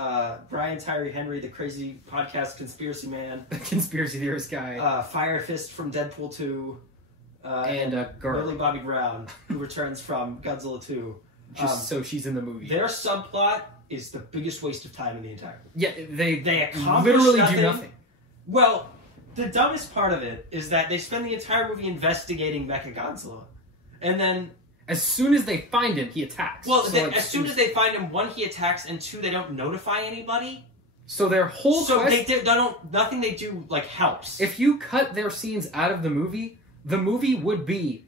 Brian Tyree Henry, the crazy podcast conspiracy man. Conspiracy theorist guy. Fire Fist from Deadpool 2. And a girl. Millie Bobby Brown, who returns from Godzilla 2. Just so she's in the movie. Their subplot is the biggest waste of time in the entire movie. Yeah, they accomplish literally nothing. do nothing. Well, the dumbest part of it is that they spend the entire movie investigating Mechagodzilla. And then, As soon as they find him, he attacks. well, So, like, as soon as they find him, one, he attacks, and two, they don't notify anybody. So their whole So quest, they don't, nothing they do, like, helps. if you cut their scenes out of the movie would be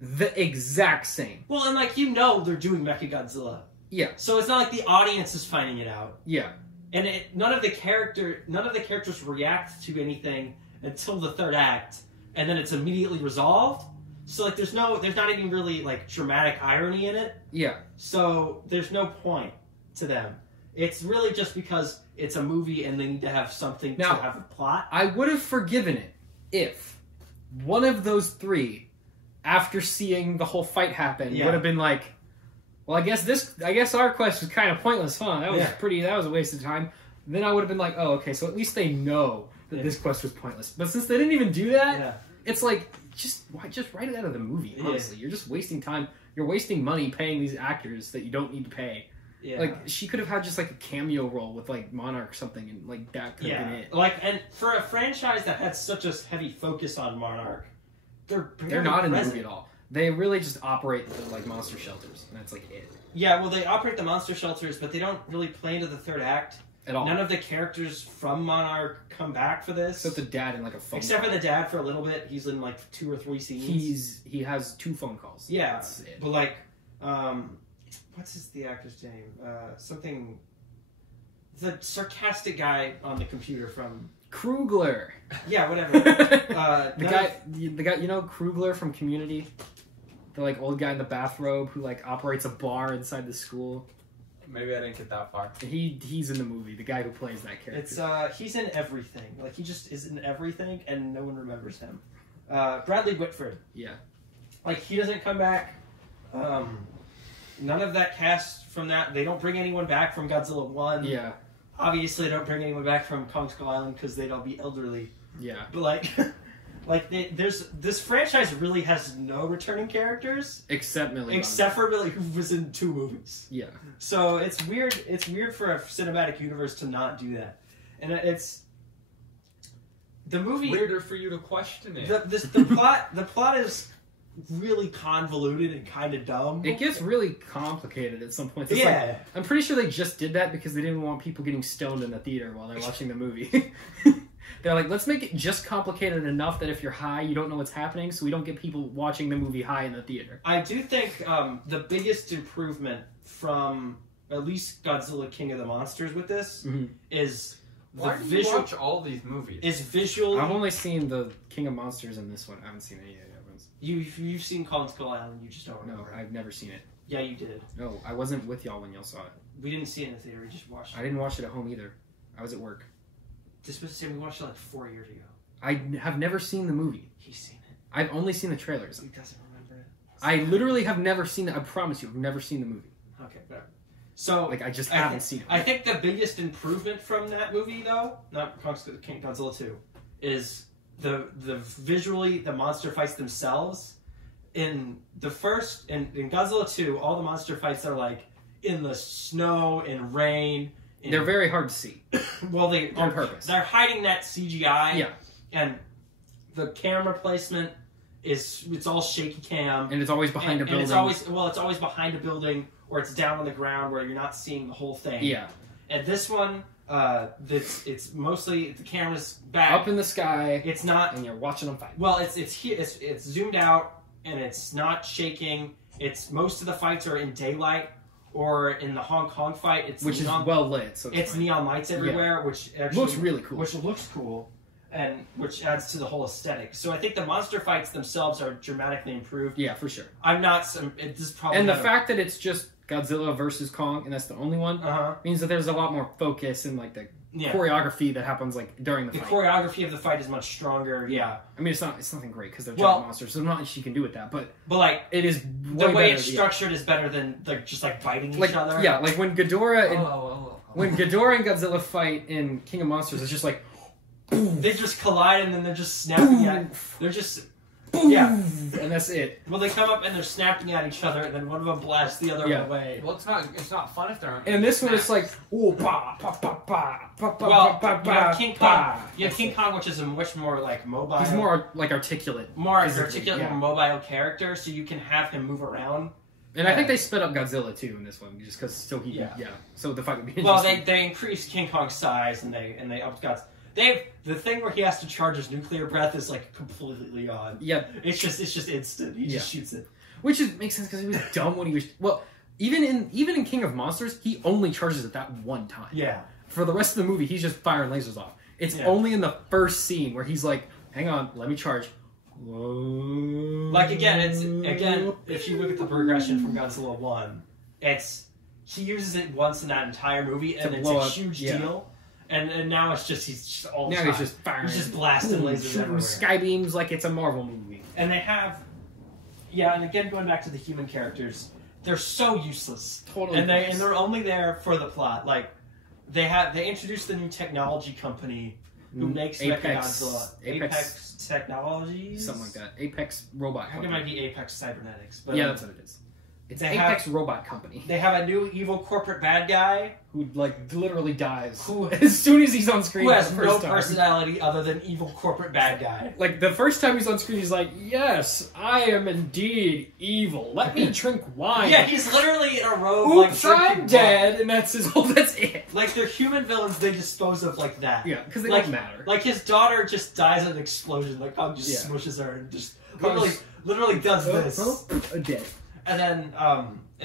the exact same. Well, and, like, they're doing Mechagodzilla. Yeah. So it's not like the audience is finding it out. Yeah. And none of the characters react to anything until the third act, and then it's immediately resolved. So like, there's not even really like dramatic irony in it. Yeah. So there's no point to them. It's really just because it's a movie and they need to have something Now, to have a plot. I would have forgiven it if one of those three, after seeing the whole fight happen, Yeah. would have been like, well, I guess our quest was kind of pointless, huh? That was a waste of time. Then I would have been like, oh, okay, so at least they know that this quest was pointless. But since they didn't even do that, Yeah. it's like, just write it out of the movie, honestly. You're just wasting time. You're wasting money paying these actors that you don't need to pay. Yeah. Like, she could have had just like a cameo role with like Monarch or something, and like that could have been it. Like, and for a franchise that had such a heavy focus on Monarch, they're not in the present. movie at all. They really just operate the like monster shelters, and that's like it Yeah, well, they operate the monster shelters, but they don't really play into the third act. at all. None of the characters from Monarch come back for this. Except the dad in like a phone. Except call. for the dad for a little bit. He's in like 2 or 3 scenes. He has 2 phone calls. Yeah, That's it. but like, what's the actor's name? Something. The sarcastic guy on the computer from. Krugler. Yeah, whatever. The guy, you know Krugler from Community, the like old guy in the bathrobe who like operates a bar inside the school. Maybe I didn't get that far. He's in the movie. The guy who plays that character. It's he's in everything. Like he just is in everything, and no one remembers him. Bradley Whitford. Yeah. Like he doesn't come back. None of that cast from that. They don't bring anyone back from Godzilla 1. Yeah. Obviously, they don't bring anyone back from Kong Skull Island because they'd all be elderly. Yeah. But like, there's this franchise really has no returning characters Except Millie. except for Millie, who was in 2 movies. Yeah. So it's weird. It's weird for a cinematic universe to not do that, and it's the movie. Weirder for you to question it. The plot is really convoluted and kind of dumb. It gets really complicated at some points. It's Yeah. like, I'm pretty sure they just did that because they didn't want people getting stoned in the theater while they're watching the movie. They're like, let's make it just complicated enough that if you're high, you don't know what's happening, so we don't get people watching the movie high in the theater. I do think the biggest improvement from at least Godzilla King of the Monsters with this is the Why do you visual. watch all these movies? Is visually. I've only seen the King of Monsters in this one. I haven't seen any of the other ones. You've seen Kong Skull Island, you just don't No, remember. I've never seen it. Yeah, you did. No, I wasn't with y'all when y'all saw it. We didn't see it in the theater. We just watched it. I didn't watch it at home either. I was at work. This was the same. We watched it like 4 years ago. I have never seen the movie. He's seen it. I've only seen the trailers. He doesn't remember it. I literally have never seen it. I promise you, I've never seen the movie. Okay, whatever. So Like, I just haven't seen it. I think the biggest improvement from that movie, though, not King Godzilla 2, is the visually the monster fights themselves. In the first in Godzilla 2, all the monster fights are like in the snow and rain. They're very hard to see. Well, On purpose. They're hiding that CGI. Yeah. And the camera placement it's all shaky cam. And it's always behind a building. And it's always behind a building, or it's down on the ground where you're not seeing the whole thing. Yeah. And this one, it's mostly the camera's back Up in the sky, It's not. and you're watching them fight. Well, it's zoomed out and it's not shaking. It's most of the fights are in daylight, or in the Hong Kong fight, Which is well lit, so it's fine. neon lights everywhere, which actually Looks really cool. Which looks cool, and which adds to the whole aesthetic. So I think the monster fights themselves are dramatically improved. Yeah, for sure. I'm not some. This is probably And the fact that it's just Godzilla versus Kong, and that's the only one, means that there's a lot more focus and like the choreography that happens like during the the fight. choreography of the fight is much stronger. Yeah, I mean, it's nothing great because they're Well- giant monsters, so not much you can do with that. But like it is the way better, it's structured is better than like just like biting like each other. yeah, like when Ghidorah and Godzilla fight in King of Monsters, it's just like boom, They just collide and then they're just snapping at. They're just boom, yeah. and that's it. Well, they come up and they're snapping at each other, and then one of them blasts the other Yeah. one away. Well, it's not fun if they're. And this one, it's like oh, pa pa pa pa pa pa Well, pa you have King Kong. pa. You have King Kong, which is a much more like mobile. He's more like articulate, more physically, articulate, yeah. more mobile character, so you can have him move around. And I think they sped up Godzilla too in this one, just because so he Yeah. So the fight would be Well, interesting. they increased King Kong's size and they upped Godzilla. The thing where he has to charge his nuclear breath is like completely on. Yeah, It's just instant. He just shoots it. which makes sense because he was dumb when he was. Well, even in King of Monsters, he only charges it that one time. Yeah. For the rest of the movie, he's just firing lasers off. It's Yeah. only in the first scene where he's like, "Hang on, let me charge." Whoa. Like again, if you look at the progression from Godzilla 1, he uses it once in that entire movie, and To it's blow a up, huge yeah. deal. And now he's just all the Now time. he's just firing. He's just blasting lasers shooting everywhere. sky beams like it's a Marvel movie. And they have, and again going back to the human characters, they're so useless. Totally. And pointless. they're only there for the plot. Like they introduced the new technology company who makes Mechagodzilla. Apex Technologies, something like that. Apex Robot I think it Company. might be Apex Cybernetics, but Yeah, that's what it is. It's They Apex Robot Company. they have a new evil corporate bad guy Who like literally dies as soon as he's on screen. who has for the no first time. personality other than evil corporate bad guy. Like the first time he's on screen, he's like, "Yes, I am indeed evil. Let me drink wine." Yeah, he's literally in a robe. Oops, like I'm drinking dead, and that's his whole. That's it. wine. Like they're human villains, they dispose of like that. Yeah, because they Like- don't matter. Like his daughter just dies in an explosion. Like Kong just Yeah. smushes her and just Kong's- literally does this. Dead. And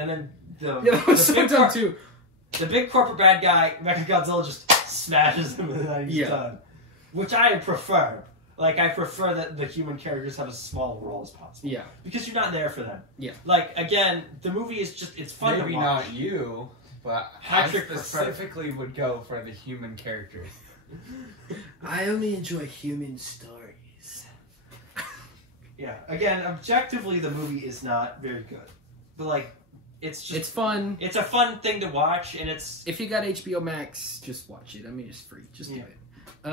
then the Yeah, that was the so big dumb too. the big corporate bad guy Mechagodzilla just smashes him and then he's Yeah. done. Which I prefer. Like I prefer that the human characters have as small a role as possible. Yeah, Because you're not there for them. Yeah. Like again, the movie is just it's fun Maybe to watch. not you, but Patrick I specifically would go for the human characters. I only enjoy human stories. Yeah. Again, objectively the movie is not very good. But like it's just It's fun. it's a fun thing to watch and it's If you got HBO Max, just watch it. I mean, it's free. Just do Yeah. it. I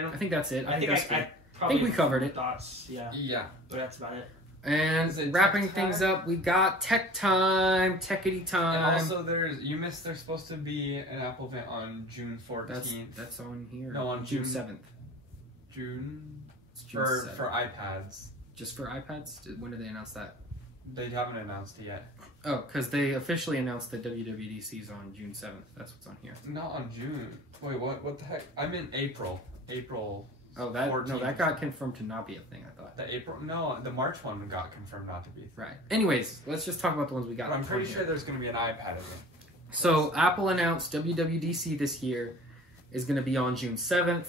don't I think that's it. I think that's good. I probably we covered it. Thoughts, yeah. Yeah. But that's about it. And Is it wrapping tech things time? up, we got tech time, techity And time. also, there's supposed to be an Apple event on June 14th. That's on here. No, on June June 7th. June It's June 7th. for iPads. just for iPads? When did they announce that? They haven't announced it yet. Oh, because they officially announced that WWDC's on June 7th. That's what's on here. Not on June. Wait, what? What the heck? I'm in April. April. Oh, that 14th. no, that got confirmed to not be a thing. I thought. The April? No, the March one got confirmed not to be. Right. Anyways, let's just talk about the ones we got. But I'm pretty here. sure there's going to be an iPad in it. So Apple announced WWDC this year is going to be on June 7th.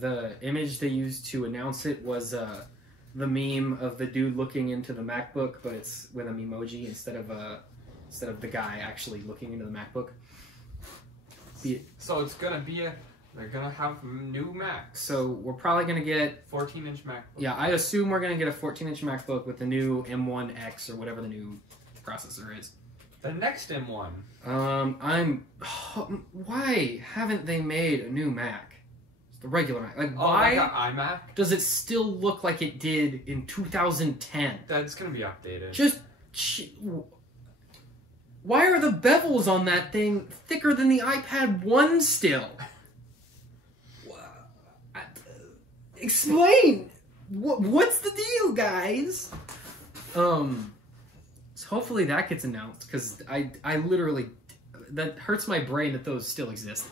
The image they used to announce it was the meme of the dude looking into the MacBook, but it's with an emoji instead of the guy actually looking into the MacBook. So it's gonna be they're gonna have new Macs. So we're probably gonna get 14-inch MacBook. Yeah, I assume we're gonna get a 14-inch MacBook with the new M1X or whatever the new processor is. The next M1. Why haven't they made a new Mac? The regular Mac. Like, Like why an iMac? does it still look like it did in 2010? That's gonna be updated. Why are the bevels on that thing thicker than the iPad 1 still? Explain! What's the deal, guys? So hopefully that gets announced, because I literally... That hurts my brain that those still exist.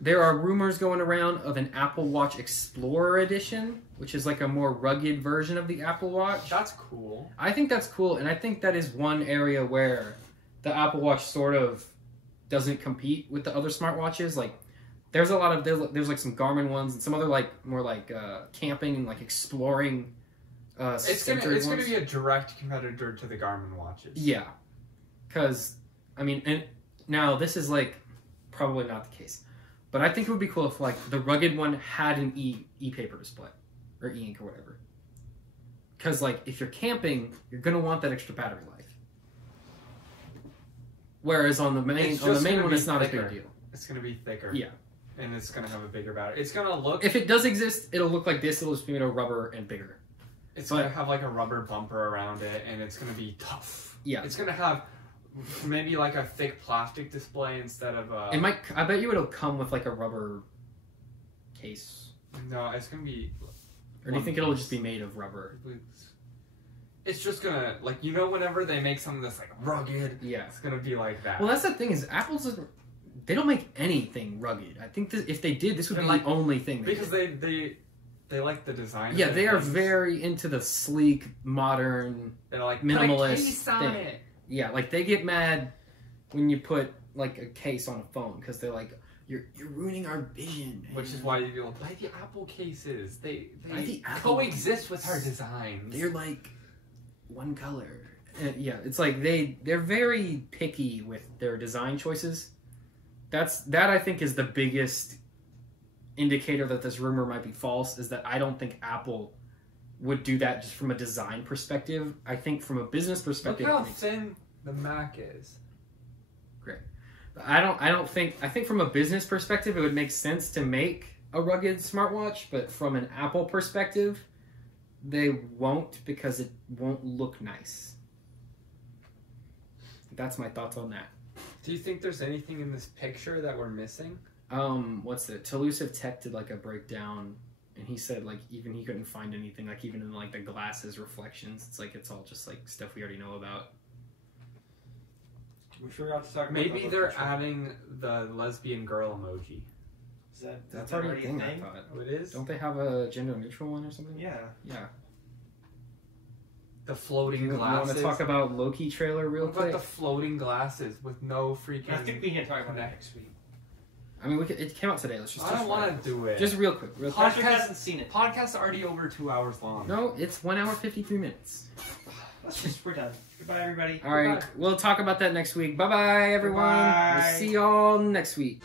There are rumors going around of an Apple Watch Explorer Edition, which is like a more rugged version of the Apple Watch. That's cool. I think that's cool, and I think that is one area where the Apple Watch sort of doesn't compete with the other smartwatches. Like, there's a lot of there's like some Garmin ones and some other like more like camping and like exploring. It's gonna be a direct competitor to the Garmin watches. Yeah, because I mean, and now this is like probably not the case, but I think it would be cool if like the rugged one had an e-paper display or e-ink or whatever. Because like if you're camping, you're gonna want that extra battery life. Whereas on the main one, it's not a big deal. It's gonna be thicker. Yeah. And it's gonna have a bigger battery. It's gonna look. If it does exist, it'll look like this. It'll just be made of rubber and bigger. It's gonna have like a rubber bumper around it, and it's gonna be tough. Yeah. It's gonna have maybe like a thick plastic display instead of a. It might. I bet you it'll come with like a rubber case. No, it's gonna be. Or do you think it'll just be made of rubber? It's just gonna whenever they make something that's like rugged. Yeah. It's gonna be like that. Well, that's the thing is they don't make anything rugged. I think if they did, this would be the only thing. Because they like the design. Yeah, they are very into the sleek, modern, they're like minimalist put a case on thing. it. Yeah, like they get mad when you put like a case on a phone because they're like, you're ruining our vision. Which is why you go buy the Apple cases. They the Apple coexist with our designs. They're like one color. Yeah, it's like they're very picky with their design choices. That I think is the biggest indicator that this rumor might be false, is that I don't think Apple would do that just from a design perspective. I think from a business perspective, look how thin the Mac is. Great. But I think from a business perspective it would make sense to make a rugged smartwatch, but from an Apple perspective, they won't, because it won't look nice. That's my thoughts on that. Do you think there's anything in this picture that we're missing? What's it? Telusive Tech did like a breakdown, and he said like even he couldn't find anything, like even in like the glasses reflections. It's like it's all just like stuff we already know about. We forgot to talk about. Maybe they're adding the lesbian girl emoji. That's already a thing. I thought. Oh, it is. Don't they have a gender neutral one or something? Yeah. Yeah. The floating You glasses. want to talk about Loki trailer real What quick? about the floating glasses with no freaking... I think we can talk about that next week. I mean, it came out today. Let's just. I don't want to do it. Just real quick. Patrick hasn't seen it. Podcast's already over 2 hours long. No, it's 1 hour 53 minutes. We're done. Goodbye, everybody. All right, we'll talk about that next week. Bye bye, everyone. Bye. We'll see y'all next week.